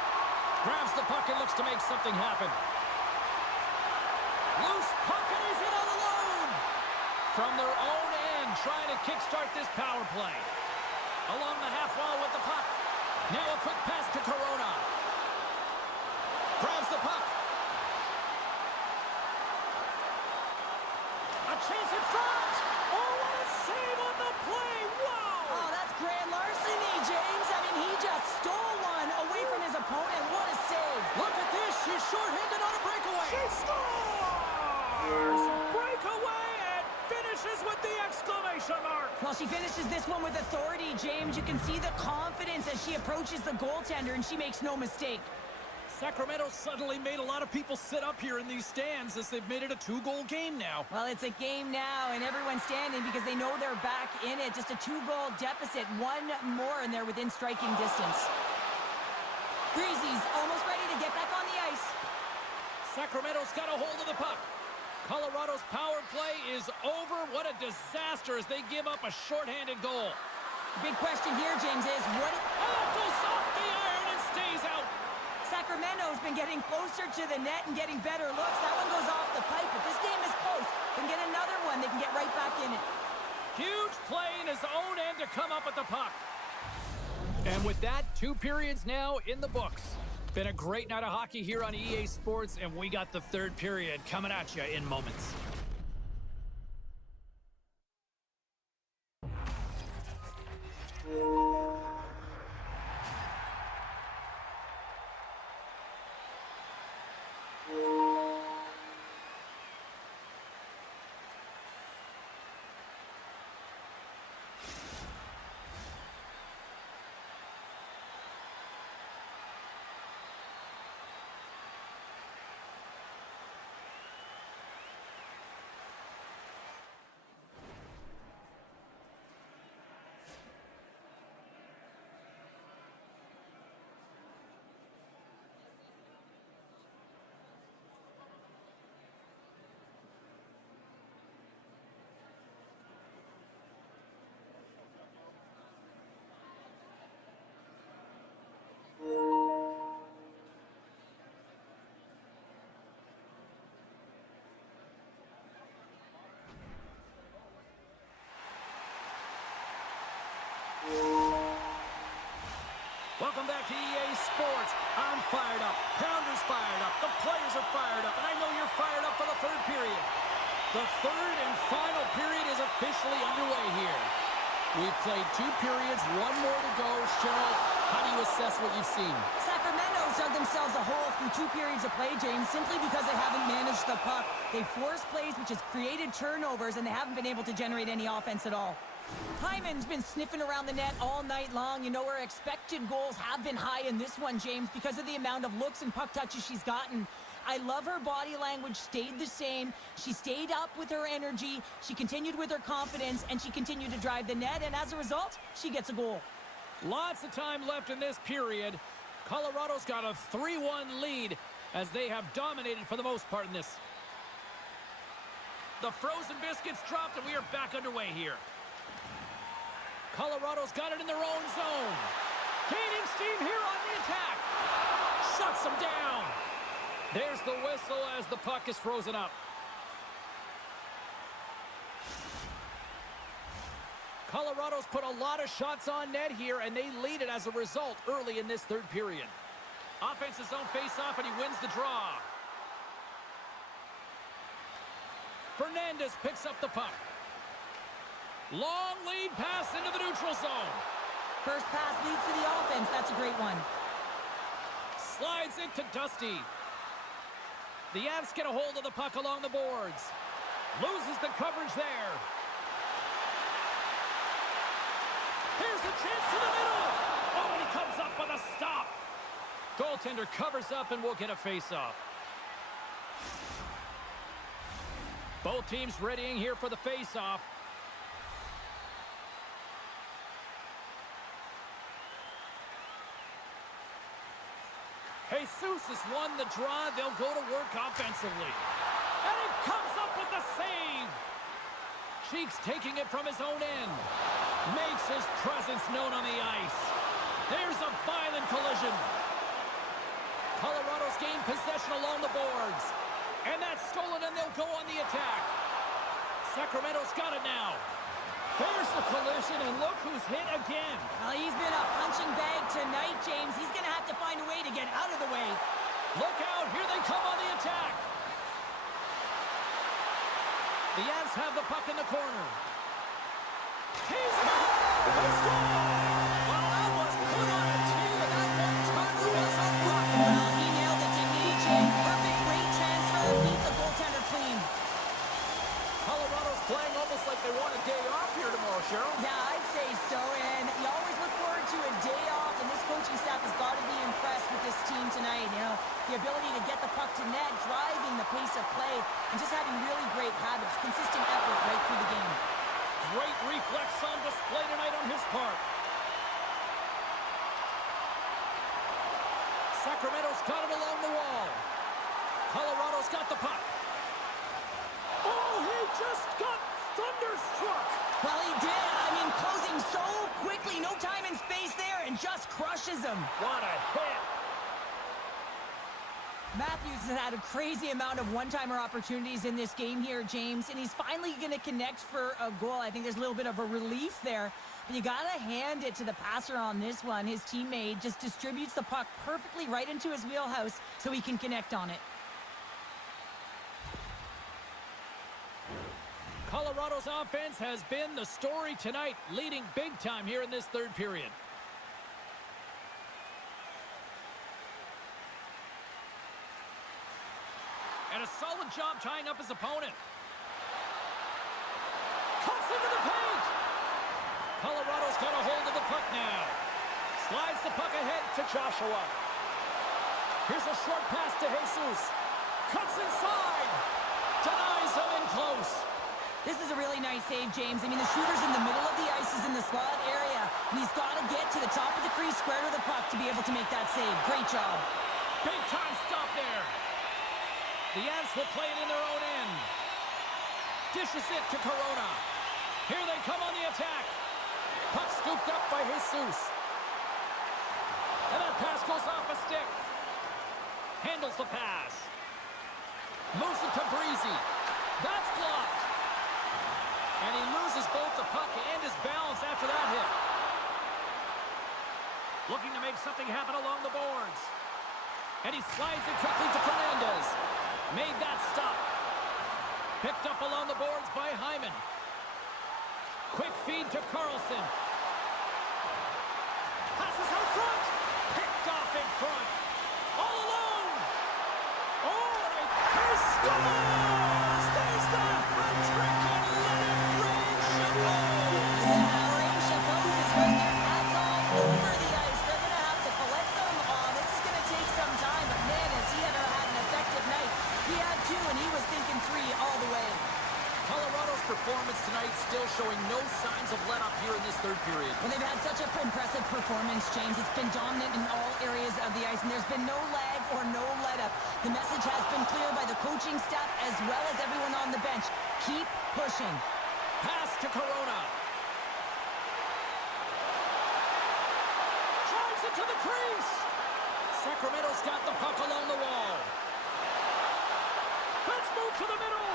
Grabs the puck and looks to make something happen. Loose puck and he's in all alone. From their own end, trying to kickstart this power play. Along the half wall with the puck. Now a quick pass to Corona. Grabs the puck. A chance in front. Oh, what a save on the play. Wow. Oh, that's grand larceny, James. I mean, he just stole one away from his opponent. What a save. Look at this. She's shorthanded on a breakaway. She scores! Breakaway and finishes with the exclamation mark. Well, she finishes this one with authority, James. You can see the confidence as she approaches the goaltender, and she makes no mistake. Sacramento suddenly made a lot of people sit up here in these stands as they've made it a 2-goal game now. Well, it's a game now, and everyone's standing because they know they're back in it. Just a 2-goal deficit. One more, and they're within striking distance. Breezy's almost ready to get back on the ice. Sacramento's got a hold of the puck. Colorado's power play is over. What a disaster as they give up a shorthanded goal. Big question here, James, is what... Oh, that goes off the iron and stays out. Sacramento's been getting closer to the net and getting better looks. That one goes off the pipe, but this game is close. They can get another one. They can get right back in it. Huge play in his own end to come up with the puck. And with that, 2 periods now in the books. Been a great night of hockey here on EA Sports, and we got the 3rd period coming at you in moments. Welcome back to EA Sports. I'm fired up. Pounder's fired up. The players are fired up. And I know you're fired up for the 3rd period. The 3rd and final period is officially underway here. We've played 2 periods, 1 more to go. Cheryl, how do you assess what you've seen? Sacramento's dug themselves a hole through 2 periods of play, James, simply because they haven't managed the puck. They forced plays, which has created turnovers, and they haven't been able to generate any offense at all. Hyman's been sniffing around the net all night long. You know, her expected goals have been high in this one, James, because of the amount of looks and puck touches she's gotten. I love her body language stayed the same. She stayed up with her energy. She continued with her confidence, and she continued to drive the net, and as a result, she gets a goal. Lots of time left in this period. Colorado's got a 3-1 lead as they have dominated for the most part in this. The frozen biscuits dropped, and we are back underway here. Colorado's got it in their own zone. Gaining steam here on the attack. Shuts them down. There's the whistle as the puck is frozen up. Colorado's put a lot of shots on net here, and they lead it as a result early in this 3rd period. Offense's zone face-off, and he wins the draw. Fernandez picks up the puck. Long lead pass into the neutral zone. First pass leads to the offense. That's a great one. Slides it to Dusty. The Avs get a hold of the puck along the boards. Loses the coverage there. Here's a chance to the middle. Oh, he comes up with a stop. Goaltender covers up and will get a face-off. Both teams readying here for the face-off. Jesus has won the draw. They'll go to work offensively. And he comes up with the save. Cheeks taking it from his own end. Makes his presence known on the ice. There's a violent collision. Colorado's gained possession along the boards. And that's stolen, and they'll go on the attack. Sacramento's got it now. There's the collision, and look who's hit again. Well, he's been a punching bag tonight, James. He's going to have to find a way to get out of the way. Look out, here they come on the attack. The Avs have the puck in the corner. He's got the score! Well, that was put on a tee, and that one-timer was a rock. Well, he nailed it to EJ. Perfect weight transfer. Beat the goaltender clean. Colorado's playing almost like they want a day off here tomorrow, Cheryl. Yeah, I'd say so, and you always look forward to a day off, and this coaching staff has got to be impressed with this team tonight. You know, the ability to get the puck to net, driving the pace of play, and just having really great habits, consistent effort right through the game. Great reflex on display tonight on his part. Sacramento's got it along the wall. Colorado's got the puck. Oh, he just got thunderstruck. Well, he did. I mean, closing so quickly, no time and space there, and just crushes him. What a hit. Matthews has had a crazy amount of one-timer opportunities in this game here, James, and he's finally going to connect for a goal. I think there's a little bit of a relief there, but you got to hand it to the passer on this one. His teammate just distributes the puck perfectly right into his wheelhouse so he can connect on it. Colorado's offense has been the story tonight, leading big time here in this third period. And a solid job tying up his opponent. Cuts into the paint. Colorado's got a hold of the puck now. Slides the puck ahead to Joshua. Here's a short pass to Jesus. Cuts inside. Denies him in close. This is a really nice save, James. I mean, the shooter's in the middle of the ice, is in the slot area, and he's got to get to the top of the crease, square to the puck to be able to make that save. Great job. Big time stop there. The Avs will play it in their own end. Dishes it to Corona. Here they come on the attack. Puck scooped up by Jesus. And that pass goes off a stick. Handles the pass. Moves it to Breezy. That's blocked. And he loses both the puck and his balance after that hit. Looking to make something happen along the boards. And he slides it quickly to Fernandez. Made that stop. Picked up along the boards by Hyman. Quick feed to Carlson. Passes out front. Picked off in front. All alone. Oh, he scores! There's the hat trick and let it rain Chapeaus. Rain Chapeaus is right there. Hats all over the ice. They're going to have to collect them. This is going to take some time, but man, has he ever had an effective night. He had two, and he was thinking three all the way. Colorado's performance tonight still showing no signs of let-up here in this third period. Well, they've had such an impressive performance, James. It's been dominant in all areas of the ice, and there's been no lag or no let-up. The message has been clear by the coaching staff as well as everyone on the bench. Keep pushing. Pass to Corona. Drives it to the crease. Sacramento's got the puck along the wall. Let's move to the middle.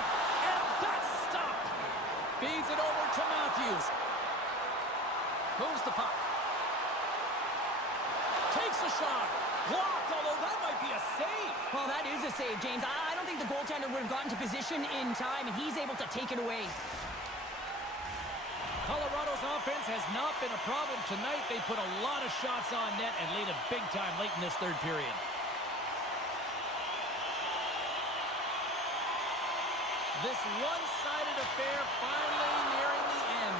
And that's stopped. Feeds it over to Matthews. Moves the puck. Takes a shot. Blocked, although that might be a save. Well, that is a save, James. I don't think the goaltender would have gotten to position in time, and he's able to take it away. Colorado's offense has not been a problem tonight. They put a lot of shots on net and lead it big time late in this third period. This one-sided affair finally nearing the end.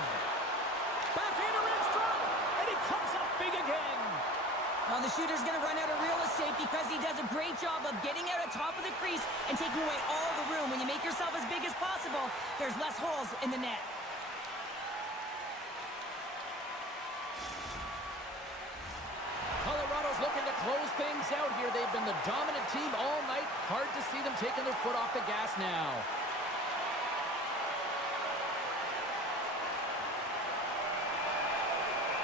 Backhander in front, and he comes up big again. Well, the shooter's going to run out of real estate because he does a great job of getting out on top of the crease and taking away all the room. When you make yourself as big as possible, there's less holes in the net. Colorado's looking to close things out here. They've been the dominant team all night. Hard to see them taking their foot off the gas now.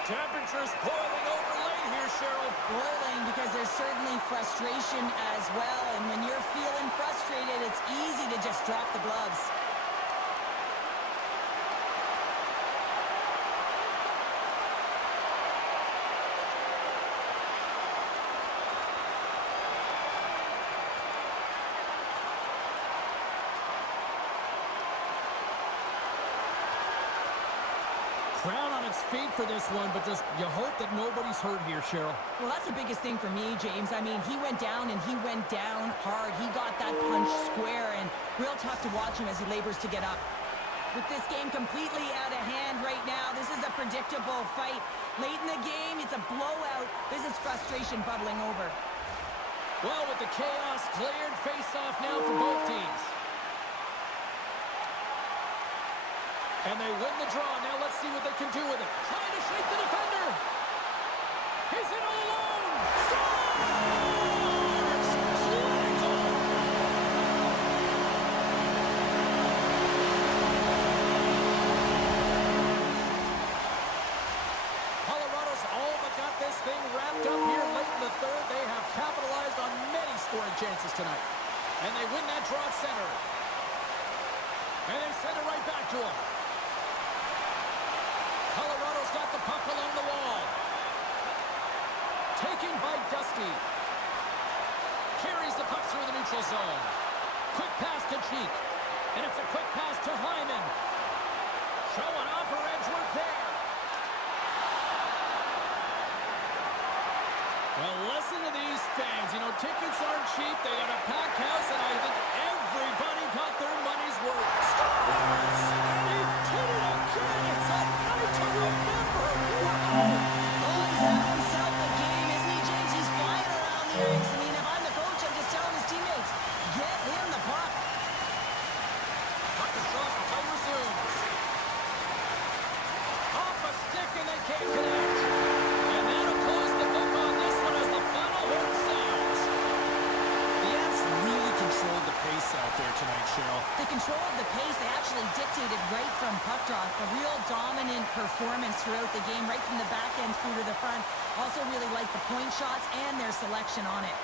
Temperatures boiling over late here, Cheryl. Boiling because there's certainly frustration as well. And when you're feeling frustrated, it's easy to just drop the gloves. Crowd on its feet for this one, but just you hope that nobody's hurt here, Cheryl. Well, that's the biggest thing for me, James. I mean, he went down, and he went down hard. He got that punch square, and real tough to watch him as he labors to get up. With this game completely out of hand right now, this is a predictable fight. Late in the game, it's a blowout. This is frustration bubbling over. Well, with the chaos cleared, face-off now for both teams. And they win the draw. Now let's see what they can do with it. Trying to shake the defender. He's in all alone. Scores! Clinical! Colorado's all but got this thing wrapped up here late in the third. They have capitalized on many scoring chances tonight. And they win that draw at center. And they send it right back to him. Colorado's got the puck along the wall. Taken by Dusty. Carries the puck through the neutral zone. Quick pass to Cheek. And it's a quick pass to Hyman. Showing off for Edgeworth there. Well, listen to these fans. You know, tickets aren't cheap. They got a packed house, and I think everybody got their money's worth. Scores! And he did it again. It's a night to remember. Wow! Oh, he's having himself a game, isn't he, James? He's flying around the ice. I mean, if I'm the coach, I'm just telling his teammates, get him the puck. Puck is dropped. Play resumes. Off a stick, and they can't connect. And that'll close the book on this one as the final horn sounds. The Avs really controlled the pace out there tonight, Cheryl. The control of the pace, they actually dictated right from puck drop. A real dominant performance throughout the game, right from the back end through to the front. Also really liked the point shots and their selection on it.